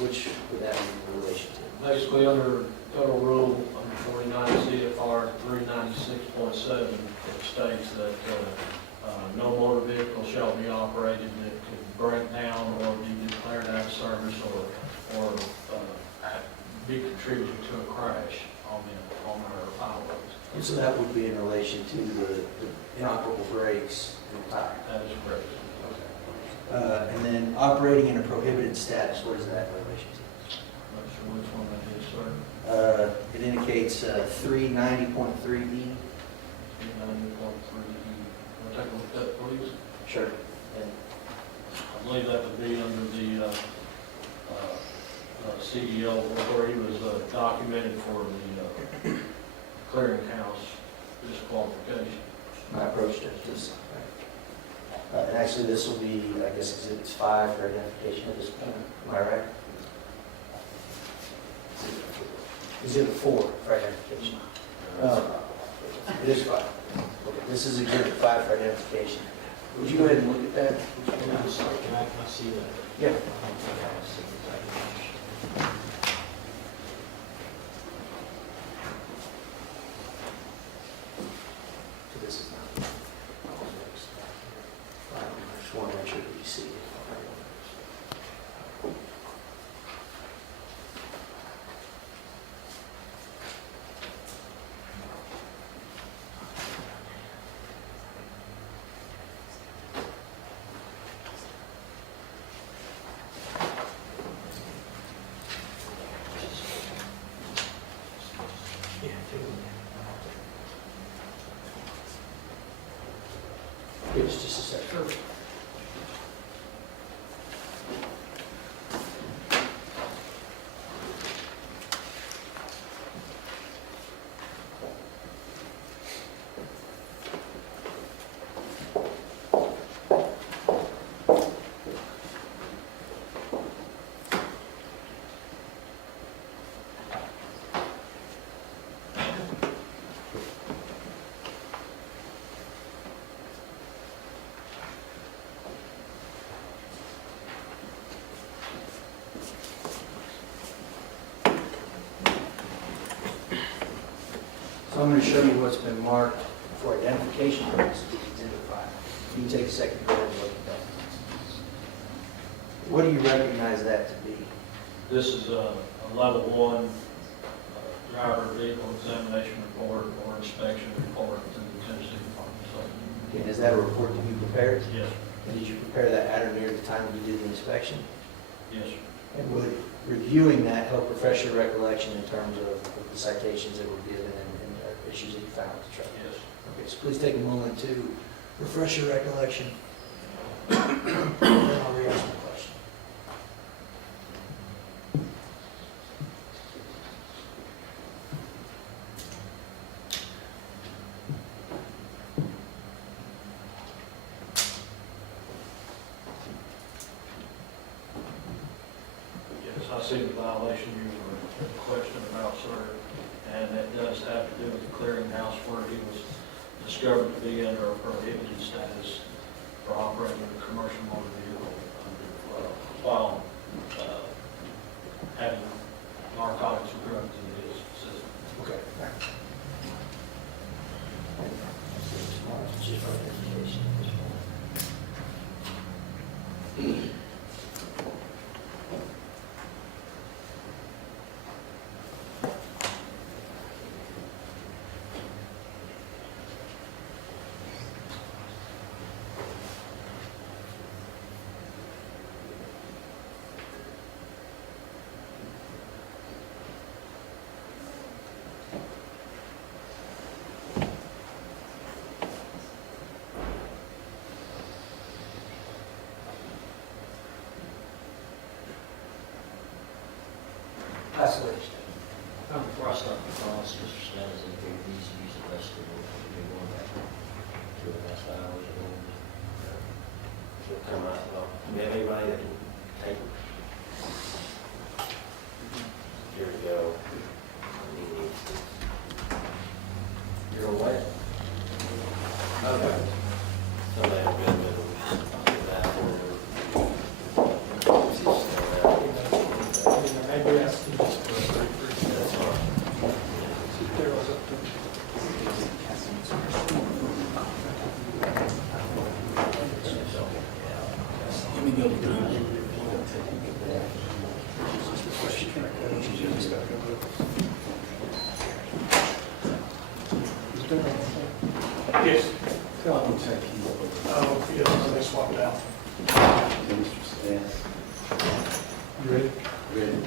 Which would that be in relation to? Basically, under federal rule, under 49 CFR 396.7, it states that no motor vehicle shall be operated that could break down or be declared out of service or be contributing to a crash on our highways. And so that would be in relation to the inoperable brakes and tire. That is correct. And then operating in a prohibited status, what is that in relation Not sure which one that is, sir. to? It indicates 390.3E. 90.3. Will take a look at that, please? Sure. I believe that would be under the CDL where he was documented for the clearinghouse disqualification. My approach to this. And actually, this will be, I guess, Exhibit 5 for identification at this point. Am I right? Exhibit 4 for identification. It is 5. Okay, this is Exhibit 5 for identification. Would you go ahead and look at that? I'm sorry, can I see that? Yeah. So this is not. I just want to make sure that you see it. Yeah, take a look. Give us just a second. I'm going to show you what's been marked for identification purposes, Exhibit 5. You can take a second to go ahead and look at that. What do you recognize that to be? This is a level 1 driver vehicle examination report or inspection report to the Tennessee Department of Safety. Okay, and is that a report that you prepared? Yes, And did you prepare that at or near the time you did the inspection? yes, sir. And would reviewing that help refresh your recollection in terms of the citations that were given and issues that you found with the truck? Yes. Okay, so please take a moment to refresh your recollection. Then I'll re-ask my question. Yes, I see the violation you were questioning about, sir, and that does have to do with the clearinghouse where he was discovered to be under a prohibited status for operating a commercial motor vehicle while having narcotics or drugs in his system. Okay. Just for identification at this point. Isolation. Before I start the process, Mr. Savannah indicated he needs to use the restroom. We'll be going back 2.5 hours ago. She'll come out, well, do we have anybody that can take it? Here we go. You're away? Okay. Somebody have a good middle. I'll get that for her. Maybe that's just That's all right. Let me go to the Yes. Oh, yeah, they swapped out. You ready? Ready.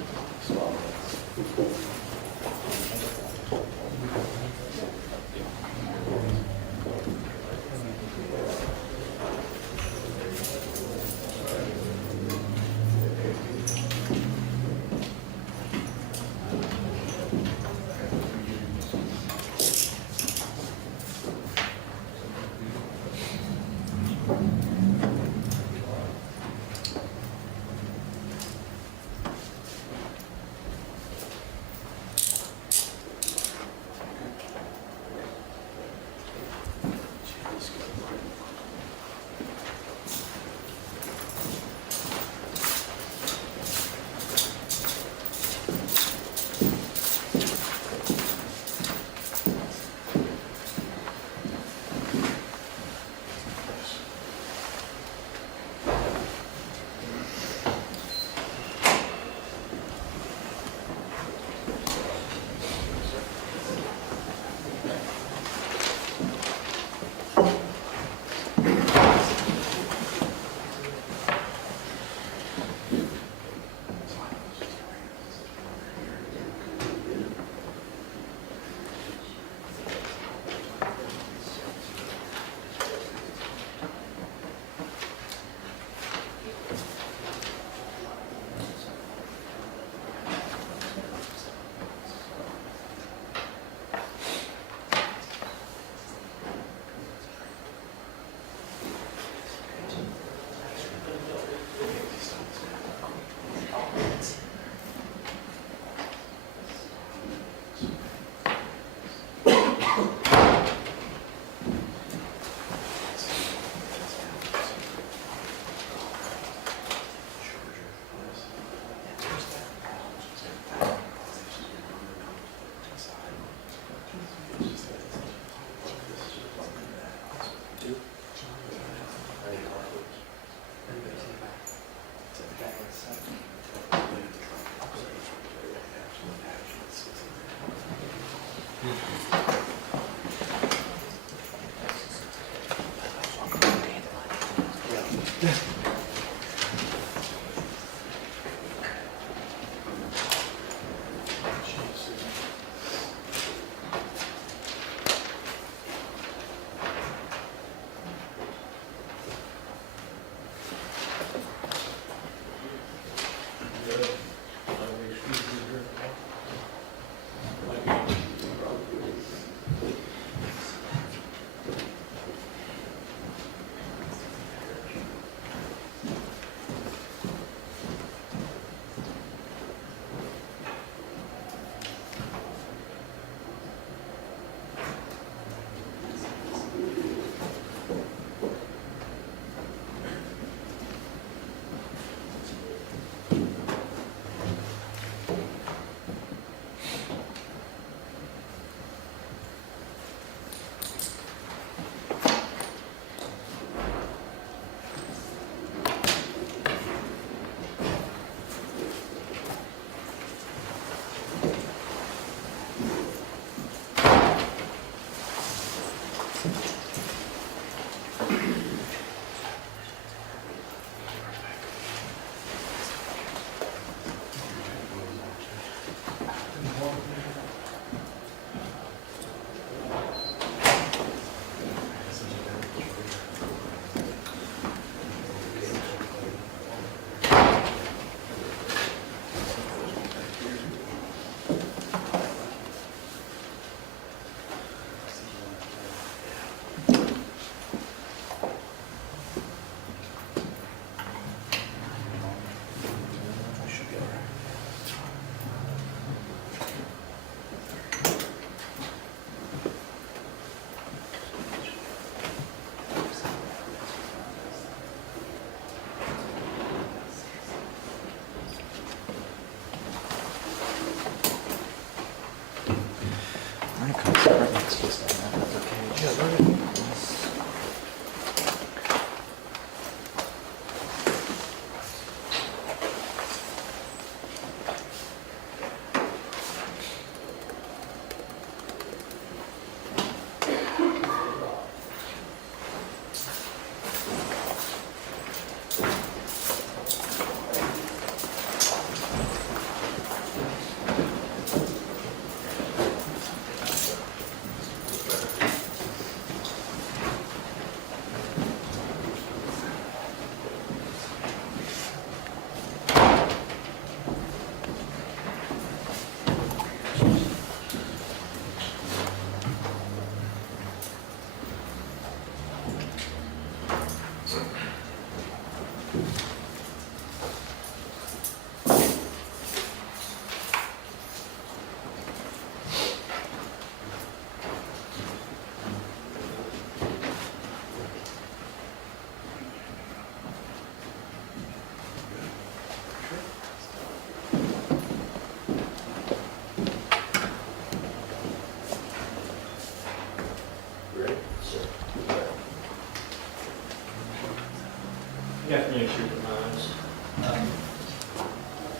Good afternoon, Trooper Hinds.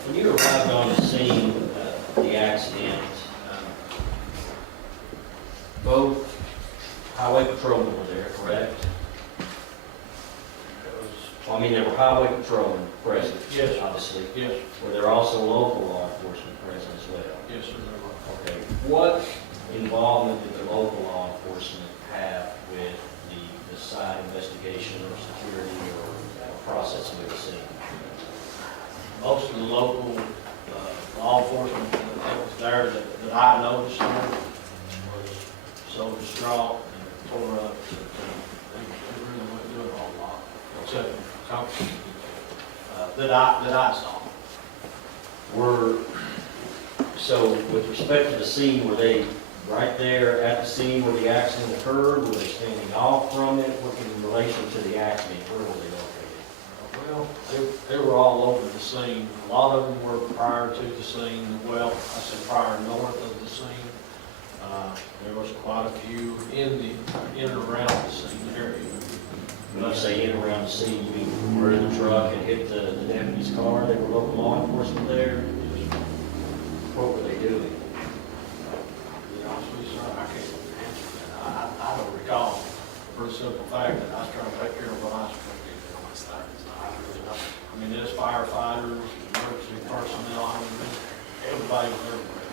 When you arrived on the scene of the accident, both highway patrolmen were there, correct? Well, I mean, there were highway patrolmen present, Yes. obviously. Yes, Were there also local law enforcement present as well? yes, sir, there were. Okay. What involvement did the local law enforcement have with the site investigation or security or processing of the scene? Most of the local law enforcement that was there that I noticed was so distraught and tore up that they really wouldn't do a whole lot, except for company that I saw. So with respect to the scene, were they right there at the scene where the accident occurred? Were they standing off from it? What in relation to the accident, where were they located? Well, they were all over the scene. A lot of them were prior to the scene, well, I said prior north of the scene. There was quite a few in and around the scene area. When you say in around the scene, you mean where the truck had hit the deputy's car, they were local law enforcement there? What were they doing? To be honest with you, sir, I can't answer that. I don't recall, for the simple fact that I was trying to take care of what I was supposed to do on this thing. So I really don't. I mean, there's firefighters, emergency personnel, I mean, everybody was everywhere.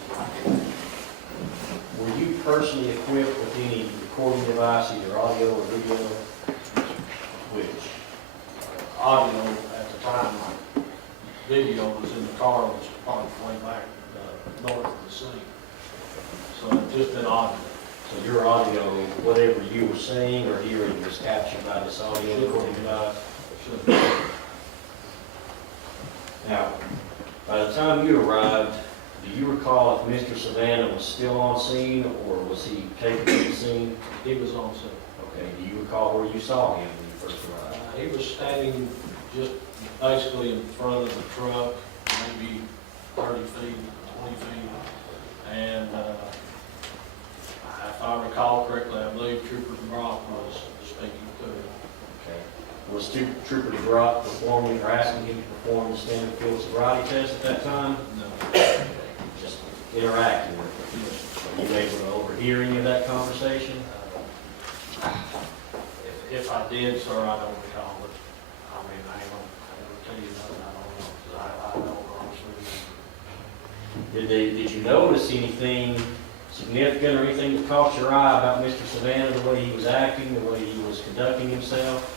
Were you personally equipped with any recording device, either audio or video? Which? Audio at the time, like, video was in the car, was parked way back north of the scene. So it just been audio. So your audio, whatever you were saying or hearing was captured by this audio recording device? Now, by the time you arrived, do you recall if Mr. Savannah was still on scene or was he taken to the scene? He was on scene. Okay, do you recall where you saw him when you first arrived? He was standing just basically in front of the truck, maybe 30 feet, 20 feet. And if I recall correctly, I believe Trooper Brock was speaking to him. Okay. Was Trooper DeBrock performing or asking him to perform the standard field sobriety test at that time? No. Just interacting with him? Were you able to overhear any of that conversation? If I did, sir, I don't recall it. I mean, I ain't gonna tell you nothing I don't know, 'cause I don't honestly. Did you notice anything significant or anything that caught your eye about Mr. Savannah, the way he was acting, the way he was conducting himself?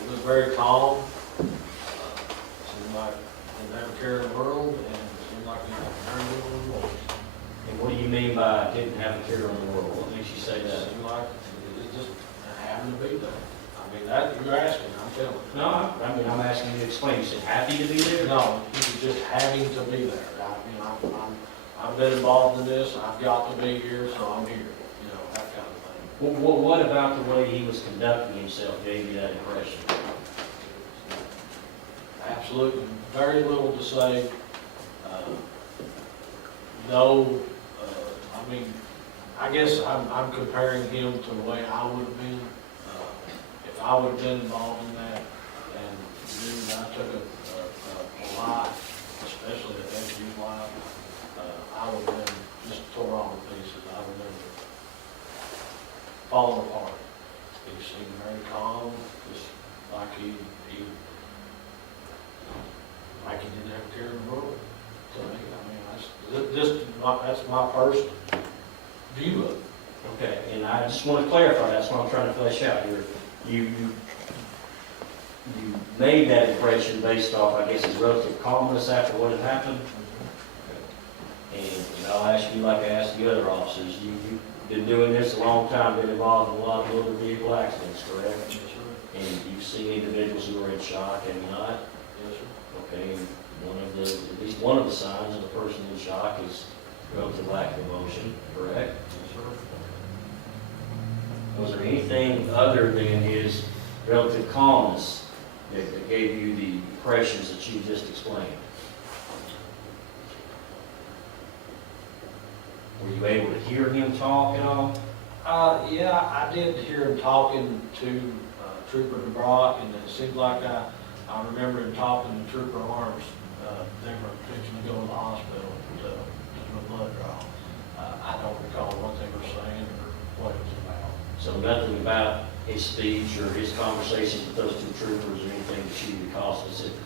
He was very calm. Seemed like he didn't have a care in the world, and seemed like he had a very little remorse. And what do you mean by didn't have a care in the world? What makes you say It that? seemed like it just happened to be there. I mean, that, you're asking, I'm telling you. No, I mean, I'm asking you to explain. You said happy to be there? No, he was just having to be there. I mean, I've been involved in this, I've got to be here, so I'm here, you know, that kind of thing. What about the way he was conducting himself gave you that impression? Absolutely, very little to say. No, I mean, I guess I'm comparing him to the way I would have been. If I would have been involved in that, and knew that I took a life, especially a deputy's life, I would have been just tore all to pieces. I would have been falling apart. He seemed very calm, just like he didn't have a care in the world. To me, I mean, that's my first view of it. Okay, and I just want to clarify, that's what I'm trying to flesh out here. You made that impression based off, I guess, his relative calmness after what had happened? And I'll ask you like I asked the other officers, you've been doing this a long time, been involved in a lot of motor vehicle accidents, correct? Yes, sir. And you've seen individuals who are in shock, have you not? Yes, sir. Okay, and at least one of the signs of a person in shock is relative lack of emotion, correct? Yes, sir. Was there anything other than his relative calmness that gave you the impressions that you just explained? Were you able to hear him talk at all? Yeah, I did hear him talking to Trooper DeBrock, and it seemed like I remember him talking to Trooper Arms. They were fixing to go to the hospital to do a blood draw. I don't recall what they were saying or what it was about. So nothing about his speech or his conversations with those two troopers or anything that you recall specifically?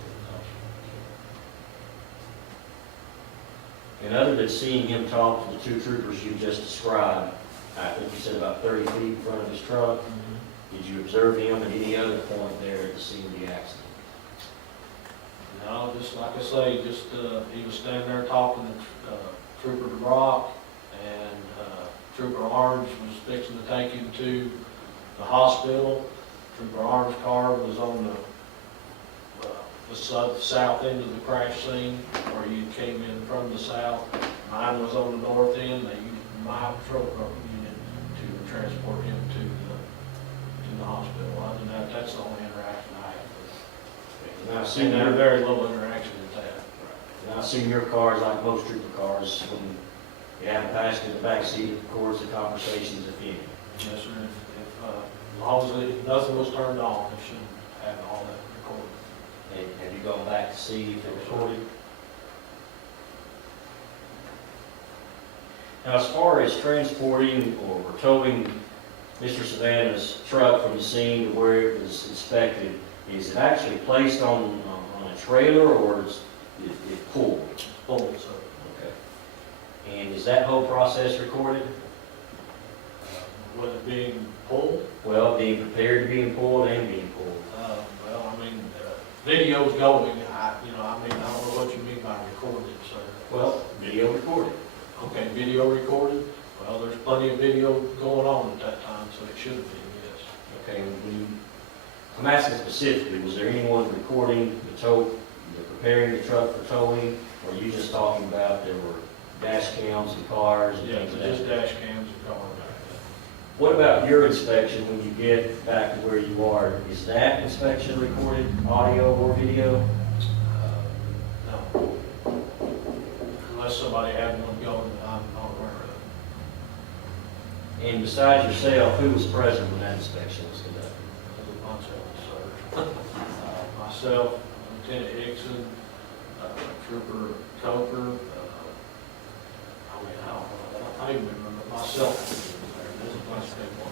And other than seeing him talk to the two troopers you just described, I think you said about 30 feet in front of his truck, did you observe him at any other point there at the scene of the accident? No, just like I say, just he was standing there talking to Trooper DeBrock, and Trooper Arms was fixing to take him to the hospital. Trooper Arms' car was on the south end of the crash scene, where you came in from the south. Mine was on the north end. They used my patrol car unit to transport him to the hospital. Other than that, that's the only interaction I had with him. And I've And seen there that. very little interaction with that. And I've seen your cars, like most trooper cars, when you have a passenger in the back seat, of course, the conversations, if any. Yes, sir. If As long as nothing was turned on, they should have all that recorded. And have you gone back to see if it was recorded? Now, as far as transporting or towing Mr. Savannah's truck from the scene to where it was inspected, is it actually placed on a trailer or is it pulled? Pulled, so, Okay. And is that whole process recorded? with it being pulled, Well, being prepared to being pulled and being pulled. well, I mean, video's going, I don't know what you mean by recorded, sir. Well, video recorded. Okay, video recorded, well, there's plenty of video going on at that time, so it should have been, yes. Okay, I'm asking specifically, was there anyone recording the preparing the truck for towing? Or are you just talking about there were dash cams and cars and Yeah, things of just that? dash cams and cars. What about your inspection when you get back to where you are? Is that inspection recorded, audio or video? No. Unless somebody had one going that I'm not aware of. And besides yourself, who was present when that inspection was conducted? There's a bunch of them, sir. Myself, Lieutenant Dixon, Trooper Coker, I don't remember myself. There's a bunch of people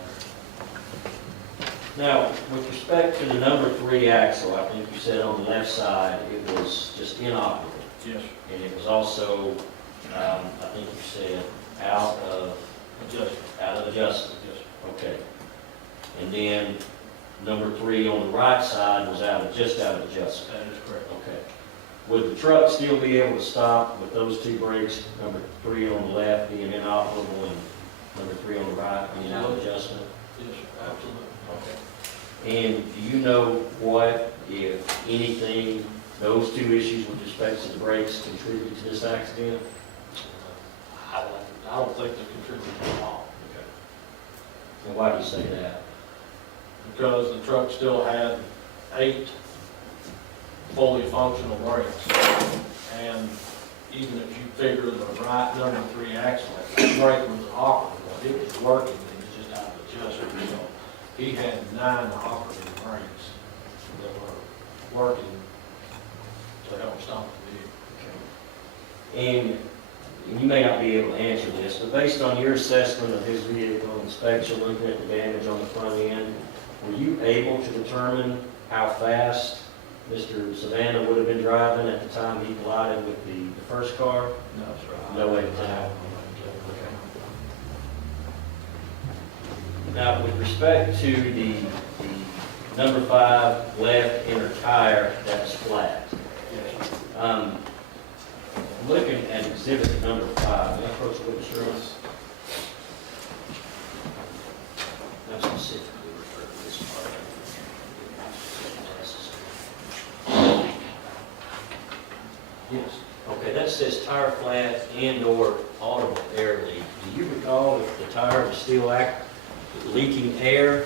there. Now, with respect to the number 3 axle, I think you said on the left side, it was just inoperable. Yes, And it was also, I think you said, out of adjustment. Yes. Okay. And then number 3 on the right side was just out of adjustment. That is correct. Okay. Would the truck still be able to stop with those 2 brakes, number 3 on the left being inoperable and number 3 on the right being out of adjustment? Yes, absolutely. Okay. And do you know what, if anything, those 2 issues with respect to the brakes contributed to this accident? I don't think they contributed at all. Okay. And why do you say that? Because the truck still had 8 fully functional brakes. And even if you figure the right number 3 axle, that brake was operable, it was working, it was just out of adjustment. So he had 9 operating brakes that were working to help stop the vehicle. And you may not be able to answer this, but based on your assessment of his vehicle inspection, looking at the damage on the front end, were you able to determine how fast Mr. Savannah would have been driving at the time he collided with the first car? No, sir. No way to tell. Now, with respect to the number 5 left inner tire that was flat, Yes. looking at exhibit number 5, may I approach the witness room? Now specifically refer to this part. Yes. Okay, that says tire flat and/or audible air leak. Do you recall if the tire was still leaking air?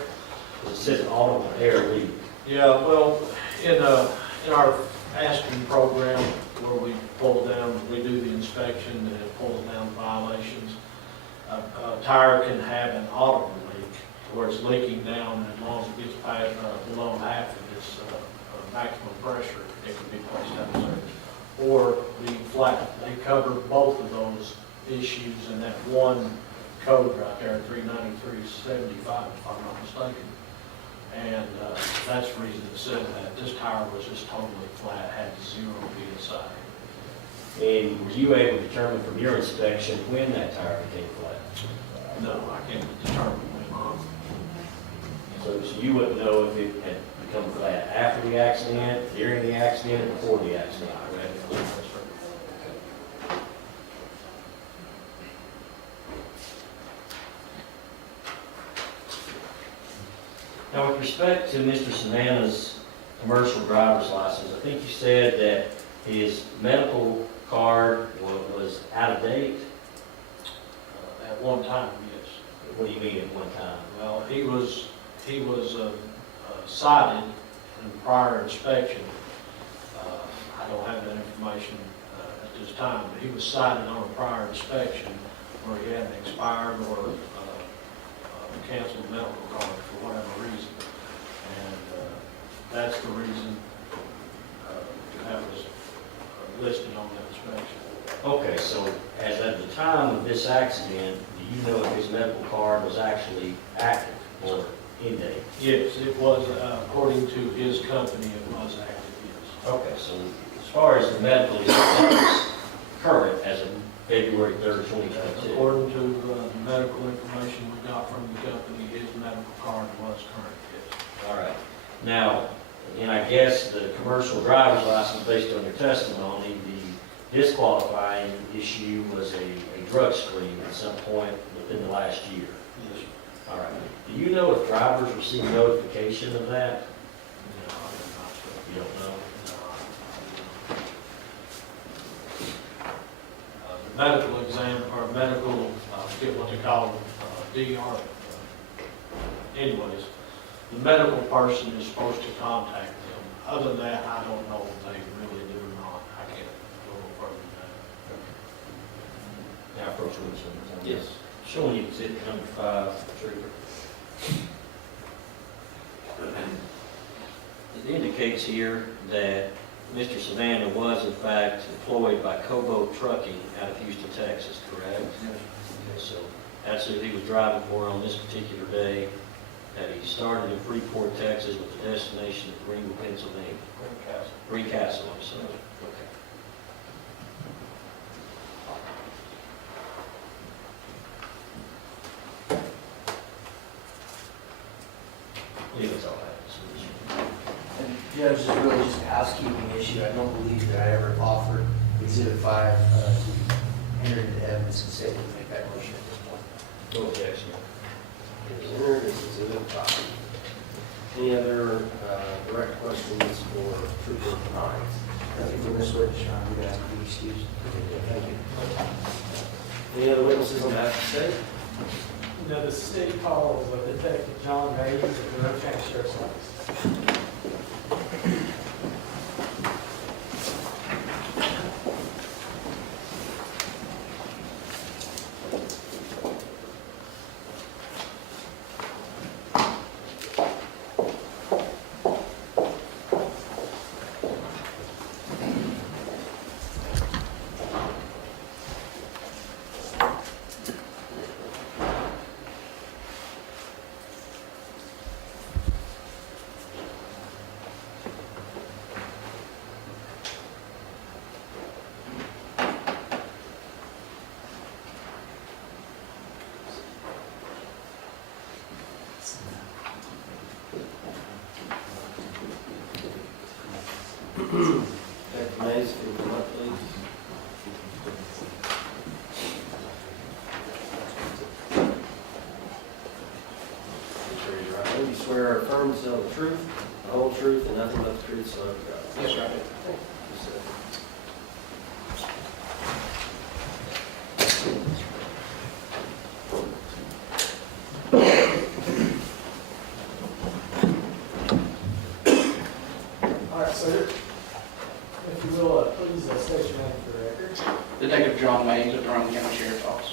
It says audible air leak. Yeah, well, in our asking program where we pull down, we do the inspection and it pulls down violations. A tire can have an audible leak where it's leaking down, and as long as it gets past below half of its maximum pressure, it can be placed out of service. Or being flat. They cover both of those issues in that one code right there, 39375, if I'm not mistaken. And that's the reason it said that. This tire was just totally flat, had 0 PSI. And were you able to determine from your inspection when that tire became flat? No, I can't determine when. So you wouldn't know if it had become flat after the accident, during the accident, or before the accident, correct? Now, with respect to Mr. Savannah's commercial driver's license, I think you said that his medical card was out of date. At one time, yes. What do you mean at one time? Well, he was cited in prior inspection. I don't have that information at this time, but he was cited on a prior inspection where he hadn't expired or cancel the medical card for whatever reason. And that's the reason that was listed on that inspection. Okay, so as at the time of this accident, do you know if his medical card was actually active or in date? Yes, it was, according to his company, it was active, yes. Okay, so as far as the medical is, that was current as of February 3rd, 2022. According to the medical information we got from the company, his medical card was current, yes. All right. Now, and I guess the commercial driver's license, based on your testimony, the disqualifying issue was a drug screen at some point within the last year. Yes. All right. Do you know if drivers receive notification of that? No, I'm not sure. You don't know? The medical exam, or medical, I forget what they call them, DR. Anyways, the medical person is supposed to contact them. Other than that, I don't know if they really do or not. I can't go further than that. Now, approach Wilson. Yes. Showing you exhibit number 5, Trooper. It indicates here that Mr. Savannah was in fact employed by Cobo Trucking out of Houston, Texas, correct? Yes. Okay, so that's who he was driving for on this particular day, that he started in Freeport, Texas, with the destination of Greenville, Pennsylvania. Greencastle, I'm sorry. Okay. I believe that's all I have. And Judge, this is really just a housekeeping issue. I don't believe that I ever offered Exhibit 5 to enter into evidence and say we make that motion at this point. No objection. It is entered as Exhibit 5. Any other direct questions for Trooper Hinds? Nothing from this witness, Your Honor. We're going to have to be excused. Thank you. Any other witnesses on behalf of the state? Now, the state calls Detective John Mase of the Roane County Sheriff's Office. Detective Mase, can you come up, please? Please raise your right hand. You swear or affirm to tell the truth, the whole truth, and nothing but the truth, so help you God? Yes, sir, I do. Yes, sir. All right, sir. If you will, please state your name for the record. Detective John Mase at the Roane County Sheriff's Office,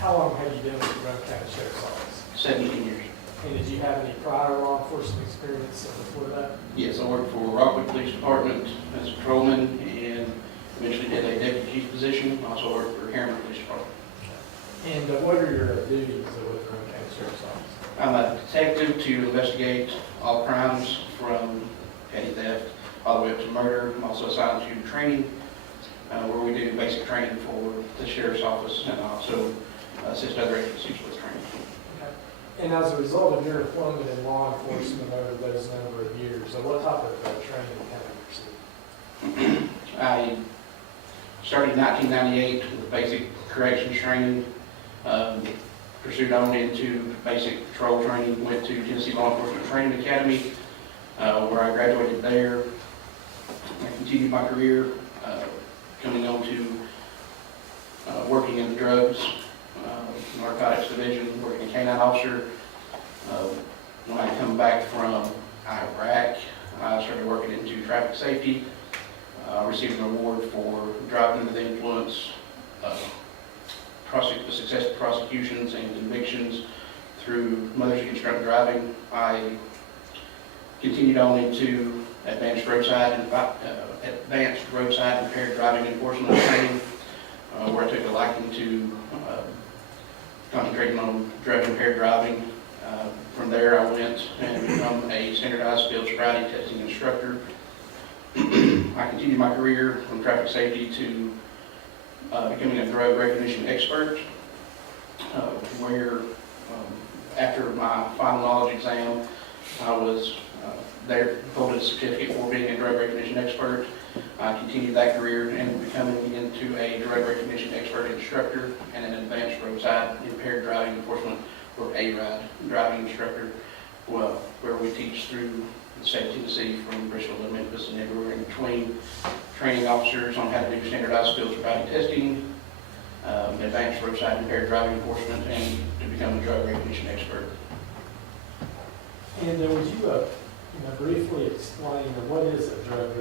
How long have you been with the Roane County Sheriff's Office? 17 years. And did you have any prior law enforcement experience before that? Yes, I worked for Rockwood Police Department as a patrolman and eventually did a deputy chief position. I also worked for Harriman Police Department. And what are your duties with the Roane County Sheriff's Office? I'm a detective to investigate all crimes from petty theft all the way up to murder. I'm also assigned to training where we do basic training for the Sheriff's Office and also assist other agencies with training. And as a result of your employment in law enforcement over those number of years, what type of training have you received? I started in 1998 with basic corrections training, pursued on into basic patrol training, went to Tennessee Law Enforcement Training Academy, where I graduated there. I continued my career, coming on to working in the drugs, narcotics division, working a canine officer. When I come back from Iraq, I started working into traffic safety, received an award for driving under the influence, successful prosecutions and convictions through Mothers Against Drunk Driving, I continued on into advanced roadside impaired driving enforcement training, where I took a liking to concentrating on drug impaired driving. From there, I went and become a standardized field sobriety testing instructor. I continued my career from traffic safety to becoming a drug recognition expert, where after my final knowledge exam, I was there, holding a certificate for being a drug recognition expert. I continued that career and becoming into a drug recognition expert instructor and an advanced roadside impaired driving enforcement, or ARIDE driving instructor, well, where we teach through the state of Tennessee from Bristol to Memphis and everywhere in between, training officers on how to do standardized field sobriety testing, advanced roadside impaired driving enforcement, and to become a drug recognition expert. And would you briefly explain what is a drug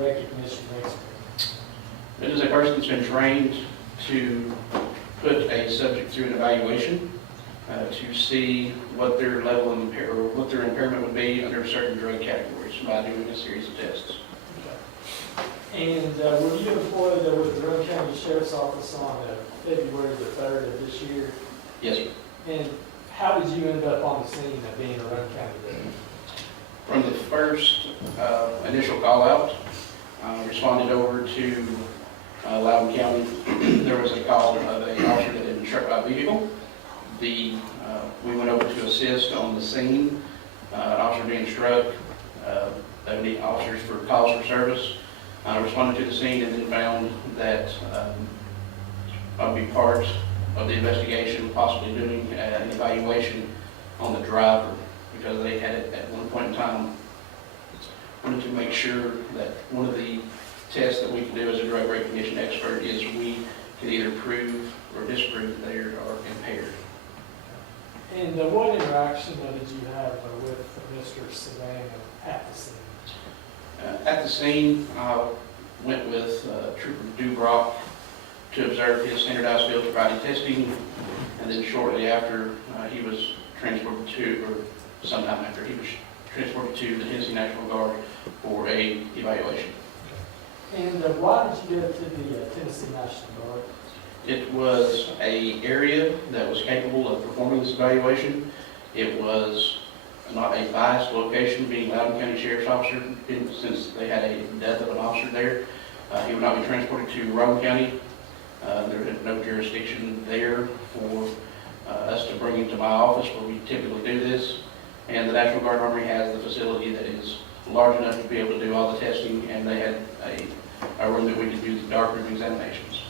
recognition expert? It is a person that's been trained to put a subject through an evaluation to see what their level of what their impairment would be under certain drug categories by doing a series of tests. Okay. And were you employed with the Roane County Sheriff's Office on February the 3rd of this year? Yes, sir. And how did you end up on the scene of being a Roane County deputy? From the first initial call out, responded over to Loudon County. There was a call of an officer that had been struck by a vehicle. We went over to assist on the scene. An officer being struck. They would need officers for calls for service. Responded to the scene and then found that I would be part of the investigation, possibly doing an evaluation on the driver, because they had it at one point in time. Wanted to make sure that one of the tests that we can do as a drug recognition expert is we can either prove or disprove that they are impaired. And what interaction did you have with Mr. Savannah at the scene? At the scene, I went with Trooper Dubrock to observe his standardized field sobriety testing, and then shortly after he was transported to, or sometime after, he was transported to the Tennessee National Guard for a evaluation. And why did you go to the Tennessee National Guard? It was an area that was capable of performing this evaluation. It was not a biased location, being Loudon County Sheriff's Officer, since they had a death of an officer there. He would not be transported to Roane County. There had no jurisdiction there for us to bring him to my office where we typically do this. And the National Guard Armory has the facility that is large enough to be able to do all the testing, and they had a room that we could do the darkroom examinations.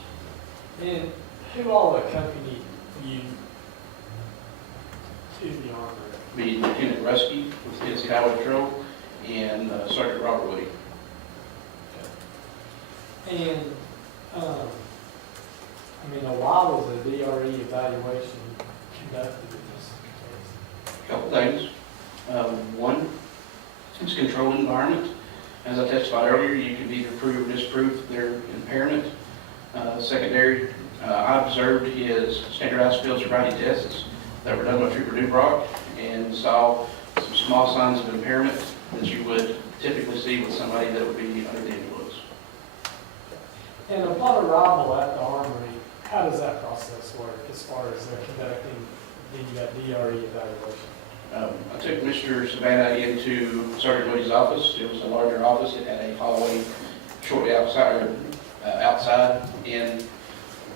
And who all accompanied you to the armory? Be Lieutenant Rusky with Tennessee Highway Patrol and Sergeant Robert Woody. And, why was the DRE evaluation conducted in this case? A couple things. One, it's controlled environment. As I testified earlier, you can either prove or disprove their impairment. Secondary, I observed his standardized field sobriety tests that were done by Trooper Dubrock and saw some small signs of impairment that you would typically see with somebody that would be under the influence. And upon arrival at the armory, how does that process work as far as conducting the DRE evaluation? I took Mr. Savannah into Sergeant Woody's office. It was a larger office. It had a hallway shortly outside, and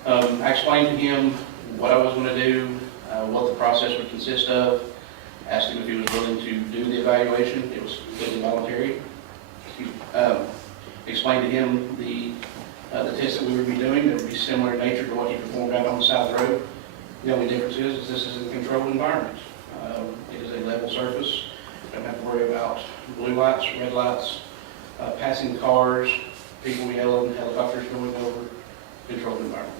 I explained to him what I was going to do, what the process would consist of. Asked him if he was willing to do the evaluation. It was completely voluntary. Explained to him the tests that we would be doing that would be similar in nature to what he performed out on the side of the road. The only difference is this is a controlled environment. It is a level surface. Don't have to worry about blue lights, red lights, passing cars, people yelling, helicopters going over. Controlled environment.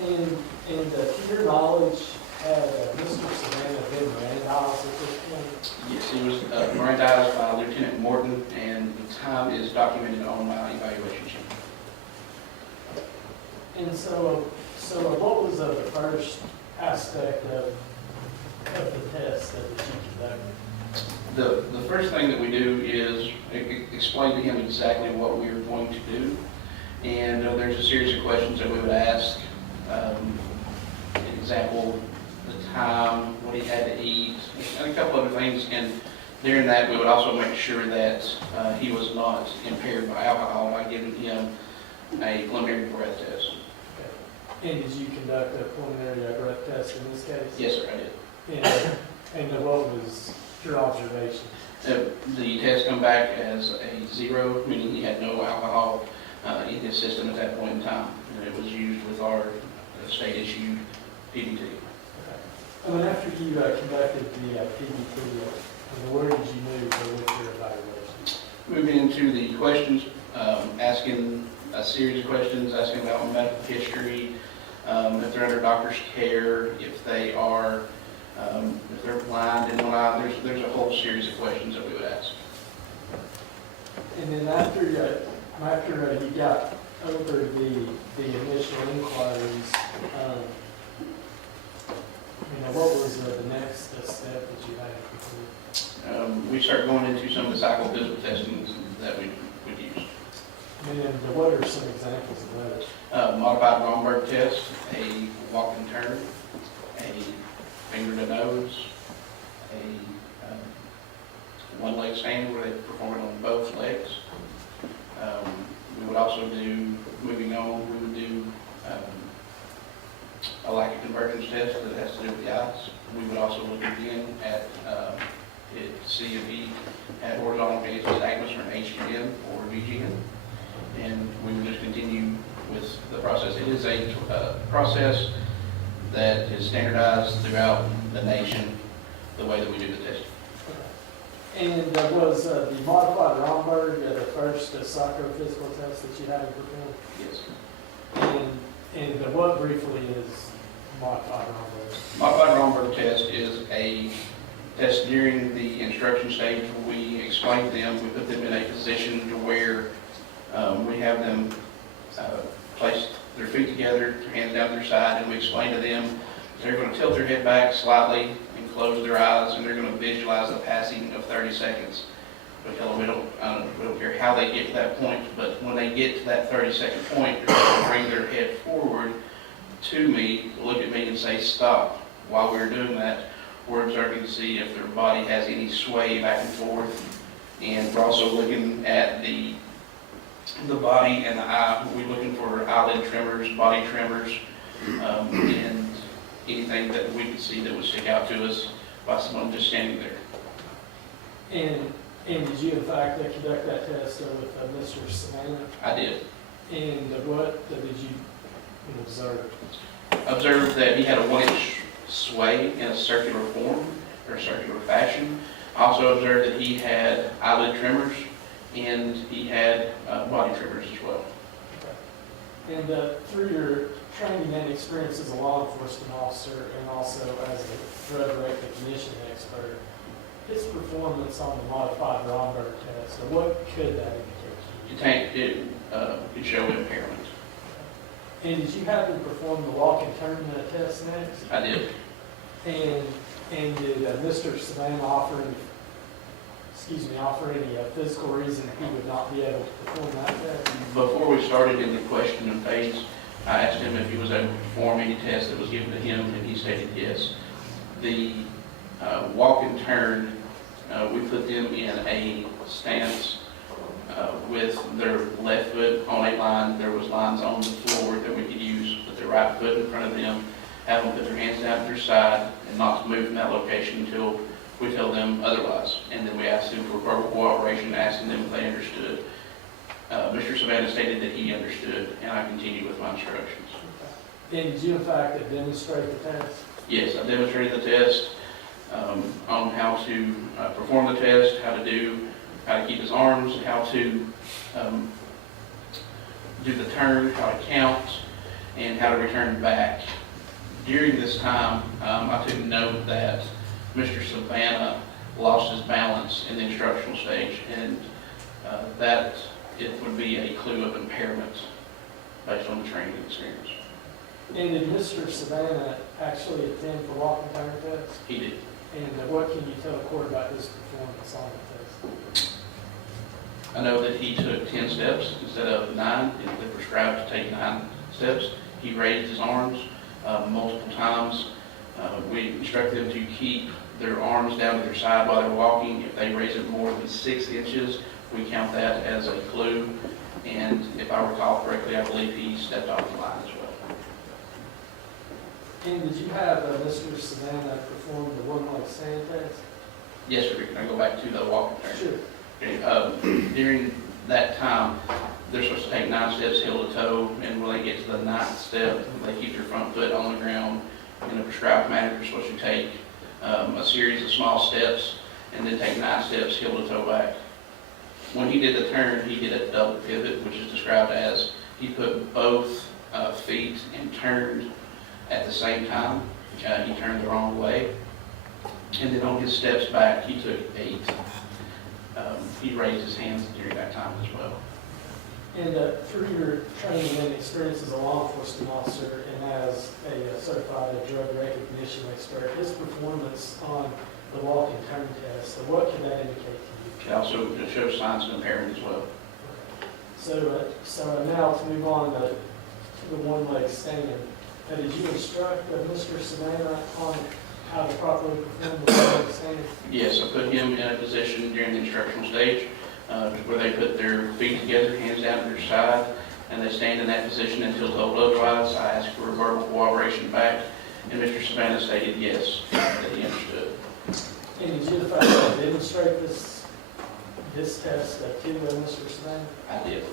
And to your knowledge, had Mr. Savannah been Mirandized at this point? Yes, he was Mirandized by Lieutenant Morton, and the time is documented on my evaluation sheet. And so what was the first aspect of the test that you conducted? The first thing that we do is explain to him exactly what we are going to do. And there's a series of questions that we would ask. An example, the time, what he had to eat, and a couple other things. And during that, we would also make sure that he was not impaired by alcohol by giving him a preliminary breath test. And did you conduct a preliminary breath test in this case? Yes, sir, I did. And what was your observation? The test come back as a 0, meaning he had no alcohol in his system at that point in time. And it was used with our state-issued PBT. And then after you conducted the PBT, where did you move with your evaluation? Moving into the questions, asking a series of questions, asking about medical history, if they're under doctor's care, if they are, if they're blind in one eye. There's a whole series of questions that we would ask. And then after you got over the initial inquiries, what was the next step that you had to complete? We start going into some of the psychophysical testing that we would use. And what are some examples of those? Modified Romberg test, a walk and turn, a finger to nose, a one-leg stand where they perform it on both legs. We would also do, moving on, we would do a lack of convergence test that has to do with the eyes. We would also look again at see if he had horizontal gaze nystagmus or an HGN or VGN. And we would just continue with the process. It is a process that is standardized throughout the nation, the way that we do the testing. And was the modified Romberg the first psychophysical test that you had to perform? Yes. And what briefly is modified Romberg? Modified Romberg test is a test during the instruction stage where we explain to them, we put them in a position to where we have them place their feet together, hands down their side, and we explain to them they're going to tilt their head back slightly and close their eyes, and they're going to visualize the passing of 30 seconds. We tell them we don't care how they get to that point, but when they get to that 30-second point, they're going to bring their head forward to me, look at me, and say stop. While we're doing that, we're observing to see if their body has any sway back and forth, and we're also looking at the body and the eye. We're looking for eyelid tremors, body tremors, and anything that we could see that would stick out to us by someone just standing there. And did you in fact conduct that test with Mr. Savannah? I did. And what did you observe? Observed that he had a 1-inch sway in a circular form or circular fashion. Also observed that he had eyelid tremors and he had body tremors as well. Okay. And through your training and experience as a law enforcement officer and also as a drug recognition expert, his performance on the modified Romberg test, what could that indicate to you? It could show impairment. And did you have him perform the walk and turn test next? I did. And did Mr. Savannah offer any physical reason he would not be able to perform that test? Before we started in the questioning phase, I asked him if he was able to perform any test that was given to him, and he stated yes. The walk and turn, we put them in a stance with their left foot on a line. There was lines on the floor that we could use, put their right foot in front of them, have them put their hands down to their side, and not to move from that location until we tell them otherwise. And then we asked them for verbal cooperation, asking them if they understood. Mr. Savannah stated that he understood, and I continued with my instructions. Okay. And did you in fact demonstrate the test? Yes, I demonstrated the test on how to perform the test, how to keep his arms, how to do the turn, how to count, and how to return back. During this time, I took note that Mr. Savannah lost his balance in the instructional stage, and that it would be a clue of impairment based on the training experience. And did Mr. Savannah actually attend the walk and turn test? He did. And what can you tell the court about his performance on the test? I know that he took 10 steps instead of 9. They're prescribed to take 9 steps. He raised his arms multiple times. We instruct them to keep their arms down to their side while they're walking. If they raise it more than 6 inches, we count that as a clue. And if I recall correctly, I believe he stepped off the line as well. And did you have Mr. Savannah perform the one-leg stand test? Yes, sir. Can I go back to the walk and turn? Sure. Okay, during that time, they're supposed to take 9 steps heel to toe, and when they get to the 9th step, they keep their front foot on the ground in a prescribed manner. They're supposed to take a series of small steps and then take 9 steps heel to toe back. When he did the turn, he did a double pivot, which is described as he put both feet and turned at the same time. He turned the wrong way. And then on his steps back, he took 8. He raised his hands during that time as well. And through your training and experience as a law enforcement officer and as a certified drug recognition expert, his performance on the walk and turn test, what could that indicate to you? It also shows signs of impairment as well. So now to move on to the one-leg stand, did you instruct Mr. Savannah on how to properly perform the one-leg stand? Yes, I put him in a position during the instructional stage where they put their feet together, hands down to their side, and they stand in that position until told otherwise. I asked for verbal cooperation back, and Mr. Savannah stated yes, that he understood. And did you demonstrate this test to Mr. Savannah? I did.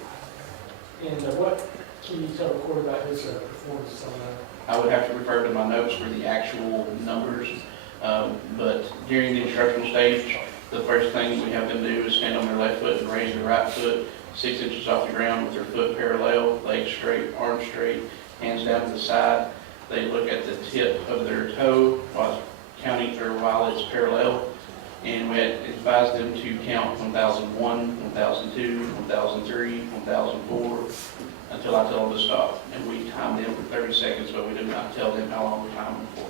And what can you tell the court about his performance on that? I would have to refer to my notes for the actual numbers, but during the instructional stage, the first thing we have them do is stand on their left foot and raise their right foot 6 inches off the ground with their foot parallel, legs straight, arms straight, hands down to the side. They look at the tip of their toe while counting or while it's parallel, and we advise them to count 1001, 1002, 1003, 1004 until I tell them to stop. And we time them for 30 seconds, but we do not tell them how long we time them for.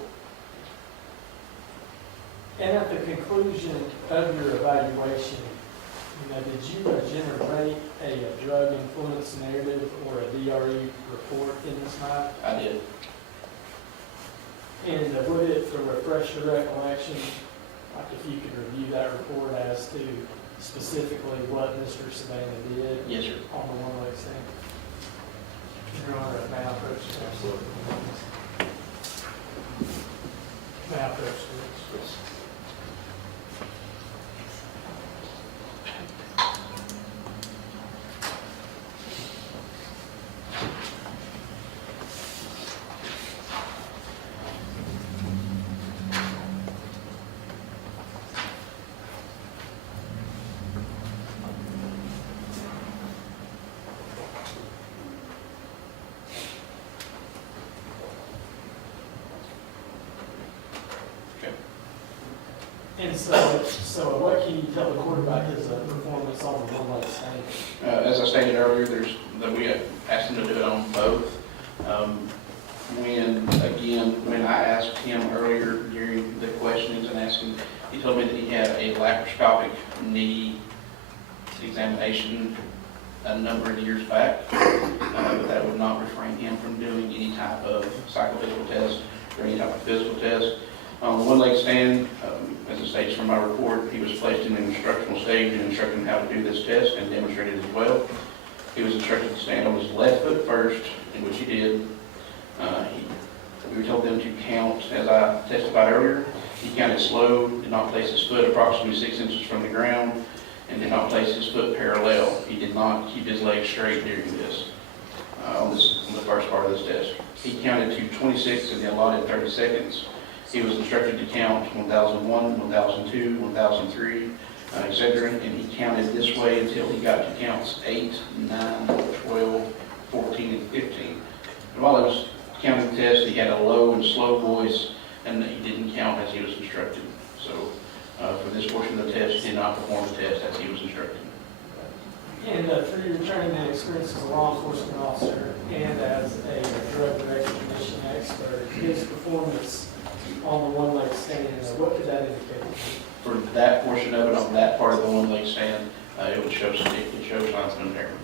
And at the conclusion of your evaluation, did you generate a drug influence narrative or a DRE report in this matter? I did. And would it, to refresh your recollection, like if you could review that report as to specifically what Mr. Savannah did? Yes, sir. On the one-leg stand? Your Honor, may I approach the Absolutely. May I approach the Yes. And so what can you tell the court about his performance on the one-leg stand? As I stated earlier, we have asked him to do it on both. When I asked him earlier during the questionings and asking, he told me that he had a laparoscopic knee examination a number of years back, but that would not refrain him from doing any type of psychophysical test or any type of physical test. On the one-leg stand, as it states from my report, he was placed in an instructional stage and instructed him how to do this test and demonstrated as well. He was instructed to stand on his left foot first, in which he did. We were told them to count, as I testified earlier. He counted slow, did not place his foot approximately 6 inches from the ground, and did not place his foot parallel. He did not keep his legs straight during this, on the first part of this test. He counted to 26 in the allotted 30 seconds. He was instructed to count 1001, 1002, 1003, etc. And he counted this way until he got to counts 8, 9, 12, 14, and 15. And while he was counting the test, he had a low and slow voice, and he didn't count as he was instructed. So for this portion of the test, he did not perform the test as he was instructed. And through your training and experience as a law enforcement officer and as a drug recognition expert, his performance on the one-leg stand, what could that indicate? For that portion of it, on that part of the one-leg stand, it would show signs of impairment.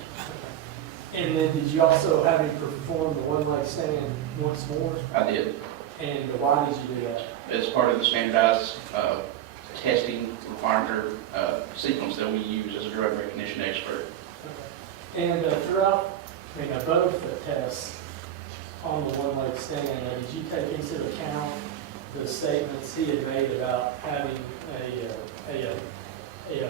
And then did you also have him perform the one-leg stand once more? I did. And why did you do that? As part of the standardized testing requirement or sequence that we use as a drug recognition expert. And throughout, both the tests on the one-leg stand, did you take into account the statements he had made about having a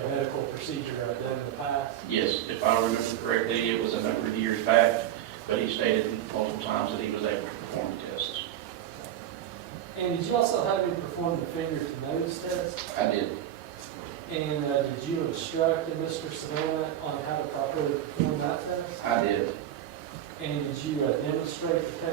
medical procedure done in the past? Yes, if I remember correctly, it was a number of years back, but he stated multiple times that he was able to perform the tests. And did you also have him perform the finger-to-nose test? I did. And did you instruct Mr. Savannah on how to properly perform that test? I did. And did you demonstrate the test